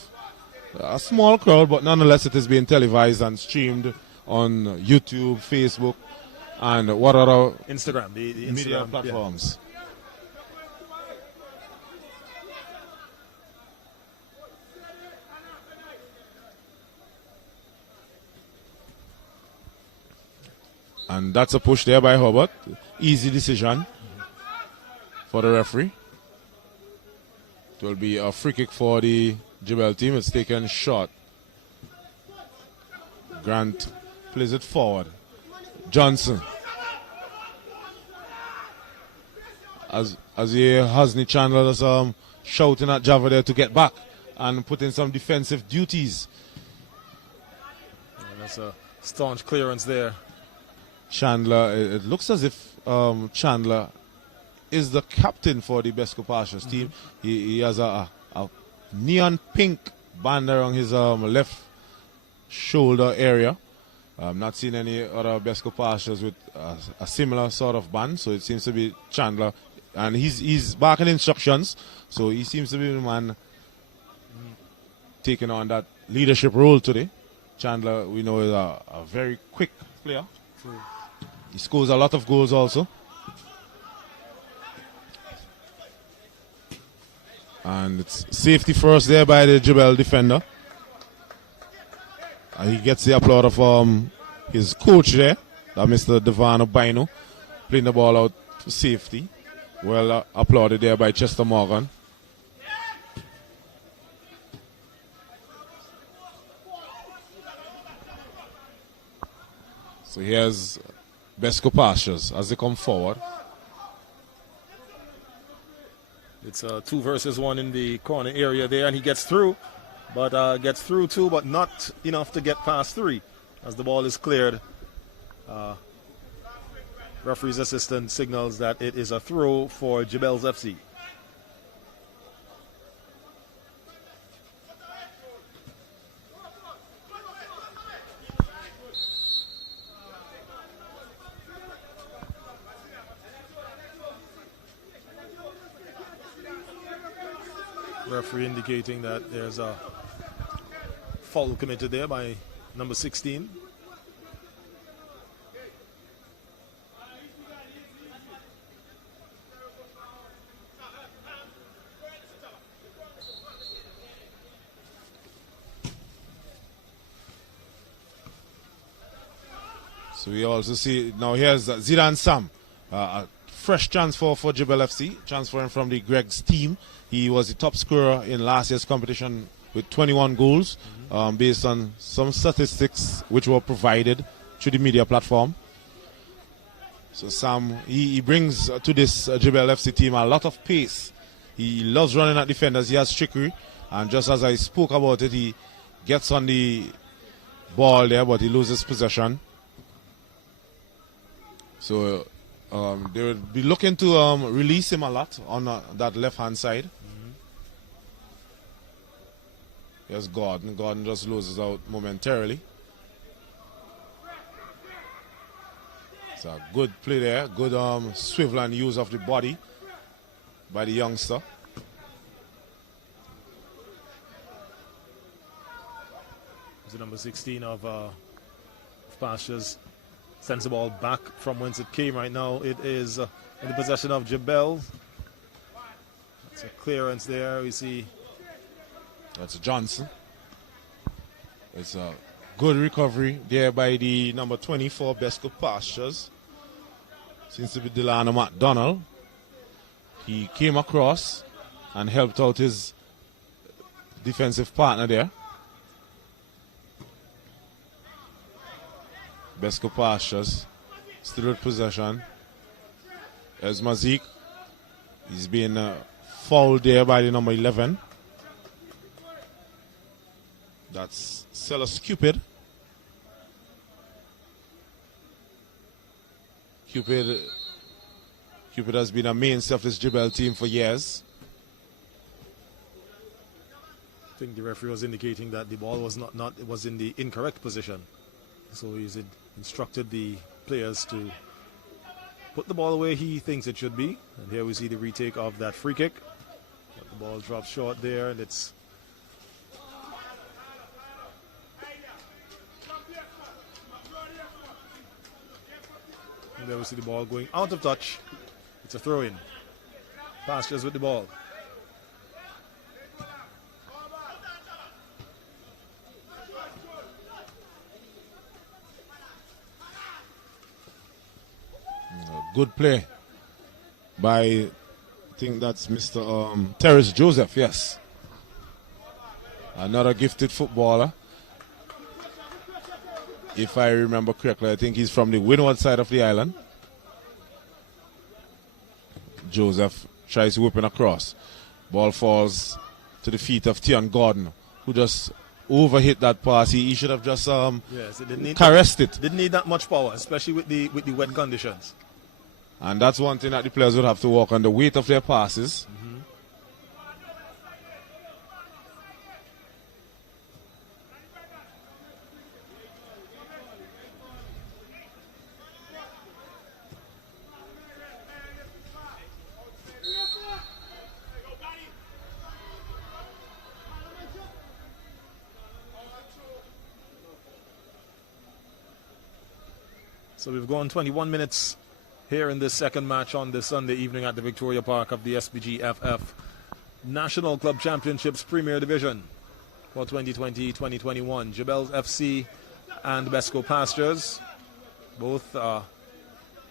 a small crowd, but nonetheless it is being televised and streamed on YouTube, Facebook, and what other Instagram, the media platforms. Yeah. And that's a push there by Herbert. Easy decision for the referee. It will be a free kick for the JEBELLE team. It's taken short. Grant plays it forward. Johnson. As you hear Hasni Chandler is shouting at Java there to get back and put in some defensive duties. And that's a staunch clearance there. Chandler, it looks as if Chandler is the captain for the BESCO Pastures team. He has a neon pink band around his left shoulder area. I'm not seeing any other BESCO Pastures with a similar sort of band, so it seems to be Chandler. And he's barking instructions, so he seems to be the man taking on that leadership role today. Chandler, we know, is a very quick player. True. He scores a lot of goals also. And it's safety first there by the JEBELLE defender. And he gets the applaud of his coach there, Mr. Devano Bino, playing the ball out to safety. Well applauded there by Chester Morgan. So here's BESCO Pastures as they come forward. It's 2 versus 1 in the corner area there, and he gets through, but gets through 2, but not enough to get past 3 as the ball is cleared. Referee's assistant signals that it is a throw for JEBELLE FC. referee indicating that there's a foul committed there by number 16. So we also see now here's Zidane Sam, a fresh transfer for JEBELLE FC, transferring from the Greg's team. He was the top scorer in last year's competition with 21 goals, based on some statistics which were provided through the media platform. So Sam, he brings to this JEBELLE FC team a lot of pace. He loves running at defenders. He has trickery, and just as I spoke about it, he gets on the ball there, but he loses possession. So they will be looking to release him a lot on that left-hand side. Here's Gordon. Gordon just loses out momentarily. It's a good play there. Good swivel and use of the body by the youngster. The number 16 of Pastures sends the ball back from whence it came. Right now it is in the possession of JEBELLE. That's a clearance there. We see that's Johnson. It's a good recovery there by the number 24 BESCO Pastures. Seems to be Delano McDonald. He came across and helped out his defensive partner there. BESCO Pastures still with possession. There's Mazik. He's being fouled there by the number 11. That's Sellers Cupid. Cupid has been a mainstay of this JEBELLE team for years. I think the referee was indicating that the ball was it was in the incorrect position. So he's instructed the players to put the ball where he thinks it should be. And here we see the retake of that free kick. But the ball drops short there, and it's and there we see the ball going out of touch. It's a throw-in. Pastures with the ball. Good play by, I think that's Mr. Terrace Joseph, yes. Another gifted footballer. If I remember correctly, I think he's from the windward side of the island. Joseph tries whipping across. Ball falls to the feet of Tion Gordon, who just overhit that pass. He should have just yes, caressed it. Didn't need that much power, especially with the wet conditions. And that's one thing that the players would have to work on, the weight of their passes. So we've gone 21 minutes here in this second match on this Sunday evening at the Victoria Park of the SVG FF National Club Championships Premier Division for 2020-2021. JEBELLE FC and BESCO Pastures. Both no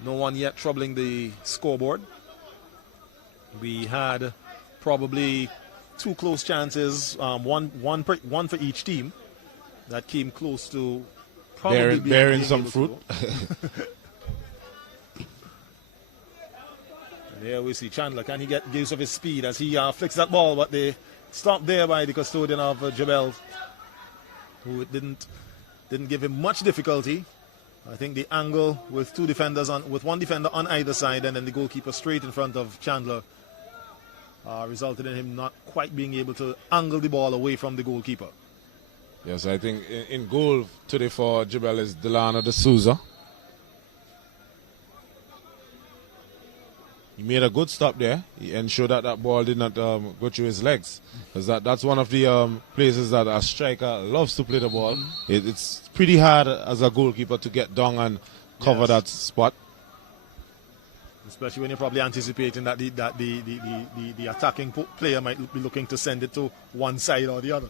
one yet troubling the scoreboard. We had probably two close chances, one for each team that came close to probably bearing some fruit. There we see Chandler. Can he get use of his speed as he flicks that ball? But they stopped there by the custodian of JEBELLE, who didn't give him much difficulty. I think the angle with two defenders with one defender on either side, and then the goalkeeper straight in front of Chandler, resulted in him not quite being able to angle the ball away from the goalkeeper. Yes, I think in goal today for JEBELLE is Delano de Souza. He made a good stop there. He ensured that that ball did not go through his legs. Because that's one of the places that a striker loves to play the ball. It's pretty hard as a goalkeeper to get down and cover that spot. Especially when you're probably anticipating that the attacking player might be looking to send it to one side or the other.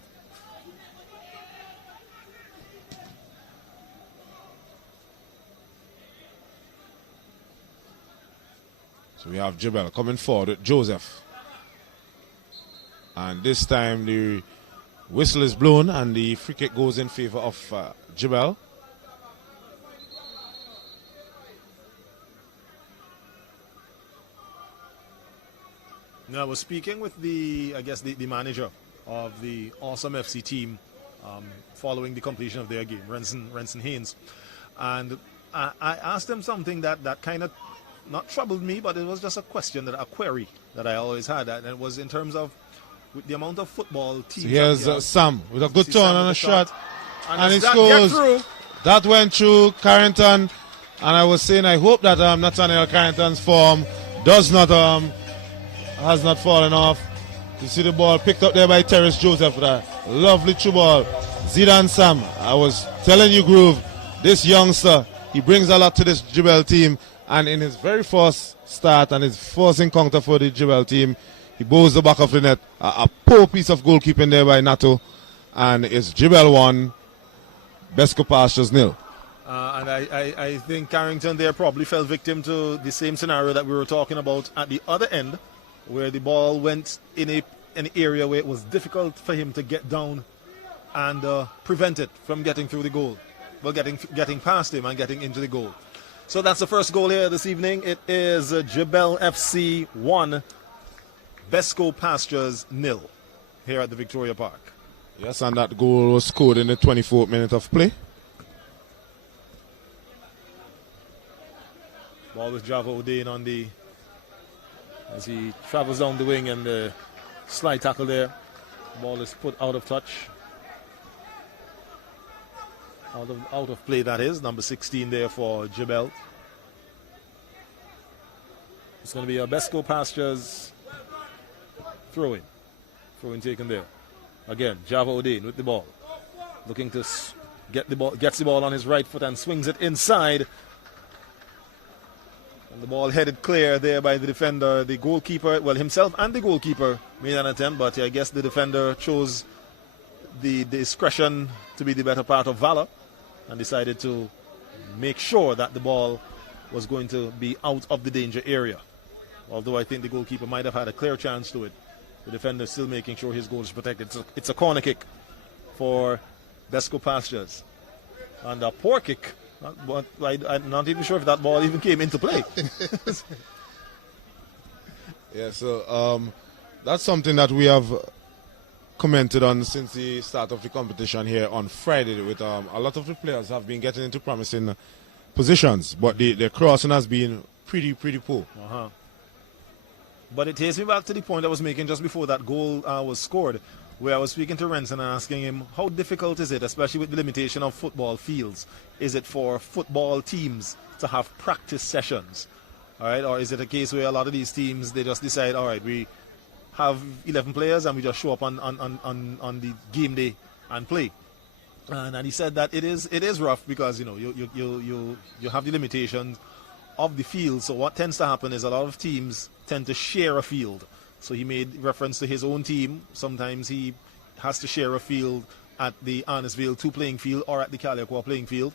So we have Jebelle coming forward with Joseph. And this time the whistle is blown and the free kick goes in favor of Jebelle. Now, I was speaking with the manager of the Awesome FC team following the completion of their game, Renson Haynes. And I asked him something that kind of not troubled me, but it was just a query that I always had. And it was in terms of with the amount of football teams. So here's Sam with a good turn and a shot. And he that scores. That went through Carrington. And I was saying I hope that Nathaniel Carrington's form has not fallen off. You see the ball picked up there by Terrace Joseph with a lovely through ball. Zidane Sam, I was telling you, Groove, this youngster, he brings a lot to this Jebelle team. And in his very first start and his first encounter for the Jebelle team, he bows the back of the net. A poor piece of goalkeeping there by Nato. And it's Jebelle 1, BESCO Pastures 0. And I think Carrington there probably fell victim to the same scenario that we were talking about at the other end, where the ball went in an area where it was difficult for him to get down and prevent it from getting through the goal. Well, getting past him and getting into the goal. So that's the first goal here this evening. It is Jebelle FC 1, BESCO Pastures 0 here at the Victoria Park. Yes, and that goal was scored in the 24th minute of play. Ball with Java O'Dane as he travels down the wing, and the slide tackle there. Ball is put out of touch. Out of play, that is. Number 16 there for Jebelle. It's going to be a BESCO Pastures throw-in. Throw-in taken there. Again, Java O'Dane with the ball. Looking to get the ball, gets the ball on his right foot and swings it inside. And the ball headed clear there by the defender. The goalkeeper, well, himself and the goalkeeper made an attempt, but I guess the defender chose the discretion to be the better part of valor and decided to make sure that the ball was going to be out of the danger area. Although I think the goalkeeper might have had a clear chance to it. The defender still making sure his goal is protected. It's a corner kick for BESCO Pastures. And a poor kick. I'm not even sure if that ball even came into play. Yeah, so that's something that we have commented on since the start of the competition here on Friday. With a lot of the players have been getting into promising positions, but the crossing has been pretty poor. But it takes me back to the point I was making just before that goal was scored, where I was speaking to Renson and asking him, how difficult is it, especially with the limitation of football fields, is it for football teams to have practice sessions? All right, or is it a case where a lot of these teams, they just decide, all right, we have 11 players and we just show up on the game day and play? And he said that it is rough because you have the limitations of the field. So what tends to happen is a lot of teams tend to share a field. So he made reference to his own team. Sometimes he has to share a field at the Arnesville 2 playing field or at the Caliacqua playing field.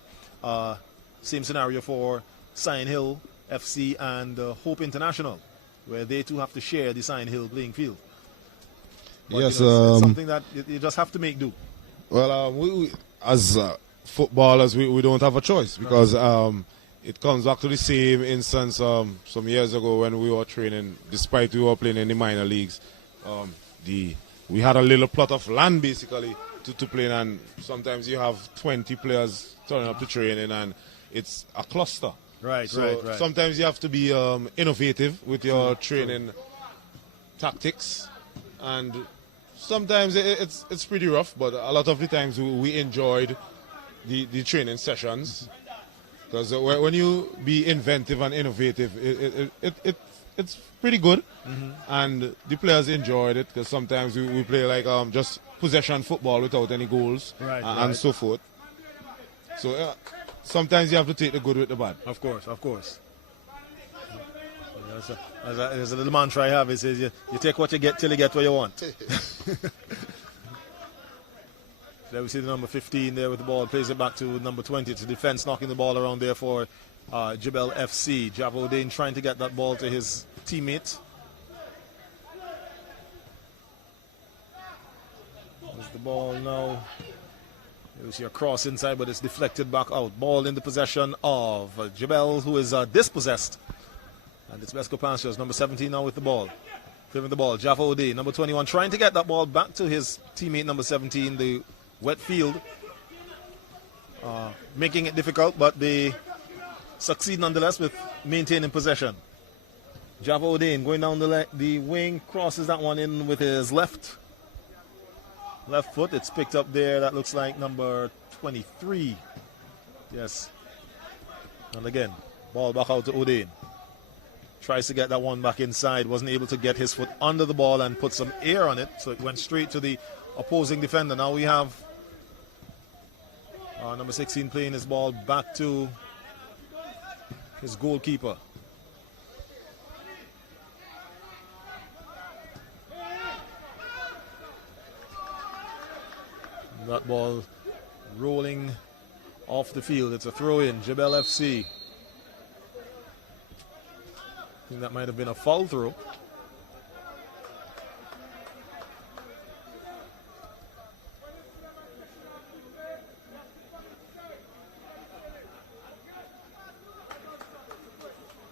Same scenario for Sion Hill FC and Hope International, where they too have to share the Sion Hill playing field. But, yes, it's something that you just have to make do. Well, we as footballers, we don't have a choice because it comes back to the same instance some years ago when we were training, despite we were playing in the minor leagues. We had a little plot of land basically to play in, and sometimes you have 20 players turning up to training and it's a cluster. Right. Sometimes you have to be innovative with your training tactics, and sometimes it's pretty rough, but a lot of the times we enjoyed the training sessions. Because when you be inventive and innovative, it it's pretty good, and the players enjoyed it because sometimes we play like just possession football without any goals and so forth. So sometimes you have to take the good with the bad. Of course. There's a little mantra I have. It says you take what you get till you get what you want. There we see the number 15 there with the ball. Plays it back to number 20. It's the defense knocking the ball around there for JEBELLE FC. Javodane trying to get that ball to his teammate. There's the ball now. You see a cross inside, but it's deflected back out. Ball in the possession of JEBELLE, who is dispossessed. And it's BESCO Pastures, number 17 now with the ball. Clearing the ball, Javodane, number 21, trying to get that ball back to his teammate, number 17, the wet field. Making it difficult, but they succeed nonetheless with maintaining possession. Javodane going down the wing, crosses that one in with his left foot. It's picked up there. That looks like number 23. Yes. And again, ball back out to Odane. Tries to get that one back inside. Wasn't able to get his foot under the ball and put some air on it. So it went straight to the opposing defender. Now we have number 16 playing his ball back to his goalkeeper. That ball rolling off the field. It's a throw in. JEBELLE FC. I think that might have been a foul throw.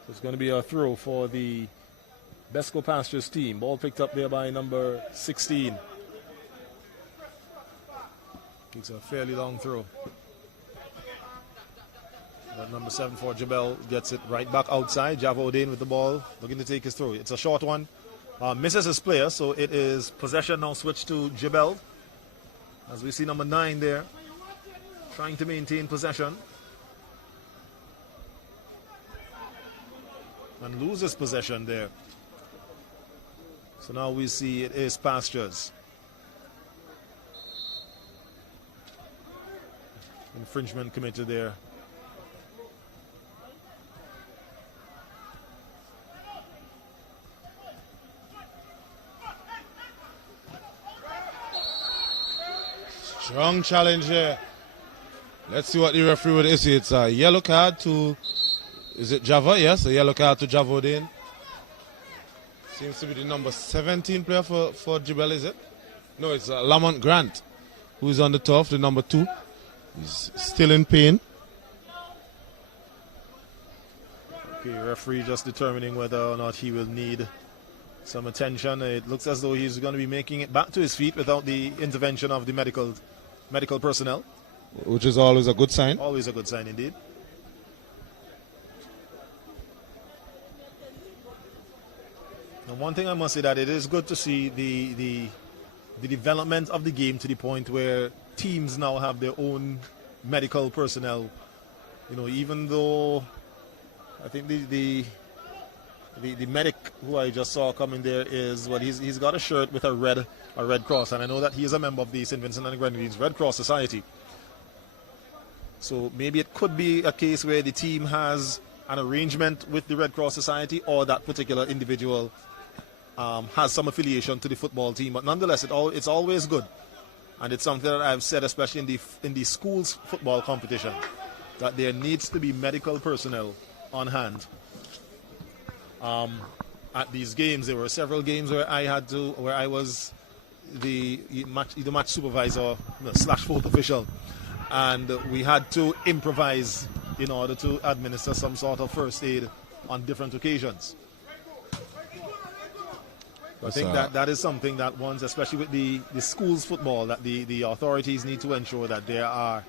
So it's going to be a throw for the BESCO Pastures team. Ball picked up there by number 16. It's a fairly long throw. But number 7 for JEBELLE gets it right back outside. Javodane with the ball, looking to take his throw. It's a short one. Misses his player, so it is possession now switched to JEBELLE. As we see number 9 there, trying to maintain possession. And loses possession there. So now we see it is Pastures. Infringement committed there. Strong challenge here. Let's see what the referee would issue. It's a yellow card to, is it Java? Yes, a yellow card to Javodane. Seems to be the number 17 player for JEBELLE, is it? No, it's Lamont Grant, who's on the turf, the number 2. He's still in pain. Okay, referee just determining whether or not he will need some attention. It looks as though he's going to be making it back to his feet without the intervention of the medical personnel. Which is always a good sign. Always a good sign indeed. And one thing I must say that it is good to see the development of the game to the point where teams now have their own medical personnel. You know, even though I think the medic who I just saw coming there is, well, he's got a shirt with a red cross, and I know that he is a member of the St. Vincent and the Grenadines Red Cross Society. So maybe it could be a case where the team has an arrangement with the Red Cross Society, or that particular individual has some affiliation to the football team. But nonetheless, it's always good, and it's something that I've said, especially in the schools football competition, that there needs to be medical personnel on hand. At these games, there were several games where I was the match supervisor / fourth official, and we had to improvise in order to administer some sort of first aid on different occasions. I think that is something that once, especially with the schools football, that the authorities need to ensure that there are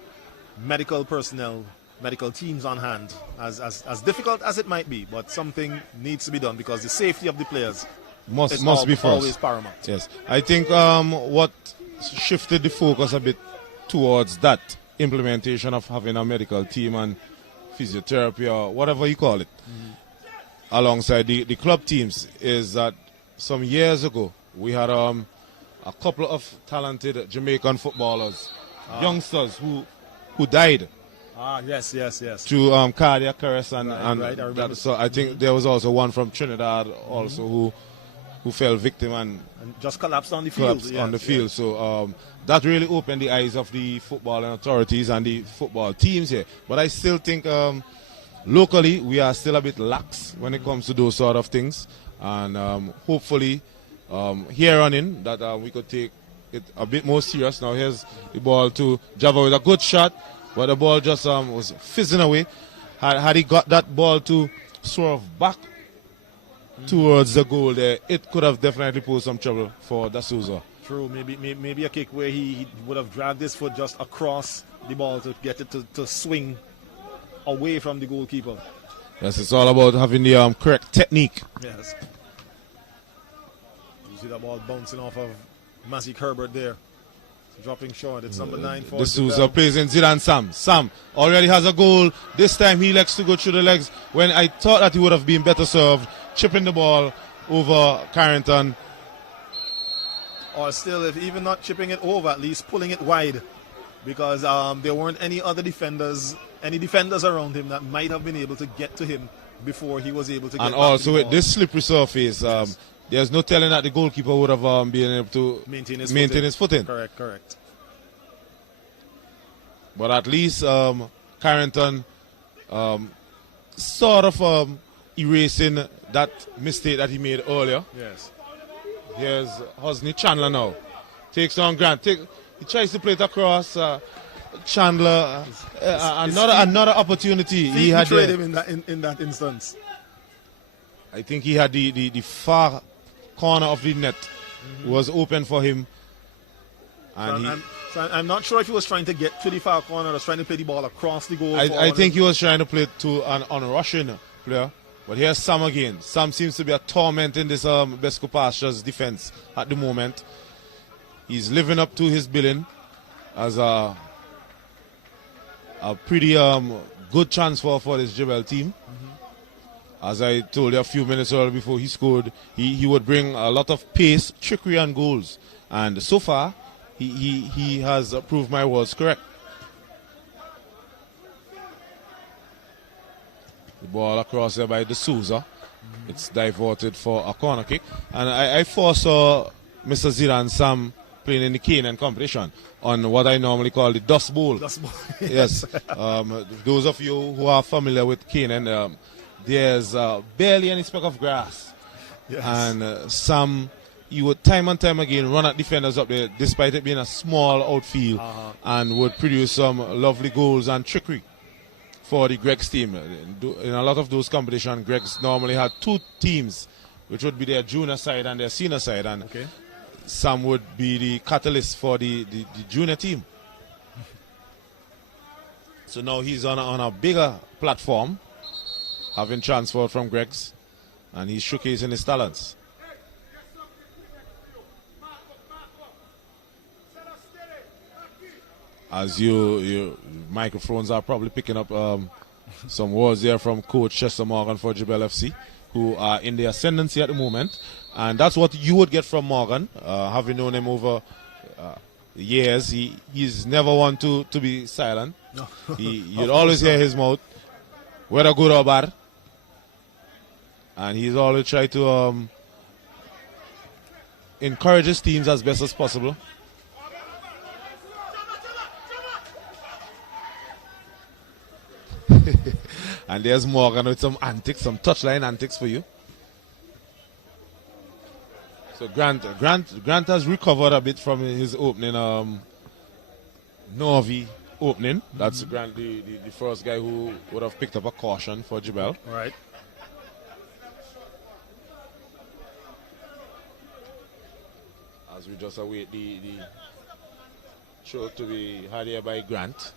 medical personnel, medical teams on hand, as difficult as it might be, but something needs to be done because the safety of the players must be first. Always paramount. Yes, I think what shifted the focus a bit towards that implementation of having a medical team and physiotherapy or whatever you call it alongside the club teams is that some years ago we had a couple of talented Jamaican footballers, youngsters who died Yes. through cardiac arrest and Right, I remember. that. So I think there was also one from Trinidad also who fell victim and just collapsed on the field. collapsed on the field. So that really opened the eyes of the footballing authorities and the football teams here. But I still think locally we are still a bit lax when it comes to those sort of things. And hopefully here on in that we could take it a bit more serious. Now here's the ball to Java with a good shot, but the ball just was fizzing away. Had he got that ball to swerve back towards the goal there, it could have definitely posed some trouble for D'Souza. True, maybe a kick where he would have dragged his foot just across the ball to get it to swing away from the goalkeeper. Yes, it's all about having the correct technique. Yes. You see that ball bouncing off of Masik Herbert there. Dropping short. It's number 9 for D'Souza JEBELLE. plays in Zidane Sam. Sam already has a goal. This time he likes to go through the legs when I thought that he would have been better served, chipping the ball over Carrington. Or still, if even not chipping it over, at least pulling it wide. Because there weren't any defenders around him that might have been able to get to him before he was able to get And back also to the with ball. this slippery surface, there's no telling that the goalkeeper would have been able to maintain his footing. Correct. But at least Carrington sort of erasing that mistake that he made earlier. Yes. Here's Hosni Chandler now. Takes on Grant. He tries to play it across. Chandler, another opportunity. He had betrayed him in that instance. I think he had the far corner of the net was open for him. And I'm not sure if he was trying to get to the far corner or was trying to play the ball across the goal. I think he was trying to play it to an unrushing player. But here's Sam again. Sam seems to be a torment in this BESCO Pastures defense at the moment. He's living up to his billing as a pretty good transfer for this JEBELLE team. As I told you a few minutes earlier before he scored, he would bring a lot of pace, trickery and goals. And so far, he has proved my words correct. The ball across there by D'Souza. It's diverted for a corner kick. And I foresaw Mr. Zidane Sam playing in the Canaan competition on what I normally call the Dust Bowl. Yes. Those of you who are familiar with Canaan, there's barely any speck of grass. Yes. And Sam, he would time and time again run at defenders up there despite it being a small outfield and would produce some lovely goals and trickery for the Greg's team. In a lot of those competitions, Greg's normally had two teams, which would be their junior side and their senior side. And Sam would be the catalyst for the junior team. So now he's on a bigger platform, having transferred from Greg's, and he's showcasing his talents. As your microphones are probably picking up some words there from Coach Chester Morgan for JEBELLE FC, who are in the ascendancy at the moment. And that's what you would get from Morgan, having known him over years. He's never one to be silent. No. You'd always hear his mouth, whether good or bad. And he's always tried to encourage his teams as best as possible. And there's Morgan with some antics, some touchline antics for you. So Grant has recovered a bit from his opening Norvi opening. That's Grant, the first guy who would have picked up a caution for JEBELLE. Right. As we just await the show to be had here by Grant.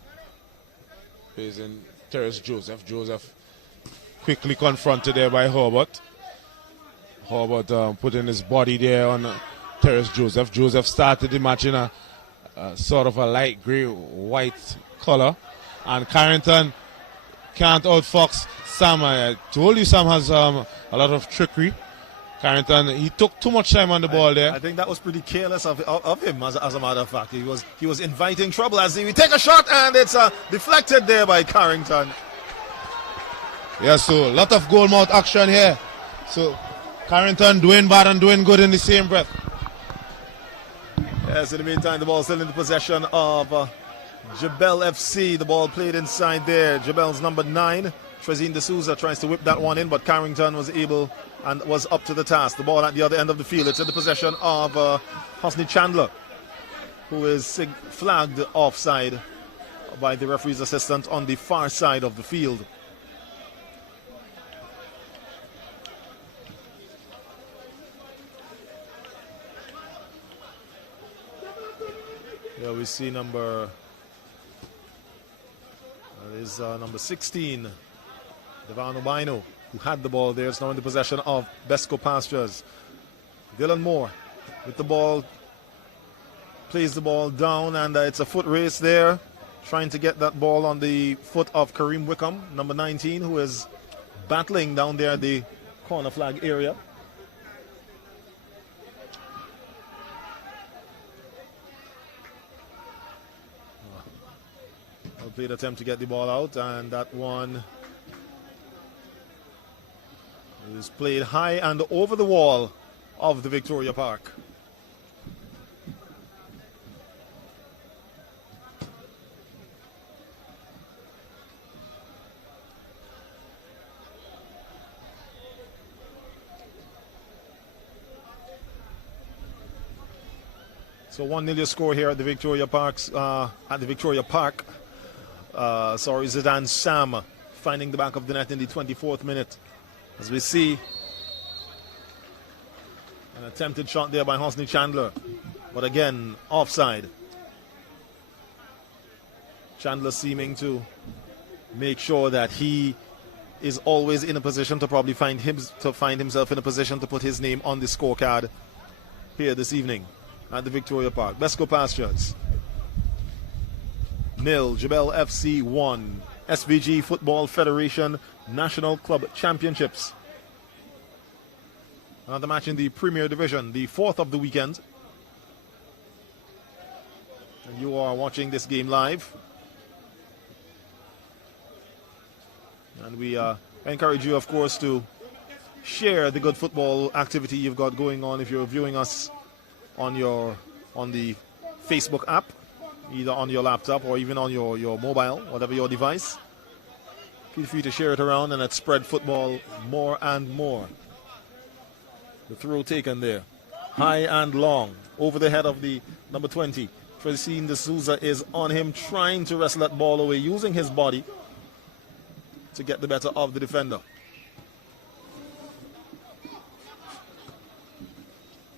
Plays in Terrace Joseph. Joseph quickly confronted there by Herbert. Herbert putting his body there on Terrace Joseph. Joseph started the match in a sort of a light grey white color. And Carrington can't outfox Sam. I told you Sam has a lot of trickery. Carrington, he took too much time on the ball there. I think that was pretty careless of him, as a matter of fact. He was inviting trouble as he take a shot, and it's deflected there by Carrington. Yeah, so a lot of goal mouth action here. So Carrington doing bad and doing good in the same breath. Yes, in the meantime, the ball still in the possession of JEBELLE FC. The ball played inside there. JEBELLE's number 9. Trezine D'Souza tries to whip that one in, but Carrington was able and was up to the task. The ball at the other end of the field. It's in the possession of Hosni Chandler, who is flagged offside by the referee's assistant on the far side of the field. Here we see number 16, Devano Bino, who had the ball there. It's now in the possession of BESCO Pastures. Dylan Moore with the ball, plays the ball down, and it's a foot race there, trying to get that ball on the foot of Kareem Wickham, number 19, who is battling down there at the corner flag area. Played attempt to get the ball out, and that one is played high and over the wall of the Victoria Park. So 1-0 score here at the Victoria Parks, Zidane Sam finding the back of the net in the 24th minute. As we see an attempted shot there by Hosni Chandler, but again offside. Chandler seeming to make sure that he is always in a position to probably find himself in a position to put his name on the scorecard here this evening at the Victoria Park. BESCO Pastures 0, JEBELLE FC 1. SVG Football Federation National Club Championships. Another match in the Premier Division, the 4th of the weekend. And you are watching this game live. And we encourage you, of course, to share the good football activity you've got going on if you're viewing us on the Facebook app, either on your laptop or even on your mobile, whatever your device. Feel free to share it around and let's spread football more and more. The throw taken there, high and long, over the head of the number 20. Trezine D'Souza is on him, trying to wrestle that ball away, using his body to get the better of the defender.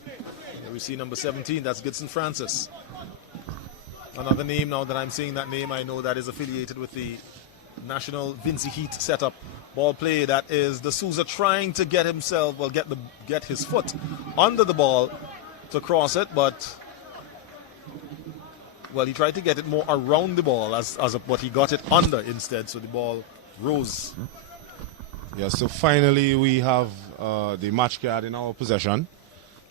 Here we see number 17, that's Gibson Francis. Another name now that I'm seeing that name, I know that is affiliated with the National Vinci Heat setup. Ball play, that is D'Souza trying to get himself, well, get his foot under the ball to cross it, but well, he tried to get it more around the ball but he got it under instead, so the ball rose. Yeah, so finally we have the match card in our possession.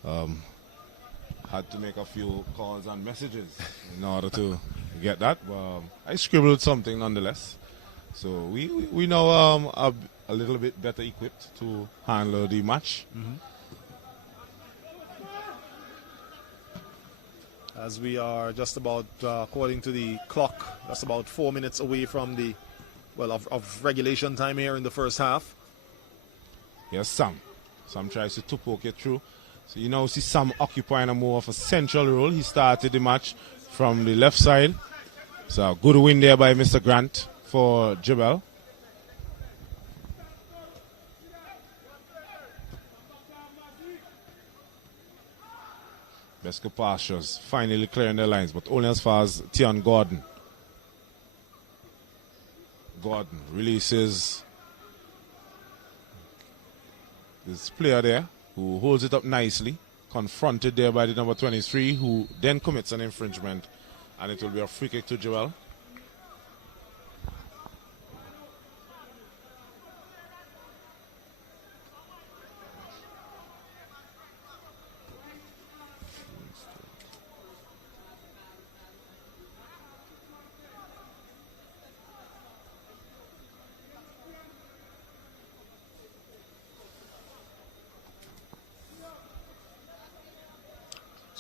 Had to make a few calls and messages in order to get that. I scribbled something nonetheless. So we now are a little bit better equipped to handle the match. As we are just about, according to the clock, just about 4 minutes away from the, of regulation time here in the first half. Yes, Sam. Sam tries to poke it through. So you now see Sam occupying a more of a central role. He started the match from the left side. So good win there by Mr. Grant for JEBELLE. BESCO Pastures finally clearing their lines, but only as far as Tion Gordon. Gordon releases this player there, who holds it up nicely, confronted there by the number 23, who then commits an infringement, and it will be a free kick to JEBELLE.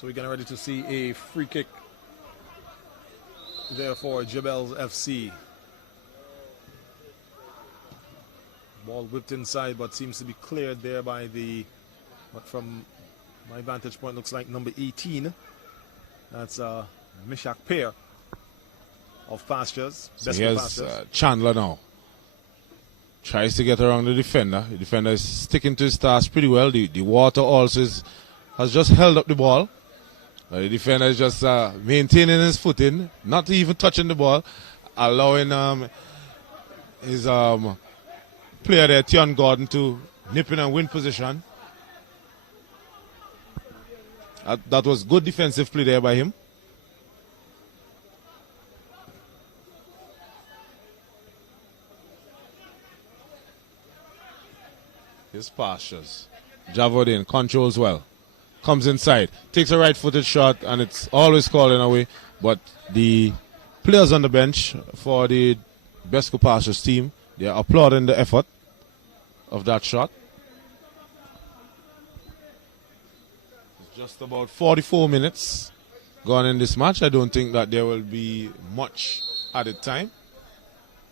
So we're getting ready to see a free kick there for JEBELLE FC. Ball whipped inside, but seems to be cleared there by the, what from my vantage point looks like number 18. That's Mishak Pair of Pastures. So here's Chandler now. Tries to get around the defender. The defender is sticking to his task pretty well. The water also has just held up the ball. The defender is just maintaining his footing, not even touching the ball, allowing his player there, Tion Gordon, to nip in and win position. That was good defensive play there by him. His Pastures. Javodin controls well. Comes inside. Takes a right-footed shot, and it's always calling away. But the players on the bench for the BESCO Pastures team, they are applauding the effort of that shot. It's just about 44 minutes gone in this match. I don't think that there will be much added time,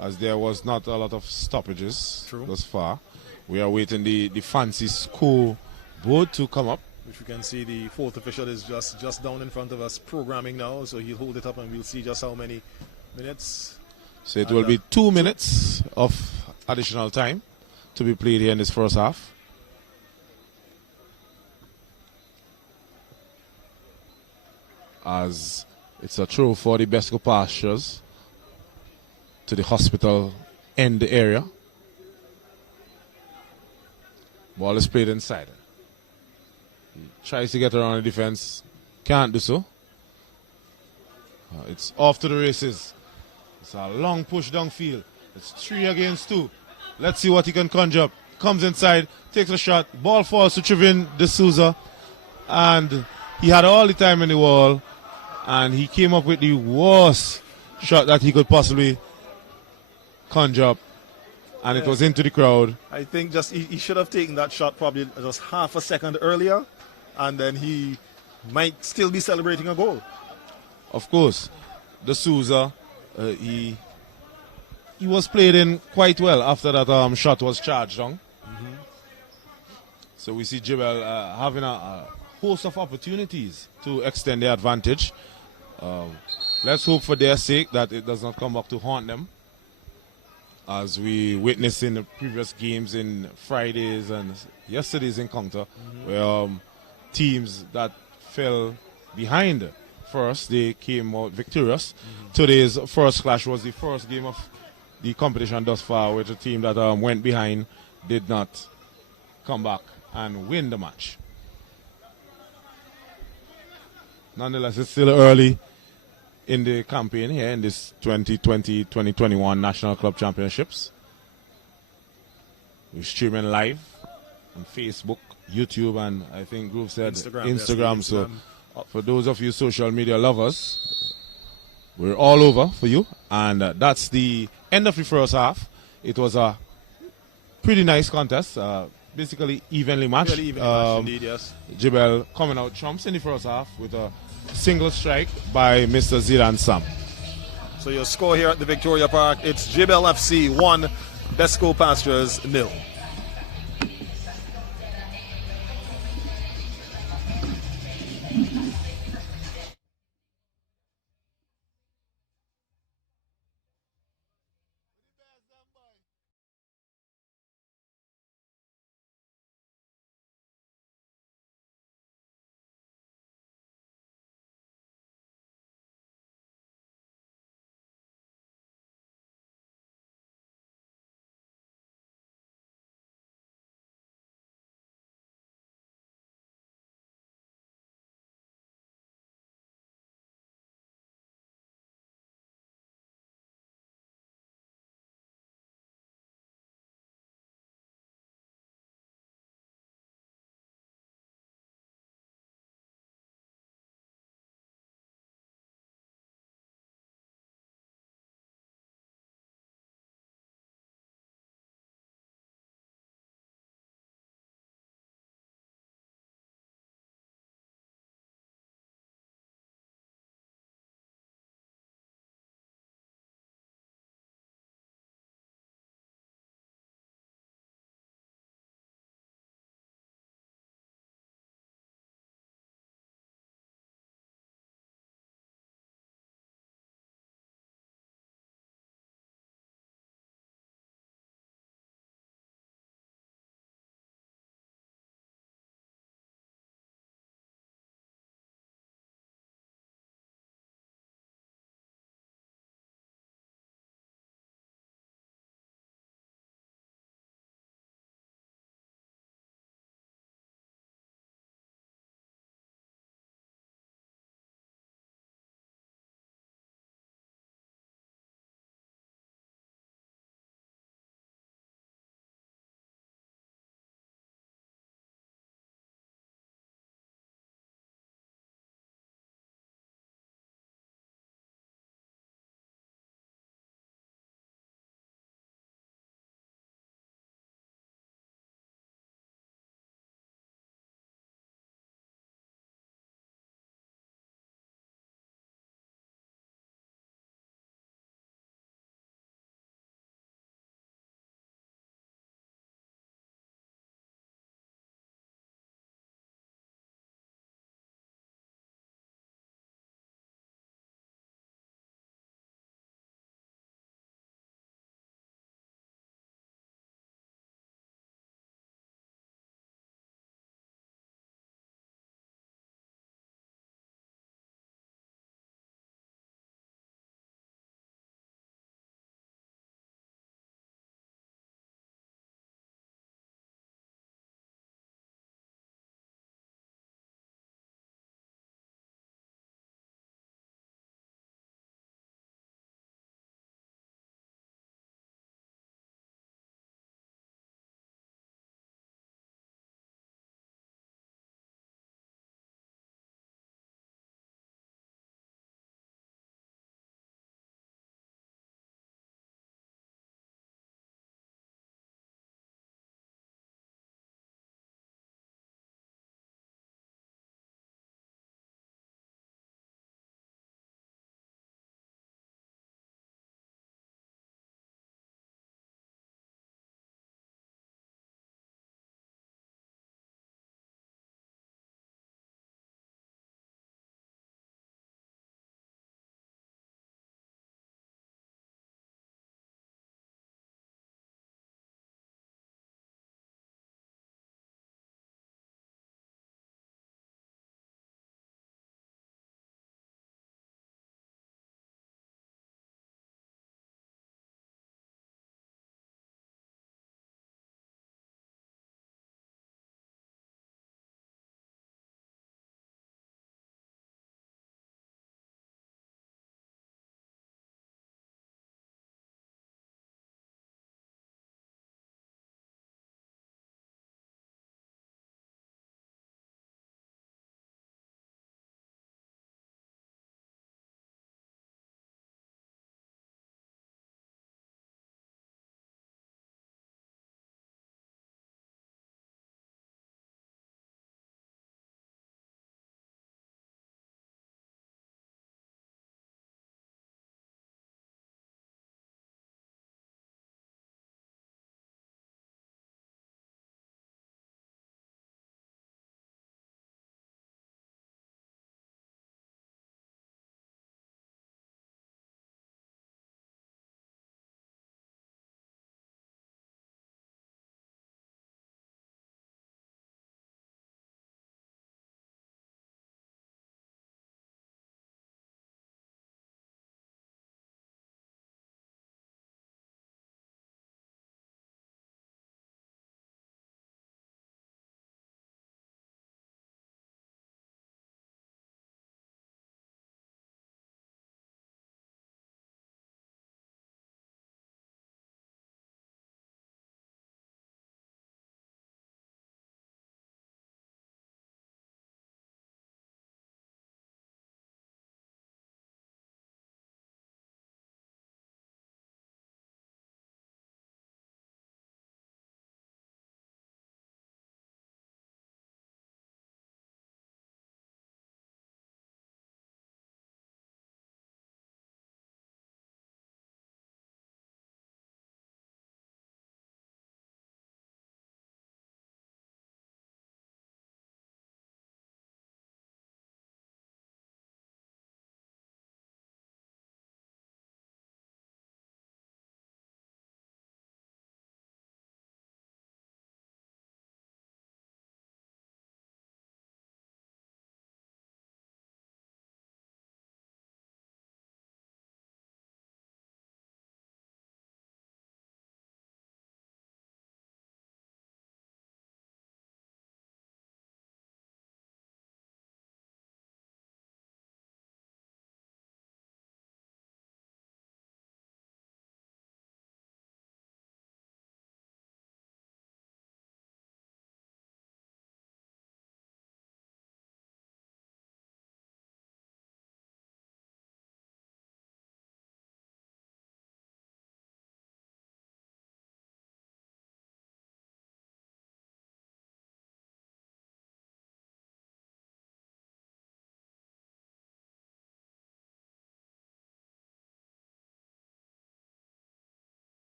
as there was not a lot of stoppages thus far. We are waiting the fancy score board to come up. Which we can see the fourth official is just down in front of us programming now. So he'll hold it up and we'll see just how many minutes. So it will be 2 minutes of additional time to be played here in this first half. As it's a throw for the BESCO Pastures to the hospital end area. Ball is played inside. He tries to get around the defense. Can't do so. It's off to the races. It's a long push downfield. It's 3 against 2. Let's see what he can conjure up. Comes inside, takes a shot. Ball falls to Trevin D'Souza. And he had all the time in the world. And he came up with the worst shot that he could possibly conjure up. And it was into the crowd. I think just he should have taken that shot probably just half a second earlier, and then he might still be celebrating a goal. Of course, D'Souza, he was played in quite well after that shot was charged on. So we see JEBELLE having a host of opportunities to extend their advantage. Let's hope for their sake that it does not come back to haunt them, as we witnessed in the previous games in Friday's and yesterday's encounter, where teams that fell behind first, they came out victorious. Today's first clash was the first game of the competition thus far, with a team that went behind did not come back and win the match. Nonetheless, it's still early in the campaign here in this 2020-2021 National Club Championships. We're streaming live on Facebook, YouTube, and I think Groove said Instagram. So for those of you social media lovers, we're all over for you. And that's the end of the first half. It was a pretty nice contest, basically evenly matched. Really evenly matched indeed, yes. JEBELLE coming out trumps in the first half with a single strike by Mr. Zidan Sam. So your score here at the Victoria Park, it's JEBELLE FC 1, BESCO Pastures 0.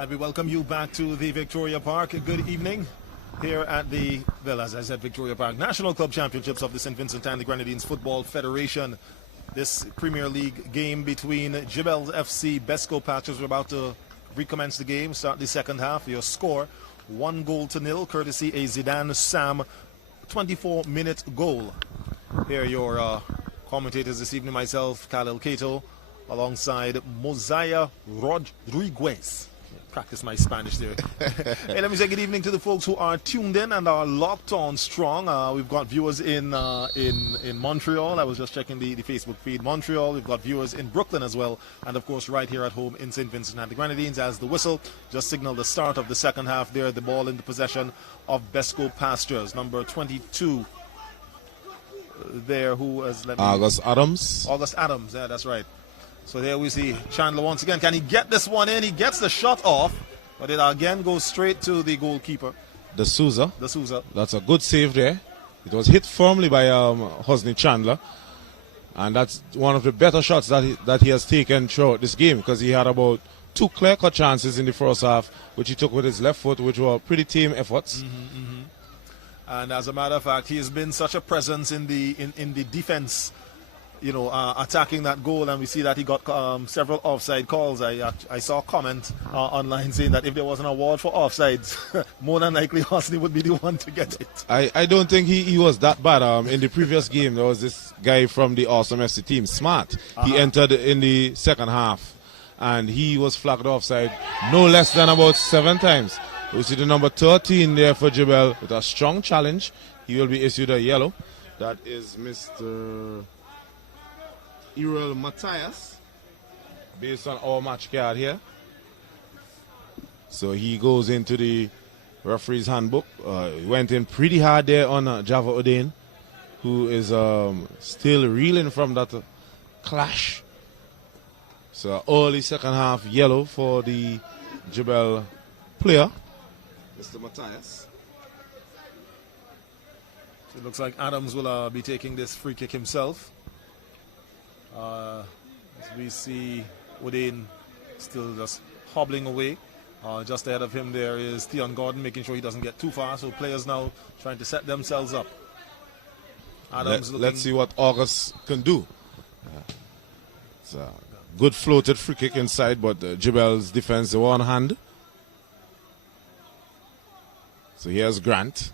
And we welcome you back to the Victoria Park. Good evening here at the, well, as I said, Victoria Park National Club Championships of the St. Vincent and the Grenadines Football Federation. This Premier League game between JEBELLE FC, BESCO Pastures. We're about to recommence the game, start the second half. Your score, 1-0, courtesy a Zidane Sam 24-minute goal. Here are your commentators this evening, myself, Khalil Cato, alongside Mosiah Rodriguez. Practice my Spanish there. Hey, let me say good evening to the folks who are tuned in and are locked on strong. We've got viewers in Montreal. I was just checking the Facebook feed. Montreal. We've got viewers in Brooklyn as well, and of course right here at home in St. Vincent and the Grenadines. As the whistle just signaled the start of the second half there, the ball in the possession of BESCO Pastures, number 22 there, who is August Adams. August Adams, yeah, that's right. So there we see Chandler once again. Can he get this one in? He gets the shot off, but it again goes straight to the goalkeeper. D'Souza. D'Souza. That's a good save there. It was hit firmly by Hosni Chandler. And that's one of the better shots that he has taken throughout this game, because he had about 2 clear-cut chances in the first half, which he took with his left foot, which were pretty tame efforts. And as a matter of fact, he has been such a presence in the defense, you know, attacking that goal, and we see that he got several offside calls. I saw a comment online saying that if there was an award for offsides, more than likely Hosni would be the one to get it. I don't think he was that bad. In the previous game, there was this guy from the Awesome FC team, Smart. He entered in the second half, and he was flagged offside no less than about 7 times. We see the number 13 there for JEBELLE with a strong challenge. He will be issued a yellow. That is Mr. Errol Matthias, based on our match card here. So he goes into the referee's handbook. He went in pretty hard there on Java Odain, who is still reeling from that clash. So early second half yellow for the JEBELLE player, Mr. Matthias. So it looks like Adams will be taking this free kick himself. As we see Odain still just hobbling away. Just ahead of him there is Theon Gordon, making sure he doesn't get too far. So players now trying to set themselves up. Adams let's see what August can do. It's a good floated free kick inside, but JEBELLE's defense is one hand. So here's Grant.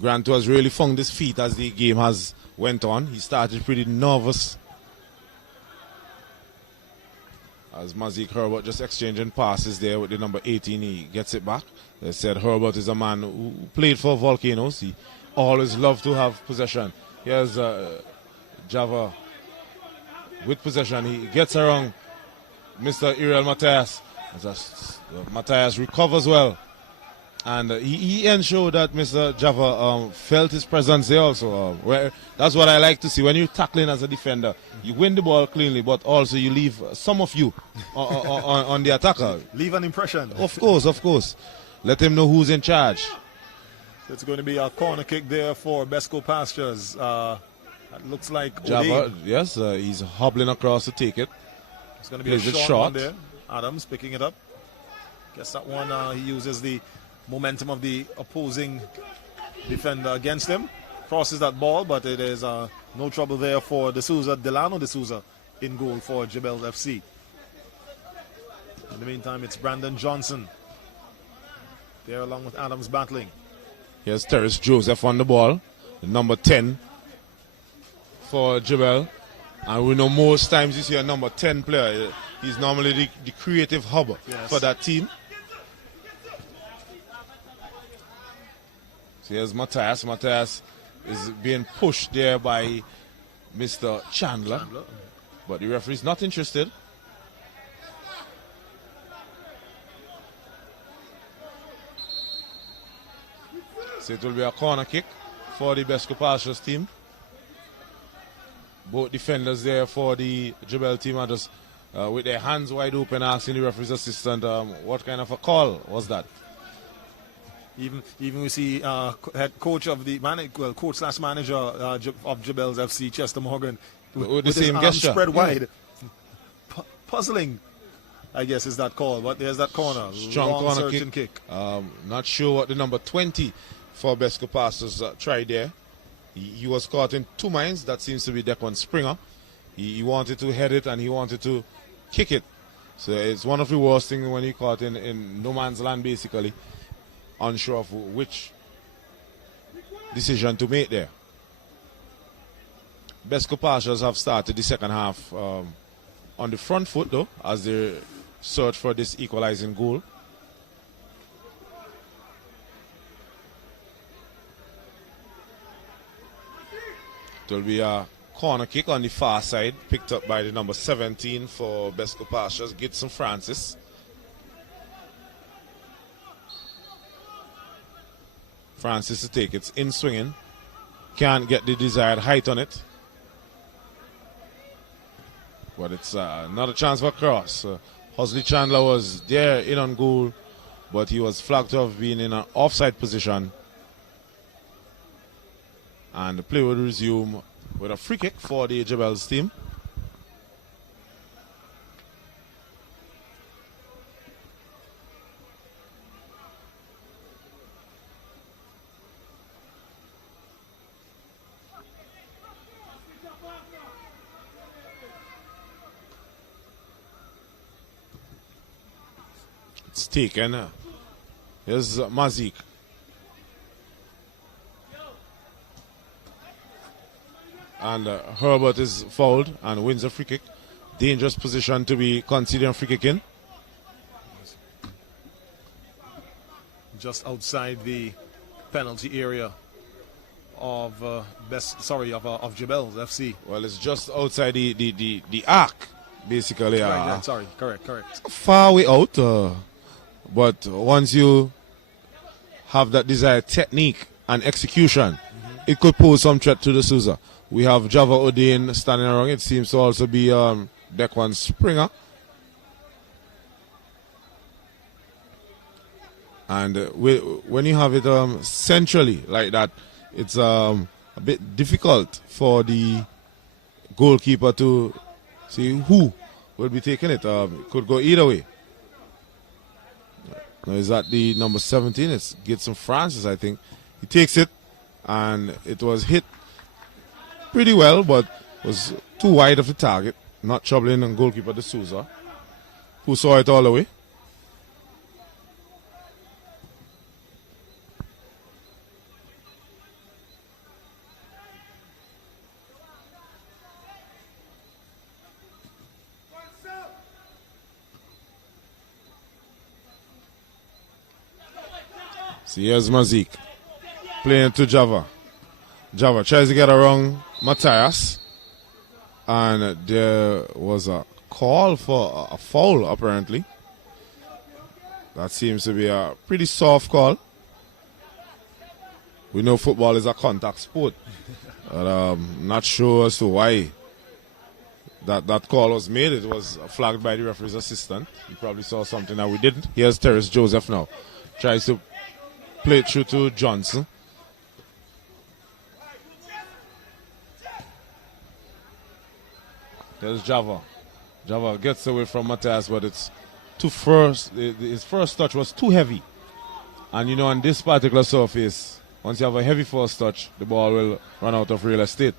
Grant was really found his feet as the game has went on. He started pretty nervous as Mazik Herbert just exchanging passes there with the number 18. He gets it back. They said Herbert is a man who played for Volcanoes. He always loved to have possession. Here's Java with possession. He gets around Mr. Errol Matthias. Matthias recovers well. And he ensured that Mr. Java felt his presence there also. That's what I like to see. When you're tackling as a defender, you win the ball cleanly, but also you leave some of you on the attacker. Leave an impression. Of course. Let him know who's in charge. So it's going to be a corner kick there for BESCO Pastures. It looks like Java, yes, he's hobbling across to take it. It's going to be a short one there. Adams picking it up. Guess that one he uses the momentum of the opposing defender against him. Crosses that ball, but it is no trouble there for D'Souza, Delano D'Souza in goal for JEBELLE FC. In the meantime, it's Brandon Johnson there along with Adams battling. Here's Terrence Joseph on the ball, the number 10 for JEBELLE. And we know most times you see a number 10 player, he's normally the creative hub for that team. So here's Matthias. Matthias is being pushed there by Mr. Chandler. But the referee's not interested. So it will be a corner kick for the BESCO Pastures team. Both defenders there for the JEBELLE team are just with their hands wide open asking the referee's assistant what kind of a call was that. Even we see head coach of the coach/manager of JEBELLE FC, Chester Morgan, with the his same arms gesture spread wide, puzzling I guess is that call. But there's that corner. Strong Long corner searching kick. Not sure what the number 20 for BESCO Pastures tried there. He was caught in two minds. That seems to be Declan Springer. He wanted to head it and he wanted to kick it. So it's one of the worst things when he caught in no man's land, basically, unsure of which decision to make there. BESCO Pastures have started the second half on the front foot, though, as they search for this equalizing goal. It will be a corner kick on the far side, picked up by the number 17 for BESCO Pastures, Gitson Francis. Francis to take it, in swinging. Can't get the desired height on it. But it's not a chance for a cross. Husley Chandler was there in on goal, but he was flagged off being in an offside position. And the play will resume with a free kick for the JEBELLE's team. It's taken. Here's Mazik. And Herbert is fouled and wins a free kick. Dangerous position to be considering free kick in. Just outside the penalty area of JEBELLE's FC. Well, it's just outside the arc, basically. Sorry, correct. Far way out. But once you have that desired technique and execution, it could pose some threat to the Sousa. We have Java Odein standing around. It seems to also be Declan Springer. And when you have it centrally like that, it's a bit difficult for the goalkeeper to see who will be taking it. It could go either way. Now is that the number 17? It's Gitson Francis, I think. He takes it, and it was hit pretty well, but was too wide of the target. Not troubling the goalkeeper De Souza, who saw it all the way. See, here's Mazik playing to Java. Java tries to get around Matthias, and there was a call for a foul, apparently. That seems to be a pretty soft call. We know football is a contact sport, but I'm not sure as to why that call was made. It was flagged by the referee's assistant. He probably saw something that we didn't. Here's Terrence Joseph now. Tries to play it through to Johnson. There's Java. Java gets away from Matthias, but it's too first. His first touch was too heavy. And you know, on this particular surface, once you have a heavy first touch, the ball will run out of real estate.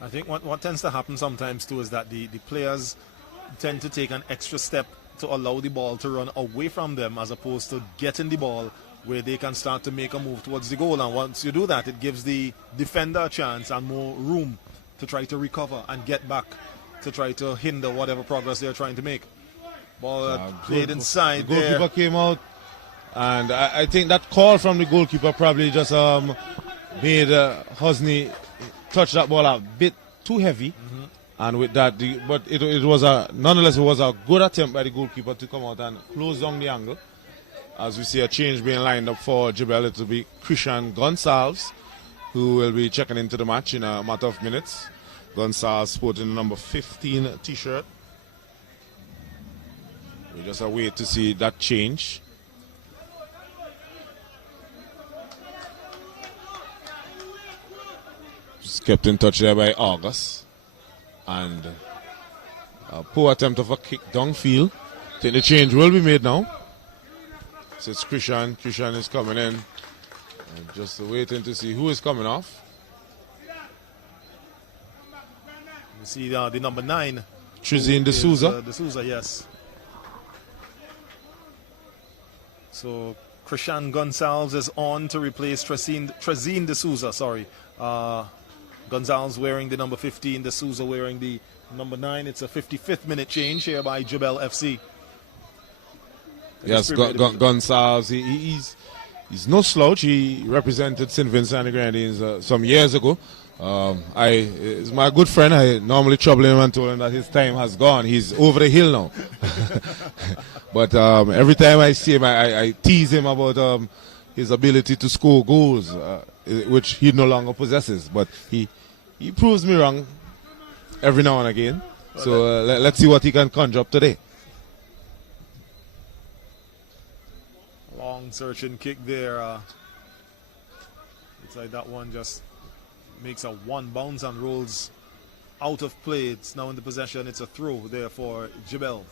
I think what tends to happen sometimes too is that the players tend to take an extra step to allow the ball to run away from them, as opposed to getting the ball where they can start to make a move towards the goal. And once you do that, it gives the defender a chance and more room to try to recover and get back to try to hinder whatever progress they're trying to make. Ball played inside the goalkeeper there. Came out, and I think that call from the goalkeeper probably just made Hosni touch that ball a bit too heavy. And with that, but it was nonetheless it was a good attempt by the goalkeeper to come out and close down the angle. As we see a change being lined up for JEBELLE, it will be Christian Gonsalves, who will be checking into the match in a matter of minutes. Gonsalves sporting the number 15 t-shirt. We just wait to see that change. Just kept in touch there by August. And A poor attempt of a kick downfield. I think the change will be made now. So it's Christian. Christian is coming in. And just waiting to see who is coming off. You see the number 9. Trizine D'Souza. D'Souza, yes. So Christian Gonzalez is on to replace Trizine D'Souza, sorry. Gonzalez wearing the number 15, D'Souza wearing the number 9. It's a 55th minute change here by JEBELLE FC. Yes, Gonzalez, he's no slouch. He represented St. Vincent and the Grenadines some years ago. He's my good friend. I normally trouble him and told him that his time has gone. He's over the hill now. But every time I see him, I tease him about his ability to score goals, which he no longer possesses. But he proves me wrong every now and again. So let's see what he can conjure up today. Long searching kick there. It's like that one just makes a one bounce and rolls out of play. It's now in the possession. It's a throw there for JEBELLE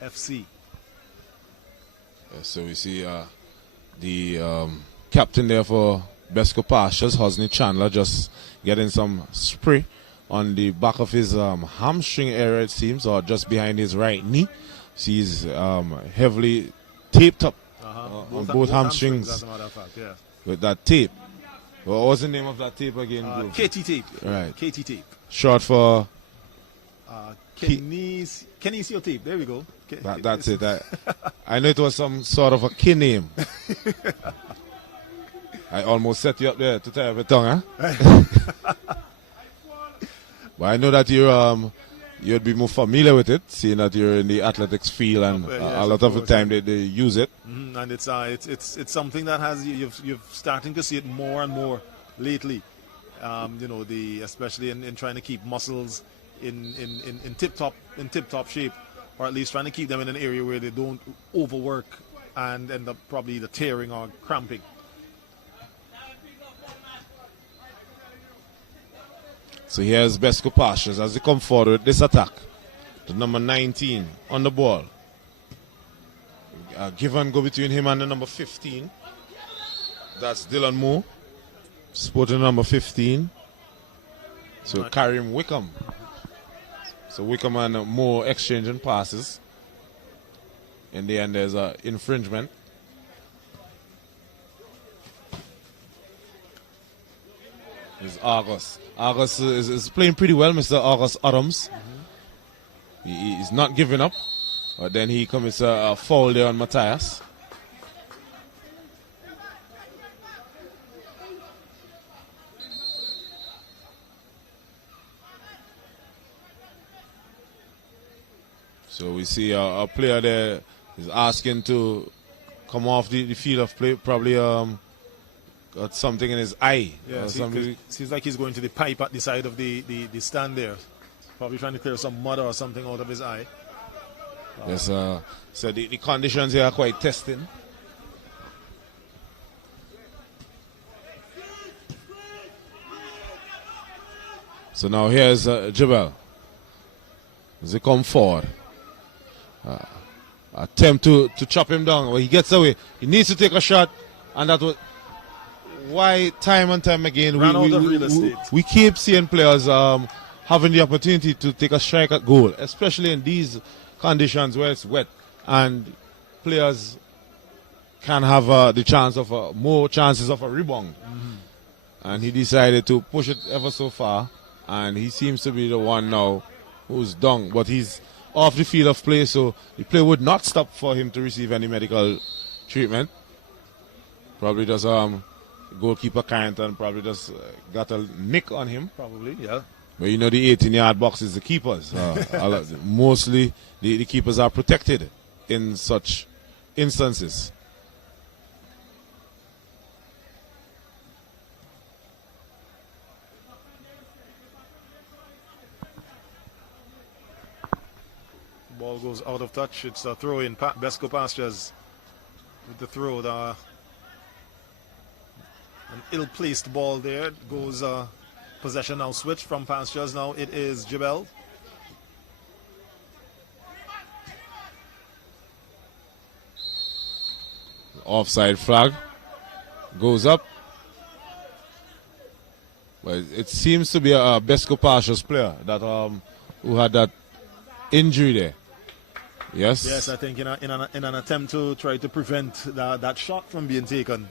FC. So we see the captain there for BESCO Pastures, Hosni Chandler, just getting some spray on the back of his hamstring area, it seems, or just behind his right knee. He's heavily taped up on both hamstrings, as a matter of fact, yeah. With that tape. What was the name of that tape again? KT tape. Right. KT tape. Short for Kinesio tape. There we go. That's it. I know it was some sort of a key name. I almost set you up there to tie up your tongue, huh? But I know that you'd be more familiar with it, seeing that you're in the athletics field, and a lot of the time they use it. And it's something that has you're starting to see it more and more lately. You know, especially in trying to keep muscles in tip top shape, or at least trying to keep them in an area where they don't overwork and end up probably either tearing or cramping. So here's BESCO Pastures as they come forward with this attack. The number 19 on the ball. Give and go between him and the number 15. That's Dylan Moore, sporting number 15. So Karim Wickham. So Wickham and Moore exchanging passes. In the end, there's an infringement. Is August. August is playing pretty well, Mr. August Adams. He's not giving up. But then he commits a foul there on Matthias. So we see a player there is asking to come off the field of play, probably got something in his eye. Yeah, seems like he's going to the pipe at the side of the stand there. Probably trying to clear some mud or something out of his eye. Yes, so the conditions here are quite testing. So now here's JEBELLE. As they come forward. Attempt to chop him down. Well, he gets away. He needs to take a shot. And that was why time and time again we keep seeing players having the opportunity to take a strike at goal, especially in these conditions where it's wet, and players can have the chance of more chances of a rebound. And he decided to push it ever so far, and he seems to be the one now who's down, but he's off the field of play, so the play would not stop for him to receive any medical treatment. Probably just goalkeeper Carrington probably just got a nick on him. Probably, yeah. But you know the 18-yard box is the keepers. Mostly the keepers are protected in such instances. Ball goes out of touch. It's a throw in. BESCO Pastures with the throw. An ill-placed ball there. It goes possession now switched from Pastures. Now it is JEBELLE. offside flag goes up. But it seems to be a BESCO Pastures player that who had that injury there. Yes. Yes, I think in an attempt to try to prevent that shot from being taken,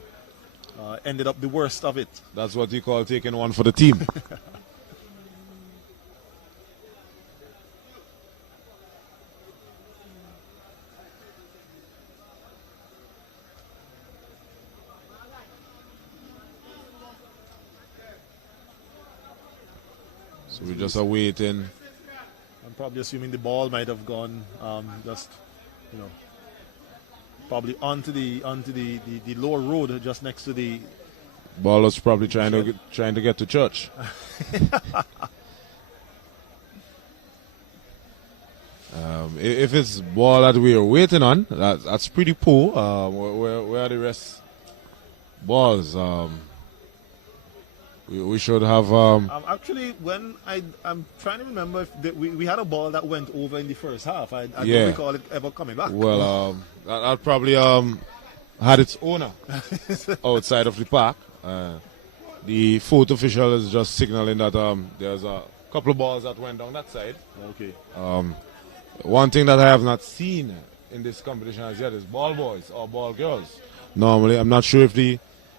ended up the worst of it. That's what you call taking one for the team. So we're just awaiting. I'm probably assuming the ball might have gone probably onto the lower road just next to the Ball was probably trying to get to church. If it's ball that we are waiting on, that's pretty poor. Where are the rest balls? We should have. Actually, when I'm trying to remember if we had a ball that went over in the first half. I don't recall it ever coming back. Well, that probably had its owner outside of the park. The fourth official is just signaling that there's a couple of balls that went down that side. Okay. One thing that I have not seen in this competition as yet is ball boys or ball girls. Normally, I'm not sure if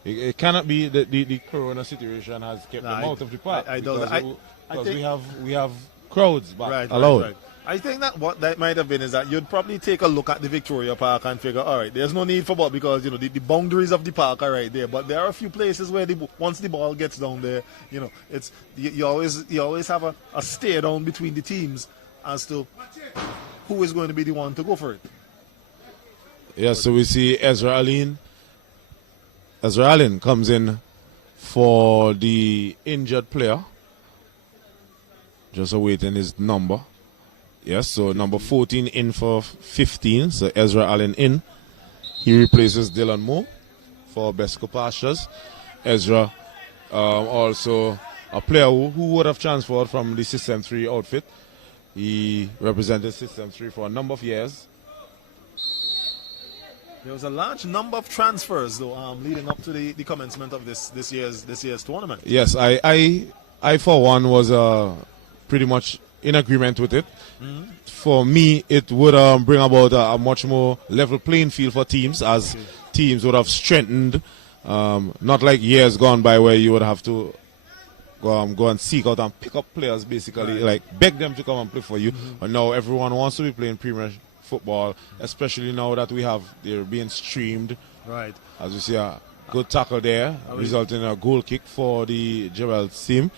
it cannot be the corona situation has kept them out of the park. I don't know. Because we have crowds back allowed. Right. I think that what that might have been is that you'd probably take a look at the Victoria Park and figure, all right, there's no need for ball because the boundaries of the park are right there. But there are a few places where once the ball gets down there, it's you always have a stare down between the teams as to who is going to be the one to go for it. Yeah, so we see Ezra Allen. Ezra Allen comes in for the injured player. Just awaiting his number. Yes, so number 14 in for 15. So Ezra Allen in. He replaces Dylan Moore for BESCO Pastures. Ezra also a player who would have transferred from the System 3 outfit. He represented System 3 for a number of years. There was a large number of transfers, though, leading up to the commencement of this year's tournament. Yes, I for one was pretty much in agreement with it. Mm-hmm. For me, it would bring about a much more level playing field for teams, as teams would have strengthened. Not like years gone by where you would have to go and seek out and pick up players, basically, like beg them to come and play for you. Mm-hmm. But now everyone wants to be playing Premier football, especially now that they're being streamed. Right. As you see, a good tackle there, resulting in a goal kick for the JEBELLE team.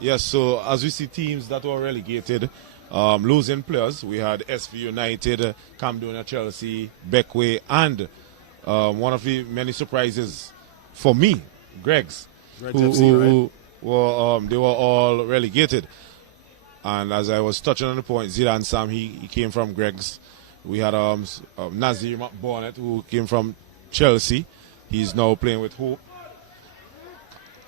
Yes, so as we see teams that were relegated losing players, we had SV United, Camden, Chelsea, Beckway, and one of the many surprises for me, Greg's, who were they were all relegated. And as I was touching on the point, Zidane Sam, he came from Greg's. We had Nazir McBonnet, who came from Chelsea. He's now playing with Hope.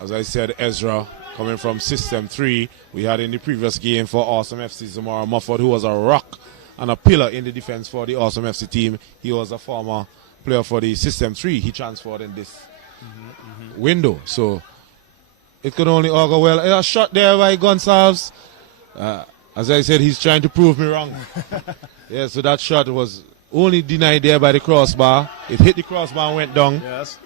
As I said, Ezra coming from System 3. We had in the previous game for Awesome FC Zamara Mufford, who was a rock and a pillar in the defense for the Awesome FC team. He was a former player for the System 3. He transferred in this window. So it could only all go well. A shot there by Gonsalves. As I said, he's trying to prove me wrong. Yeah, so that shot was only denied there by the crossbar. It hit the crossbar and went down. Yes.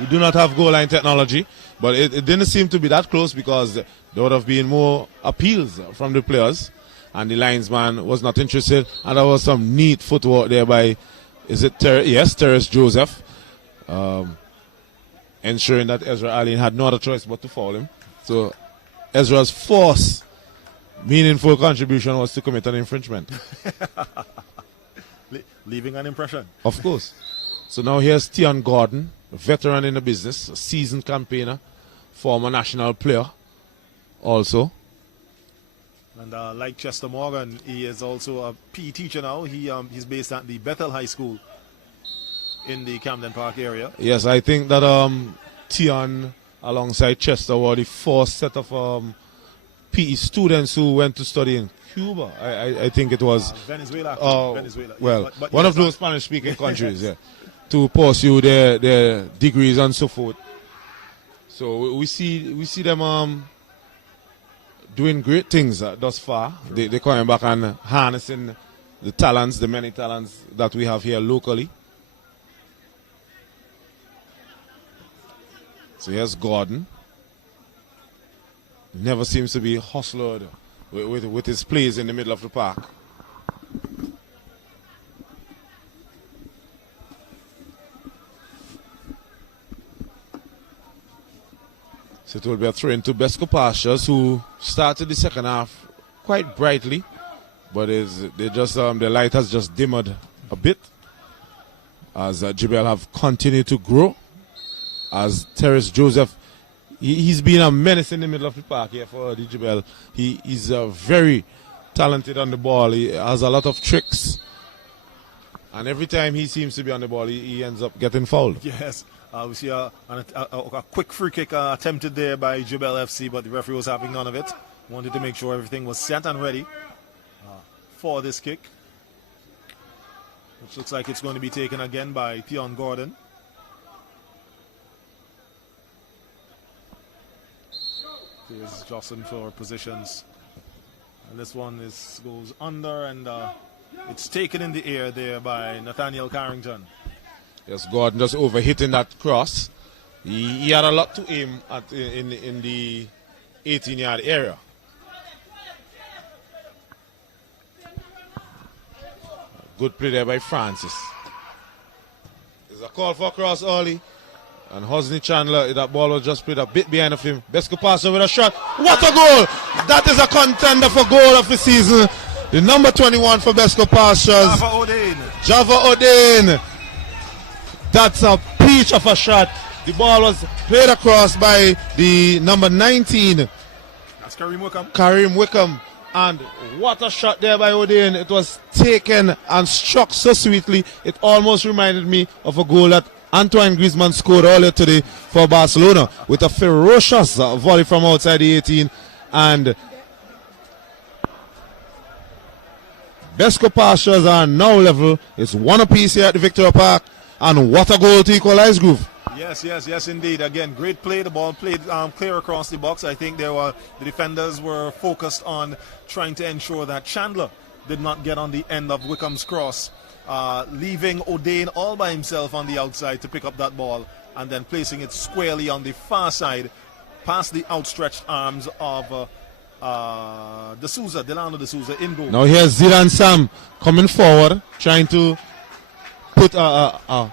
We do not have goal line technology, but it didn't seem to be that close because there would have been more appeals from the players, and the linesman was not interested. And there was some neat footwork there by, Terrence Joseph, ensuring that Ezra Allen had no other choice but to foul him. So Ezra's forced meaningful contribution was to commit an infringement. Leaving an impression. Of course. So now here's Tion Gordon, a veteran in the business, a seasoned campaigner, former national player also. And like Chester Morgan, he is also a PE teacher now. He's based at the Bethel High School in the Camden Park area. Yes, I think that Tion alongside Chester were the first set of PE students who went to study in Cuba. I think it was Venezuela. Venezuela. Well, but one of those Spanish-speaking countries. Yeah. to pursue their degrees and so forth. So we see them doing great things thus far. They're coming back and harnessing the talents, the many talents that we have here locally. So here's Gordon. Never seems to be hustler with his plays in the middle of the park. So it will be a throw into BESCO Pastures, who started the second half quite brightly, but the light has just dimmed a bit as JEBELLE have continued to grow. As Terrace Joseph, he's been a menace in the middle of the park here for the JEBELLE. He's very talented on the ball. He has a lot of tricks, and every time he seems to be on the ball, he ends up getting fouled. Yes. We see a quick free kick attempted there by JEBELLE FC, but the referee was having none of it. Wanted to make sure everything was set and ready for this kick, which looks like it's going to be taken again by Theon Gordon. Here's jostling for positions, and this one goes under, and it's taken in the air there by Nathaniel Carrington. Yes, Gordon just overhitting that cross. He had a lot to aim at in the 18-yard area. Good play there by Francis. There's a call for a cross early. And Hosni Chandler, that ball was just played a bit behind of him. BESCO passer with a shot. What a goal! That is a contender for goal of the season. The number 21 for BESCO Pastures. Java Odain. That's a peach of a shot. The ball was played across by the number 19. That's Kareem Wickham. Kareem Wickham. And what a shot there by Odain. It was taken and struck so sweetly. It almost reminded me of a goal that Antoine Griezmann scored earlier today for Barcelona with a ferocious volley from outside the 18. And BESCO Pastures are now level. It's one apiece here at the Victoria Park. And what a goal to equalize, Groove. Yes, indeed. Again, great play. The ball played clear across the box. I think the defenders were focused on trying to ensure that Chandler did not get on the end of Wickham's cross, leaving Odain all by himself on the outside to pick up that ball and then placing it squarely on the far side past the outstretched arms of Delano De Souza in goal. Now here's Zidane Sam coming forward, trying to put a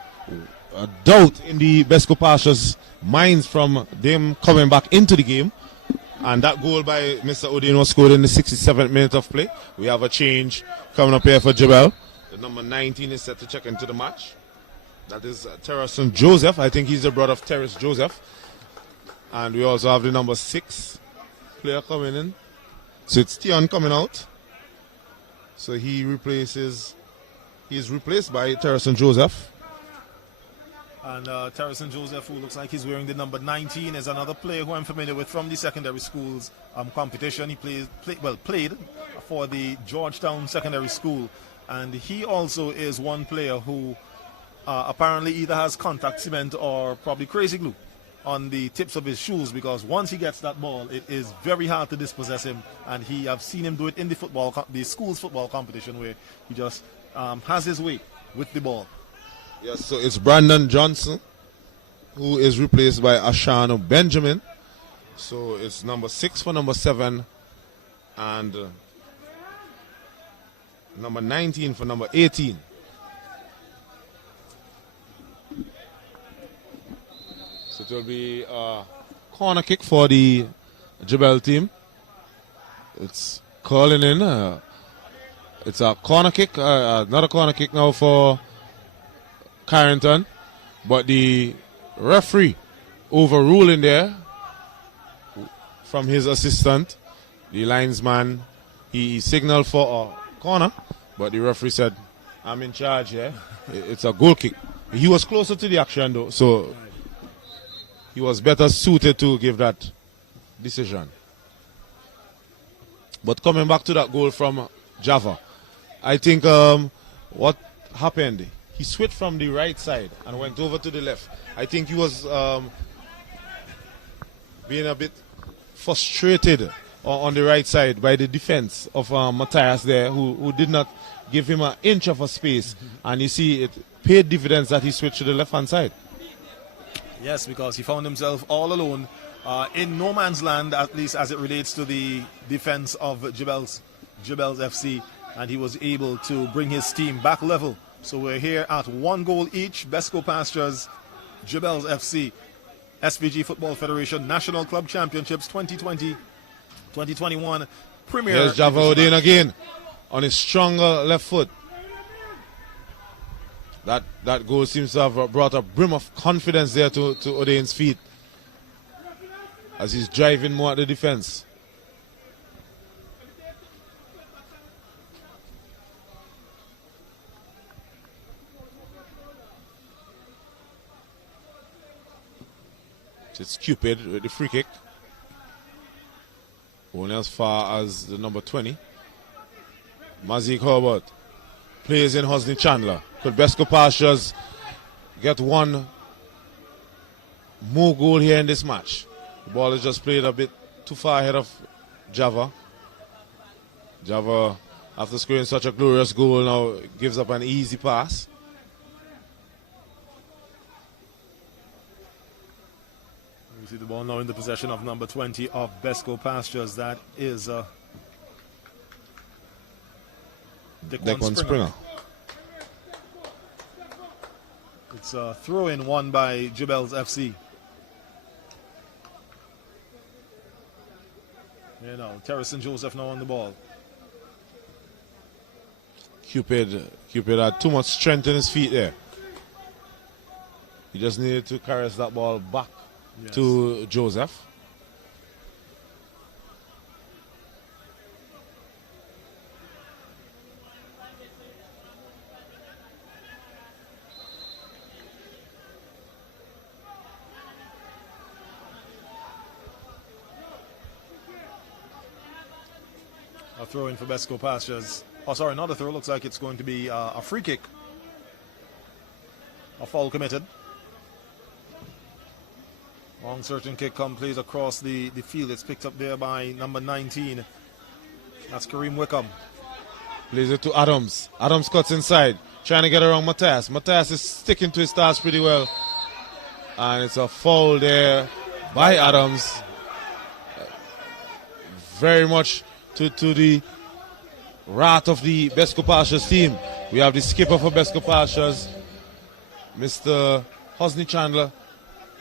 doubt in the BESCO Pastures' minds from them coming back into the game. And that goal by Mr. Odain was scored in the 67th minute of play. We have a change coming up here for JEBELLE. The number 19 is set to check into the match. That is Terrace Joseph. I think he's the brother of Terrace Joseph. And we also have the number 6 player coming in. So it's Tion coming out. So he's replaced by Terrace Joseph. And Terrace Joseph, who looks like he's wearing the number 19, is another player who I'm familiar with from the secondary schools competition. He played for the Georgetown Secondary School. And he also is one player who apparently either has contact cement or probably crazy glue on the tips of his shoes, because once he gets that ball, it is very hard to dispossess him. And I've seen him do it in the school's football competition, where he just has his way with the ball. Yes, so it's Brandon Johnson, who is replaced by Ashano Benjamin. So it's number 6 for number 7 and number 19 for number 18. So it will be a corner kick for the JEBELLE team. It's calling in. It's a corner kick, not a corner kick now for Carrington, but the referee overruling there from his assistant. The linesman, he signaled for a corner, but the referee said, I'm in charge here. It's a goal kick. He was closer to the action though, so he was better suited to give that decision. But coming back to that goal from Java, I think what happened, he switched from the right side and went over to the left. I think he was being a bit frustrated on the right side by the defense of Matthias there, who did not give him an inch of a space. And you see it paid dividends that he switched to the left-hand side. Yes, because he found himself all alone in no man's land, at least as it relates to the defense of Jebelle's FC, and he was able to bring his team back level. So we're here at 1 goal each. BESCO Pastures, Jebelle's FC, SVG Football Federation National Club Championships 2020-2021 Premier. Here's Java Odein again on his stronger left foot. That goal seems to have brought a brim of confidence there to Odein's feet as he's driving more at the defense. It's Cupid with the free kick. Only as far as the number 20. Mazik Hobart plays in Hosni Chandler. Could BESCO Pastures get one more goal here in this match? The ball is just played a bit too far ahead of Java. Java, after scoring such a glorious goal, now gives up an easy pass. You see the ball now in the possession of number 20 of BESCO Pastures. That is Declan Springer. It's a throw-in won by Jebelle's FC. You know, Terrace and Joseph now on the ball. Cupid had too much strength in his feet there. He just needed to caress that ball back to Joseph. A throw in for BESCO Pastures. Oh, sorry, not a throw. Looks like it's going to be a free kick. A foul committed. Long searching kick plays across the field. It's picked up there by number 19. That's Kareem Wickham. Plays it to Adams. Adams cuts inside, trying to get around Matthias. Matthias is sticking to his task pretty well. And it's a foul there by Adams. Very much to the wrath of the BESCO Pastures team. We have the skipper for BESCO Pastures, Mr. Hosni Chandler,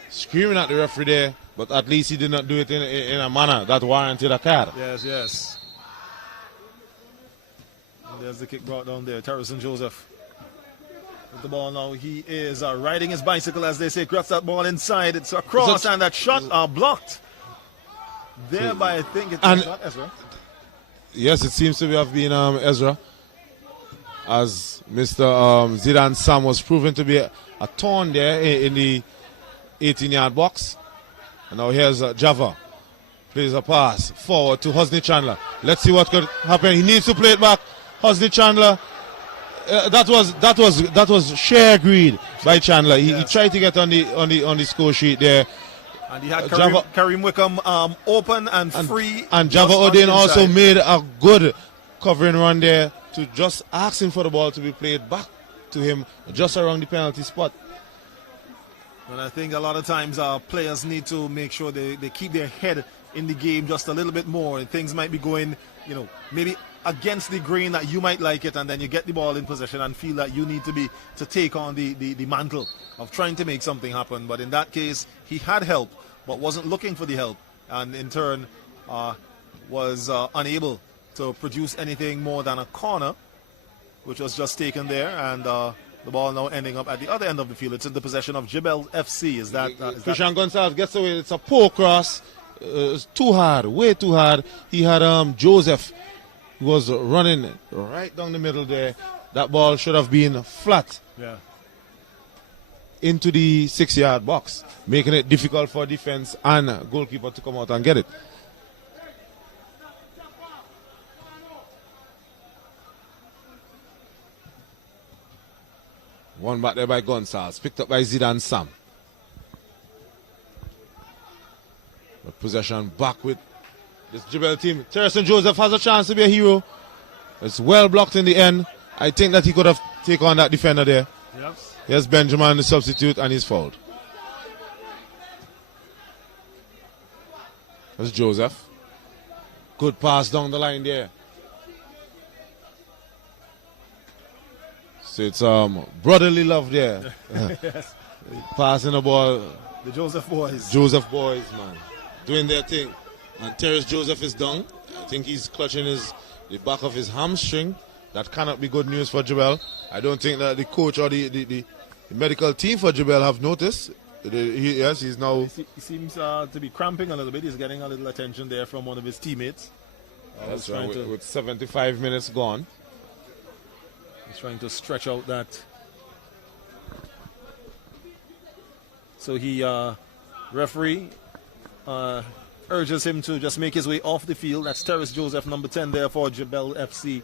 screaming at the referee there, but at least he did not do it in a manner that warranted a card. Yes, yes. And there's the kick brought down there. Terrace and Joseph with the ball now. He is riding his bicycle, as they say. Grabs that ball inside. It's a cross, and that shot blocked. Thereby, I think it's not Ezra. Yes, it seems to have been Ezra, as Mr. Zidane Sam was proven to be a thorn there in the 18-yard box. And now here's Java. Plays a pass forward to Hosni Chandler. Let's see what could happen. He needs to play it back. Hosni Chandler. That was sheer greed by Chandler. He tried to get on the score sheet there. And he had Kareem Wickham open and free. And Java Odein also made a good covering run there to just asking for the ball to be played back to him just around the penalty spot. And I think a lot of times players need to make sure they keep their head in the game just a little bit more. Things might be going, maybe against the grain that you might like it, and then you get the ball in possession and feel that you need to take on the mantle of trying to make something happen. But in that case, he had help, but wasn't looking for the help, and in turn was unable to produce anything more than a corner, which was just taken there, and the ball now ending up at the other end of the field. It's in the possession of Jebelle FC. Is that Christian Gonzalez gets away? It's a poor cross. It's too hard, way too hard. He had Joseph, who was running right down the middle there. That ball should have been flat into the 6-yard box, making it difficult for defense and goalkeeper to come out and get it. One back there by Gonzalez. Picked up by Zidane Sam. The possession back with this JEBELLE team. Terrence Joseph has a chance to be a hero. It's well blocked in the end. I think that he could have taken on that defender there. Yes. Here's Benjamin, the substitute, and he's fouled. That's Joseph. Good pass down the line there. So it's brotherly love there. Yes. Passing the ball. The Joseph boys. Joseph boys, man. Doing their thing. And Terrence Joseph is down. I think he's clutching the back of his hamstring. That cannot be good news for JEBELLE. I don't think that the coach or the medical team for JEBELLE have noticed. He's now... He seems to be cramping a little bit. He's getting a little attention there from one of his teammates. That's right, with 75 minutes gone. He's trying to stretch out that. So he, referee, urges him to just make his way off the field. That's Terrence Joseph, number 10 there for JEBELLE FC.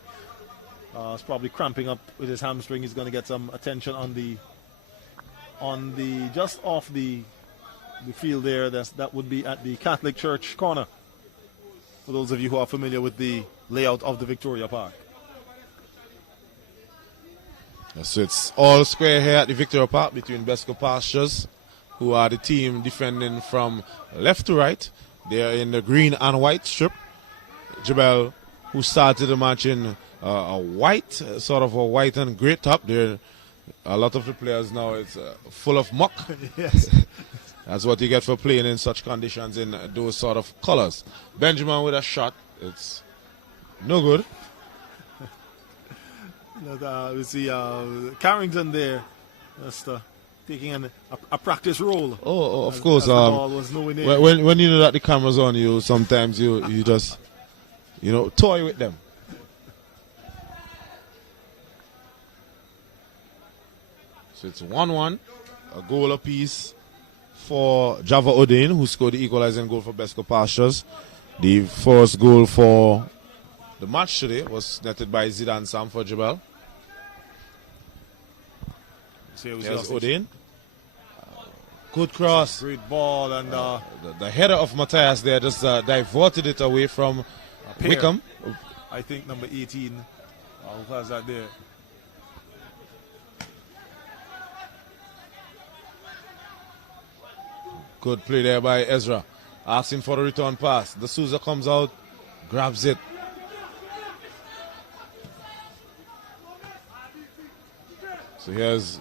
He's probably cramping up with his hamstring. He's going to get some attention on the just off the field there. That would be at the Catholic Church corner. For those of you who are familiar with the layout of the Victoria Park. So it's all square here at the Victoria Park between BESCO Pastures, who are the team defending from left to right. They are in the green and white strip. JEBELLE, who started the match in a white, sort of a white and grey top. There, a lot of the players now, it's full of muck. Yes. That's what you get for playing in such conditions in those sort of colors. Benjamin with a shot. It's no good. We see Carrington there, just taking a practice role. Oh, of course. As the ball was nowhere near. When you know that the camera's on you, sometimes you just, toy with them. So it's 1-1, a goal apiece for Java Odein, who scored the equalizing goal for BESCO Pastures. The first goal for the match today was netted by Zidane Sam for JEBELLE. There's Odein. Good cross. Great ball, and the header of Matthias there just diverted it away from Wickham. I think number 18. Who has that there? Good play there by Ezra. Asking for the return pass. The Souza comes out, grabs it. So here's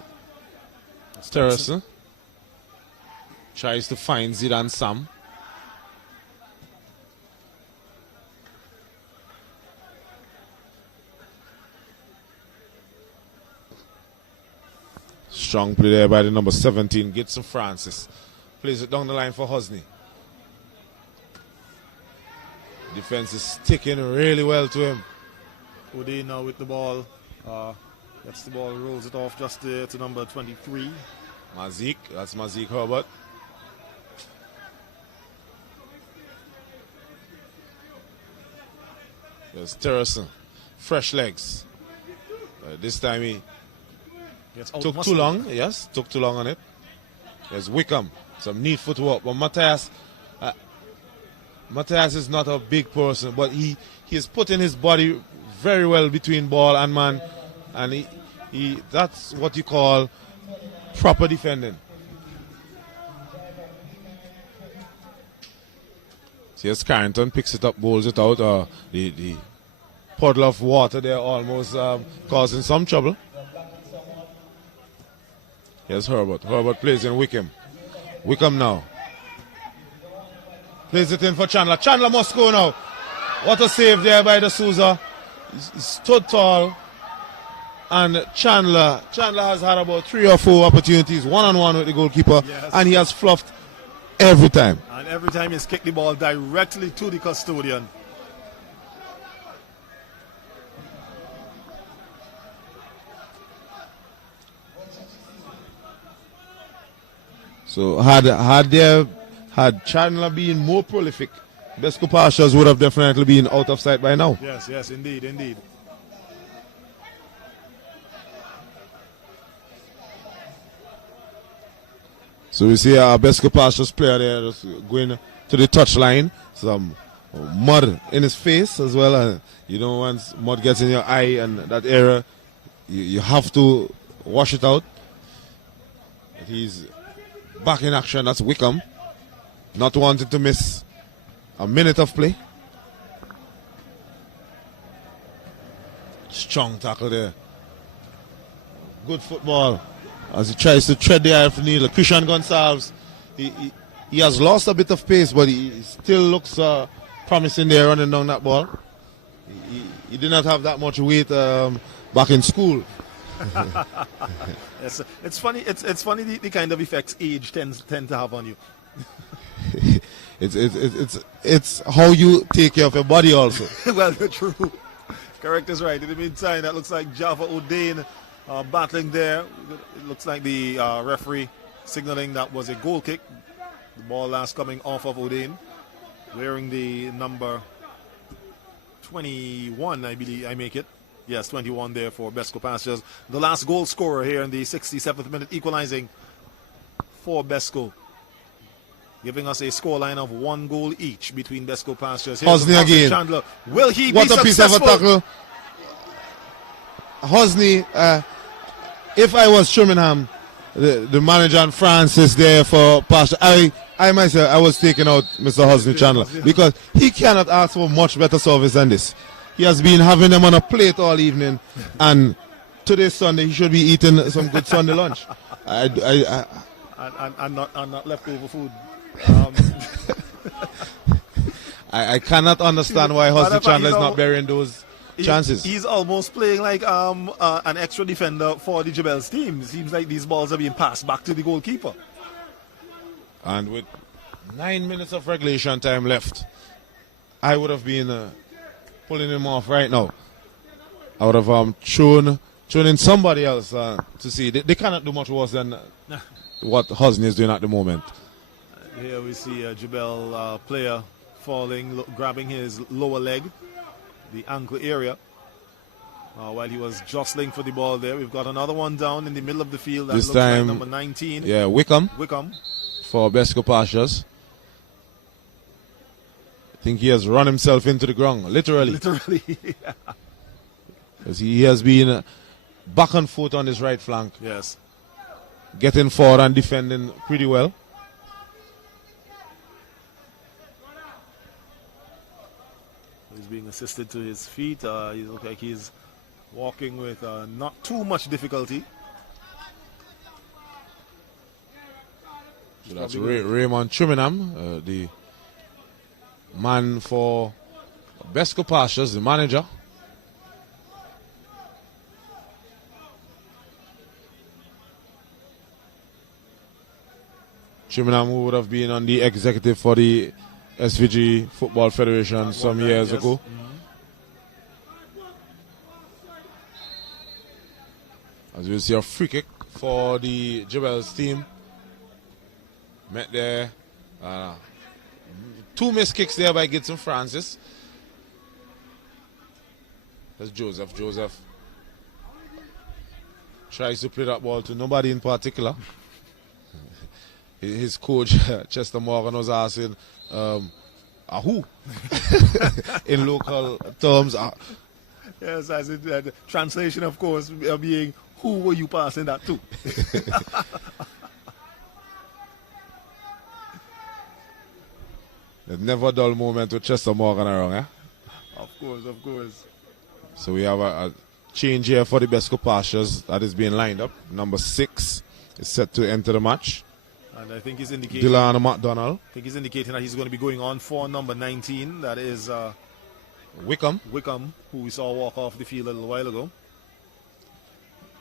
Terrence. Tries to find Zidane Sam. Strong play there by the number 17, Gitson Francis. Plays it down the line for Hosni. Defense is sticking really well to him. Odein now with the ball. Gets the ball, rolls it off just there to number 23. Mazik, that's Mazik Herbert. There's Terrison. Fresh legs. This time he took too long. Yes, took too long on it. There's Wickham. Some neat footwork. But Matthias is not a big person, but he is putting his body very well between ball and man. And he that's what you call proper defending. So here's Carrington, picks it up, bowls it out. The puddle of water there almost causing some trouble. Here's Herbert. Herbert plays in Wickham. Wickham now. Plays it in for Chandler. Chandler must go now. What a save there by the Souza. He stood tall. And Chandler has had about 3 or 4 opportunities, one-on-one with the goalkeeper. Yes. And he has fluffed every time. And every time he's kicked the ball directly to the custodian. So had Chandler been more prolific, BESCO Pastures would have definitely been out of sight by now. Yes, indeed. So we see our BESCO Pastures player there just going to the touchline. Some mud in his face as well. And you know, once mud gets in your eye and that area, you have to wash it out. But he's back in action. That's Wickham. Not wanting to miss a minute of play. Strong tackle there. Good football as he tries to tread the eye of the needle. Christian Gonsalves, he has lost a bit of pace, but he still looks promising there running down that ball. He did not have that much weight back in school. Yes, it's funny. It's funny the kind of effects age tend to have on you. It's how you take care of your body also. Well, true. Correct is right. In the meantime, that looks like Java O'Dane battling there. It looks like the referee signaling that was a goal kick. The ball last coming off of O'Dane, wearing the number 21, I believe. I make it. Yes, 21 there for BESCO Pastures. The last goal scorer here in the 67th minute, equalizing for BESCO, giving us a scoreline of 1 goal each between BESCO Pastures. Hosni again. Chandler. Will he what be a piece successful? of a tackle. Hosni, if I was Trimmingham, the manager and Francis there for Pastor, I myself, I was taking out Mr. Hosni Chandler because he cannot ask for much better service than this. He has been having them on a plate all evening, and today Sunday he should be eating some good Sunday lunch. And not leftover food. I cannot understand why Hosni Chandler is not bearing those chances. He's almost playing like an extra defender for the JEBELLE's team. It seems like these balls are being passed back to the goalkeeper. And with 9 minutes of regulation time left, I would have been pulling him off right now. I would have thrown in somebody else to see. They cannot do much worse than what Hosni is doing at the moment. Here we see a JEBELLE player falling, grabbing his lower leg, the ankle area, while he was jostling for the ball there. We've got another one down in the middle of the field. That this looks time, like number 19. Yeah, Wickham for BESCO Pastures. I think he has run himself into the ground, literally. Literally, Because he has been back and forth on his right flank. Yes. Getting forward and defending pretty well. He's being assisted to his feet. He looks like he's walking with not too much difficulty. So that's Raymond Trimmingham, the man for BESCO Pastures, the manager. Trimmingham, who would have been on the executive for the SVG Football Federation some years ago. As we see a free kick for the JEBELLE's team. Met there. 2 missed kicks there by Gibson Francis. That's Joseph. Joseph tries to play that ball to nobody in particular. His coach, Chester Morgan, was asking, who? In local terms. Yes, as in the translation, of course, being, who were you passing that to? There's never a dull moment with Chester Morgan around, eh? Of course. So we have a change here for the BESCO Pastures that is being lined up. Number 6 is set to enter the match. And I think he's indicating, Delano McDonald. I think he's indicating that he's going to be going on for number 19. That is Wickham, who we saw walk off the field a little while ago.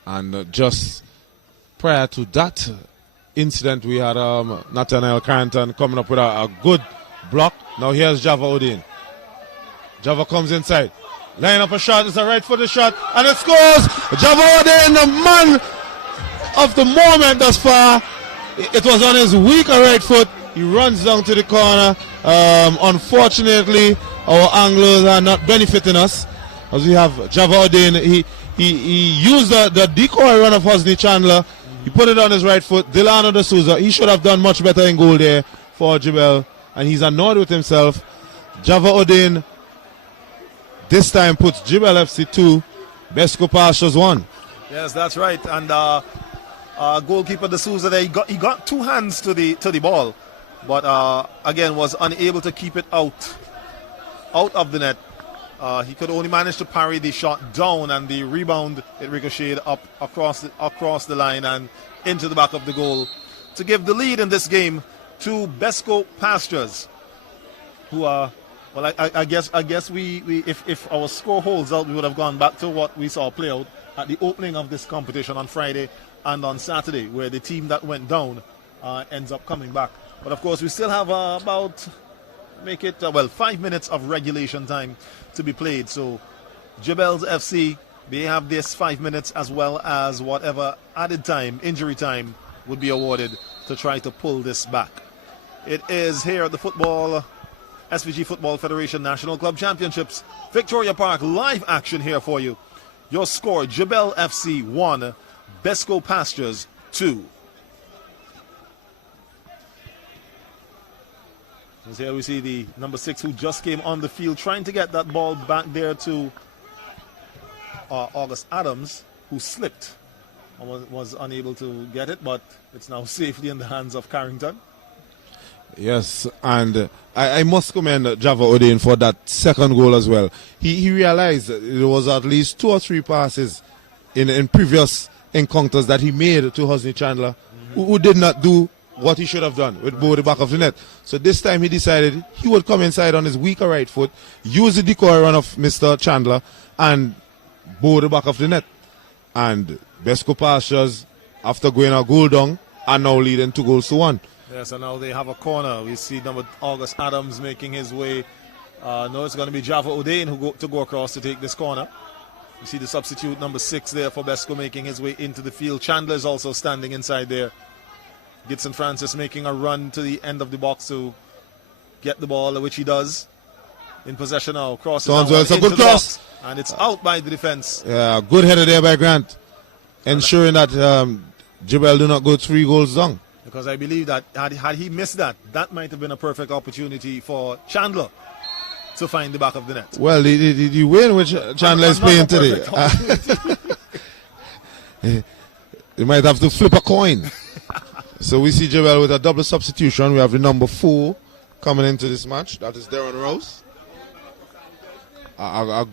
And just prior to that incident, we had Nathaniel Carrington coming up with a good block. Now here's Java O'Dane. Java comes inside. Line up a shot. It's a right-footed shot. And it scores! Java O'Dane, the man of the moment thus far. It was on his weaker right foot. He runs down to the corner. Unfortunately, our Anglos are not benefiting us. As we have Java O'Dane, he used the decoy run of Hosni Chandler He put it on his right foot. Delano de Souza, he should have done much better in goal there for Jebelle, and he's annoyed with himself. Java Odin this time puts Jebelle FC 2, BESCO Pastures 1. Yes, that's right. And goalkeeper de Souza there, he got two hands to the ball, but again was unable to keep it out of the net. He could only manage to parry the shot down, and the rebound, it ricocheted up across the line and into the back of the goal to give the lead in this game to BESCO Pastures, who are, well, I guess we if our score holds out, we would have gone back to what we saw play out at the opening of this competition on Friday and on Saturday, where the team that went down ends up coming back. But of course, we still have about 5 minutes of regulation time to be played. So Jebelle's FC, they have this 5 minutes as well as whatever added time, injury time, would be awarded to try to pull this back. It is here at the SVG Football Federation National Club Championships, Victoria Park, live action here for you. Your score, Jebelle FC 1, BESCO Pastures 2. As here we see the number 6 who just came on the field trying to get that ball back there to August Adams, who slipped and was unable to get it, but it's now safely in the hands of Carrington. Yes, and I must commend Java Odin for that second goal as well. He realized that there was at least 2 or 3 passes in previous encounters that he made to Hosni Chandler, who did not do what he should have done with both the back of the net. So this time he decided he would come inside on his weaker right foot, use the decoy run of Mr. Chandler, and bow the back of the net. And BESCO Pastures, after going a goal down, are now leading 2-1. Yes, and now they have a corner. We see number August Adams making his way. No, it's going to be Java Odin who go across to take this corner. You see the substitute number 6 there for BESCO making his way into the field. Chandler is also standing inside there. Gibson Francis making a run to the end of the box to get the ball, which he does. In possession now, crosses it's a good cross, and it's out by the defense. Yeah, good header there by Grant, ensuring that Jebelle do not go 3 goals down. Because I believe that had he missed that might have been a perfect opportunity for Chandler to find the back of the net. Well, the way in which Chandler is playing today, you might have to flip a coin. So we see Jebelle with a double substitution. We have the number 4 coming into this match. That is Darren Rouse. A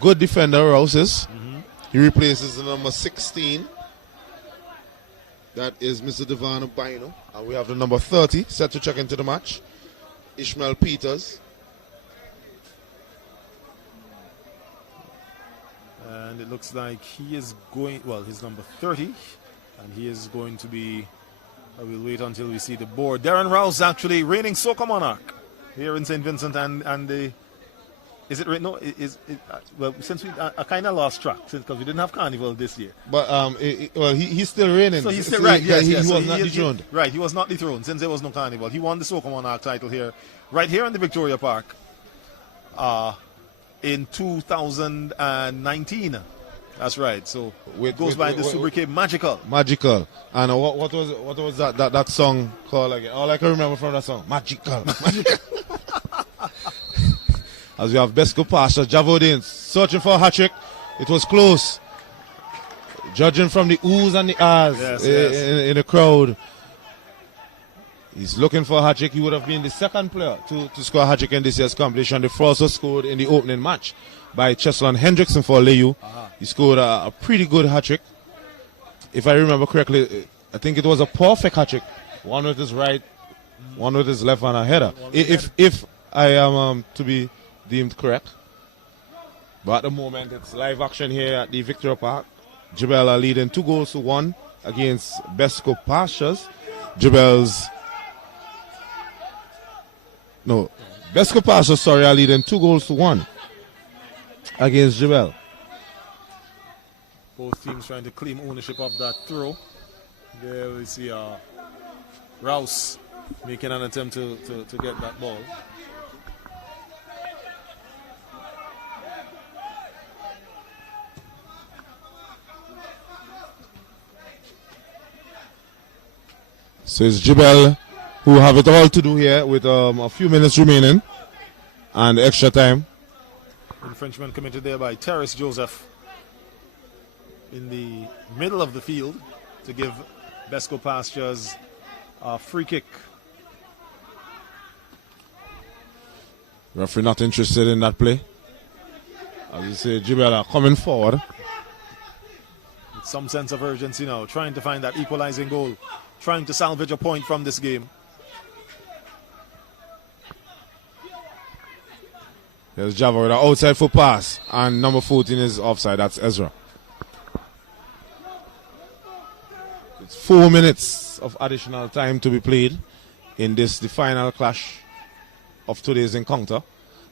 good defender, Rouse is. He replaces the number 16. That is Mr. Devano Bino. And we have the number 30 set to check into the match, Ishmael Peters. And it looks like he is going, well, he's number 30. And he is going to be, we'll wait until we see the board. Darren Rouse, actually reigning Soca Monarch here in St. Vincent, and the, is it right? No, well, since I kind of lost track because we didn't have Carnival this year. But well, he's still reigning. So he's still right. Yes, he yes. was not dethroned. Right, he was not dethroned since there was no Carnival. He won the Soca Monarch title here, right here in the Victoria Park, in 2019. That's right. So it goes by the sobriquet Magical. Magical. And what was that song called again? All I can remember from that song, Magical. Magical. As we have BESCO Pastures, Java Odin searching for a hat-trick. It was close. Judging from the oohs and the ahs in the crowd. He's looking for a hat-trick. He would have been the second player to score a hat-trick in this year's competition. The first was scored in the opening match by Cheslin Hendrickson for Leyu. He scored a pretty good hat-trick. If I remember correctly, I think it was a perfect hat-trick. One with his right, one with his left, and a header. If I am to be deemed correct. But at the moment, it's live action here at the Victoria Park. Jebelle are leading 2-1 against BESCO Pastures. BESCO Pastures, are leading 2-1 against Jebelle. Both teams trying to claim ownership of that throw. There we see Rouse making an attempt to get that ball. So it's JEBELLE who have it all to do here with a few minutes remaining and extra time. Infringement committed there by Terrace Joseph in the middle of the field to give BESCO Pastures a free kick. Referee not interested in that play. As you say, JEBELLE are coming forward. With some sense of urgency now, trying to find that equalizing goal, trying to salvage a point from this game. There's Java with an outside foot pass, and number 14 is offside. That's Ezra. It's 4 minutes of additional time to be played in the final clash of today's encounter.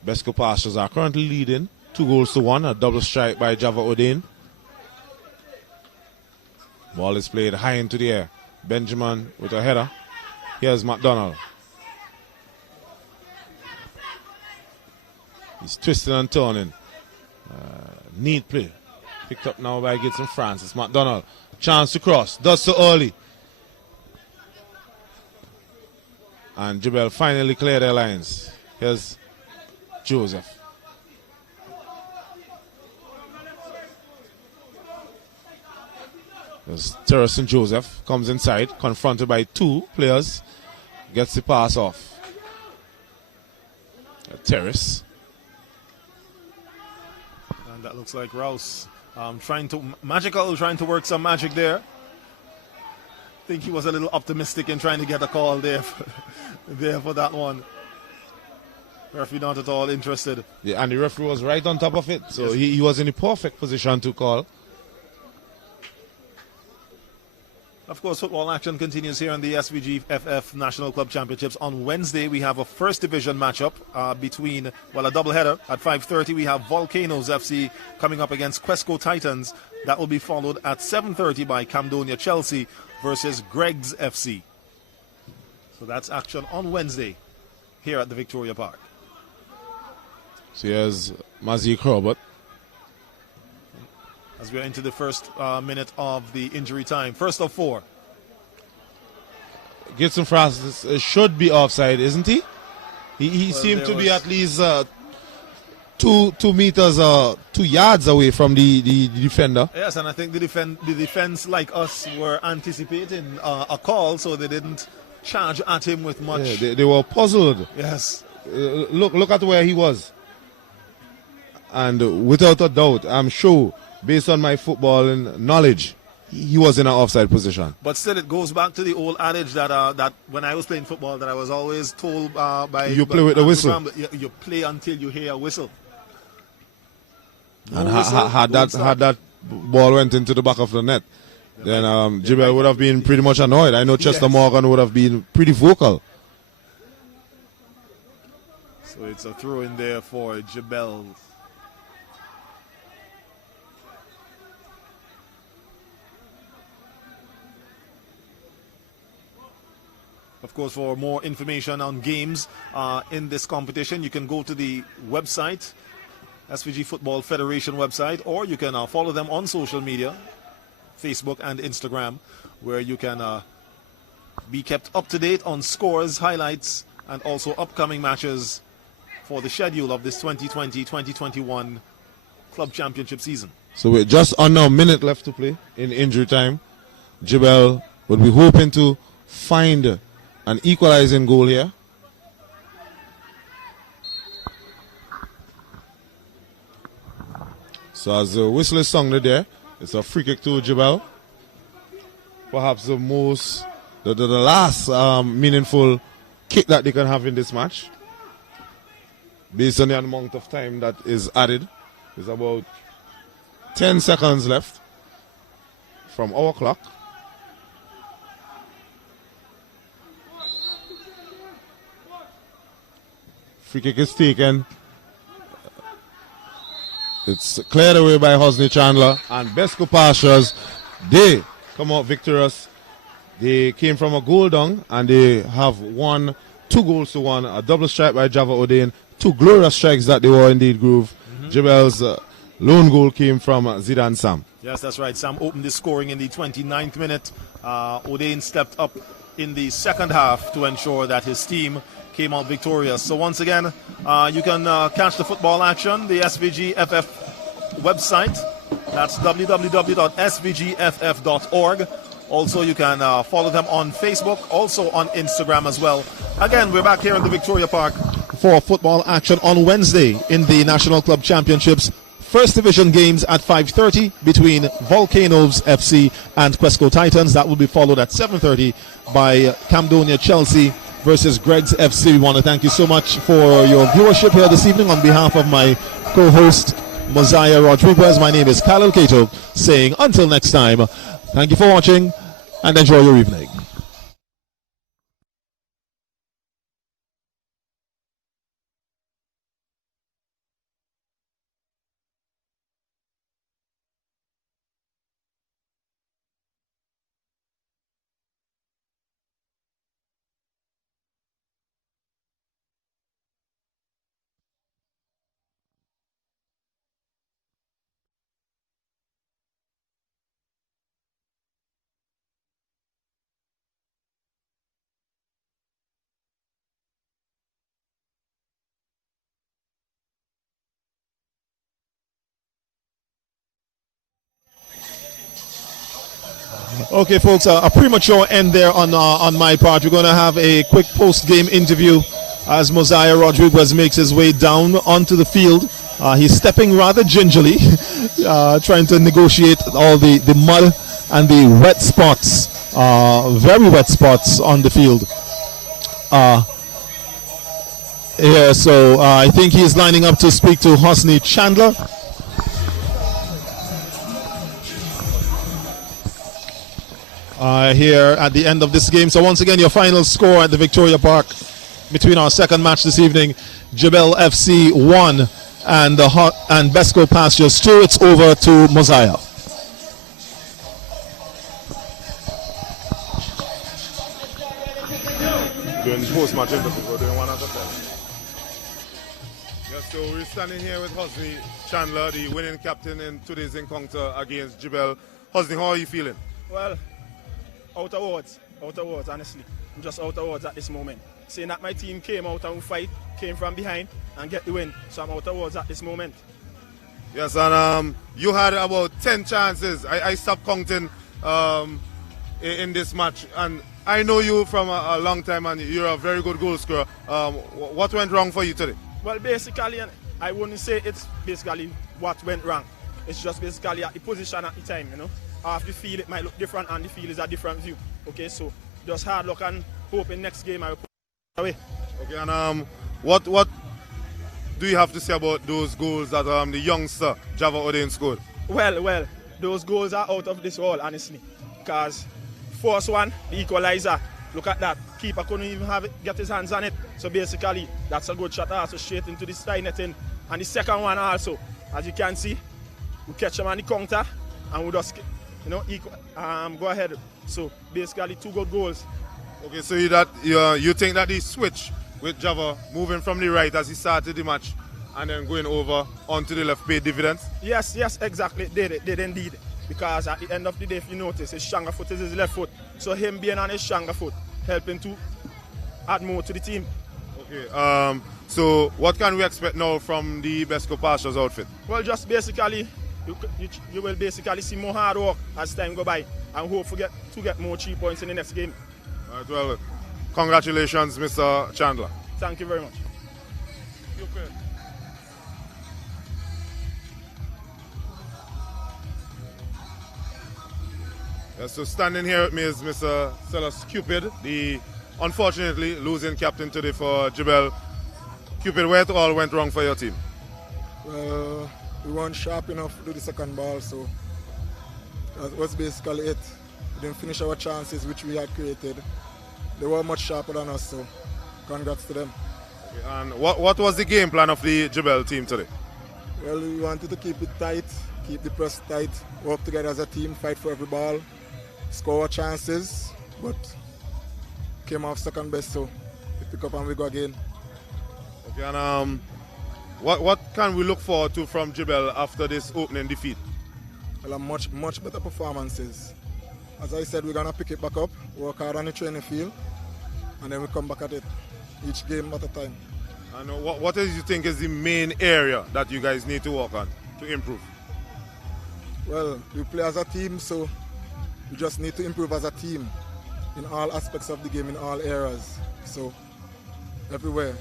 BESCO Pastures are currently leading 2-1, a double strike by Java Odein. Ball is played high into the air. Benjamin with a header. Here's McDonald. He's twisting and turning. Neat play. Picked up now by Gibson Francis. McDonald. Chance to cross. Does so early. And JEBELLE finally clear their lines. Here's Joseph. There's Terrace and Joseph. Comes inside. Confronted by two players. Gets the pass off. Terrace. And that looks like Rouse trying to work some magic there. I think he was a little optimistic in trying to get a call there for that one. Referee not at all interested. Yeah, and the referee was right on top of it, so yes. he was in the perfect position to call. Of course, football action continues here in the SVG FF National Club Championships. On Wednesday, we have a first division matchup between, a doubleheader. At 5:30, we have Volcanoes FC coming up against Quesco Titans. That will be followed at 7:30 by Camdonia Chelsea versus Greg's FC. So that's action on Wednesday here at the Victoria Park. So here's Mazik Robert. As we are into the first minute of the injury time. First of four. Gibson Francis should be offside, isn't he? He seemed to be at least 2 meters, 2 yards away from the defender. Yes, and I think the defense, like us, were anticipating a call, so they didn't charge at him with much. Yeah, they were puzzled. Yes. Look at where he was. And without a doubt, I'm sure, based on my footballing knowledge, he was in an offside position. But still, it goes back to the old adage that when I was playing football, that I was always told by you play with the whistle. You play until you hear a whistle. And had that ball went into the back of the net, then JEBELLE would have been pretty much annoyed. I know Chester Morgan would have been pretty vocal. So it's a throw in there for JEBELLE. Of course, for more information on games in this competition, you can go to the website, SVG Football Federation website, or you can follow them on social media, Facebook and Instagram, where you can be kept up to date on scores, highlights, and also upcoming matches for the schedule of this 2020-2021 Club Championship season. So with just under a minute left to play in injury time, JEBELLE would be hoping to find an equalizing goal here. So as the whistle is sung there, it's a free kick to JEBELLE. Perhaps the last meaningful kick that they can have in this match. Based on the amount of time that is added. There's about 10 seconds left from our clock. Free kick is taken. It's cleared away by Hosni Chandler. And BESCO Pastures, they come out victorious. They came from a goal down and they have won 2-1. A double strike by Java Odein. 2 glorious strikes that they were indeed groove. JEBELLE's lone goal came from Zidane Sam. Yes, that's right. Sam opened the scoring in the 29th minute. Odein stepped up in the second half to ensure that his team came out victorious. So once again, you can catch the football action, the SVG FF website. That's www.svgff.org. Also, you can follow them on Facebook, also on Instagram as well. Again, we're back here in the Victoria Park for football action on Wednesday in the National Club Championships. First division games at 5:30 between Volcanoes FC and Quesco Titans. That will be followed at 7:30 by Camdonia Chelsea versus Greg's FC. We want to thank you so much for your viewership here this evening. On behalf of my co-host Mosiah Rodriguez, my name is Khalil Kato, saying until next time, thank you for watching and enjoy your evening. Okay, folks, a premature end there on my part. We're going to have a quick post-game interview as Mosiah Rodriguez makes his way down onto the field. He's stepping rather gingerly, trying to negotiate all the mud and the wet spots, very wet spots on the field. Yeah, so I think he's lining up to speak to Hosni Chandler. Here at the end of this game. So once again, your final score at the Victoria Park between our second match this evening, JEBELLE FC 1 and BESCO Pastures 2. It's over to Mosiah. Doing post-match interview, we're doing one at a time. Yes, so we're standing here with Hosni Chandler, the winning captain in today's encounter against JEBELLE. Hosni, how are you feeling? Well, out of words, honestly. I'm just out of words at this moment. Saying that my team came out and fight, came from behind and get the win. So I'm out of words at this moment. Yes, and you had about 10 chances. I stopped counting in this match. And I know you from a long time and you're a very good goal scorer. What went wrong for you today? Well, basically, I wouldn't say it's basically what went wrong. It's just basically at the position at the time, you know. Off the field, it might look different, and the field is a different view. Okay, so just hard luck and hoping next game I will put it away. Okay, and what do you have to say about those goals that the youngster Java Oden scored? Well, those goals are out of this world, honestly. Because first one, the equalizer, look at that. Keeper couldn't even get his hands on it. So basically, that's a good shot also straight into the side netting. And the second one also, as you can see, we catch him on the counter and we just, you know, go ahead. So basically 2 good goals. Okay, so you think that the switch with Java moving from the right as he started the match and then going over onto the left paid dividends? Yes, exactly. They did indeed. Because at the end of the day, if you notice, his stronger foot is his left foot. So him being on his stronger foot, helping to add more to the team. Okay, so what can we expect now from the BESCO Pastures outfit? Well, just basically, you will basically see more hard work as time go by and hope to get more 3 points in the next game. All right, well, congratulations, Mr. Chandler. Thank you very much. So standing here with me is Mr. Sellers Cupid, the unfortunately losing captain today for JEBELLE. Cupid, where it all went wrong for your team? Well, we weren't sharp enough to do the second ball, so that was basically it. We didn't finish our chances which we had created. They were much sharper than us, so congrats to them. Okay, and what was the game plan of the JEBELLE team today? Well, we wanted to keep it tight, keep the press tight, work together as a team, fight for every ball, score our chances, but came off second best, so we pick up and we go again. Okay, and what can we look forward to from JEBELLE after this opening defeat? Well, much better performances. as I said, we're going to pick it back up, work hard on the training field, and then we come back at it, each game at a time. And what do you think is the main area that you guys need to work on to improve? Well, we play as a team, so we just need to improve as a team in all aspects of the game, in all areas, so everywhere.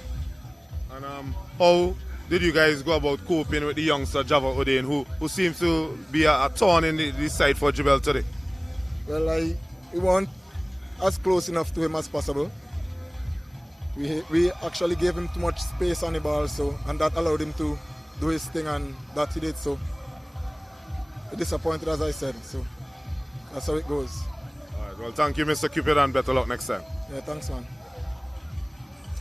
And how did you guys go about coping with the youngster Java Odein, who seems to be a thorn in the side for JEBELLE today? Well, we want as close enough to him as possible. We actually gave him too much space on the ball, and that allowed him to do his thing, and that he did. So disappointed, as I said. So that's how it goes. All right. Well, thank you, Mr. Cupid, and better luck next time. Yeah, thanks, man.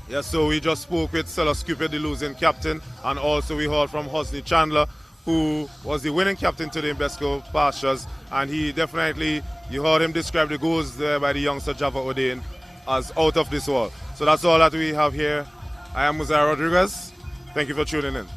Yes, so we just spoke with Sellers Cupid, the losing captain, and also we heard from Husley Chandler, who was the winning captain today in BESCO Pastures, and he definitely, you heard him describe the goals there by the youngster Java Odein as out of this world. So that's all that we have here. I am Muzai Rodriguez. Thank you for tuning in.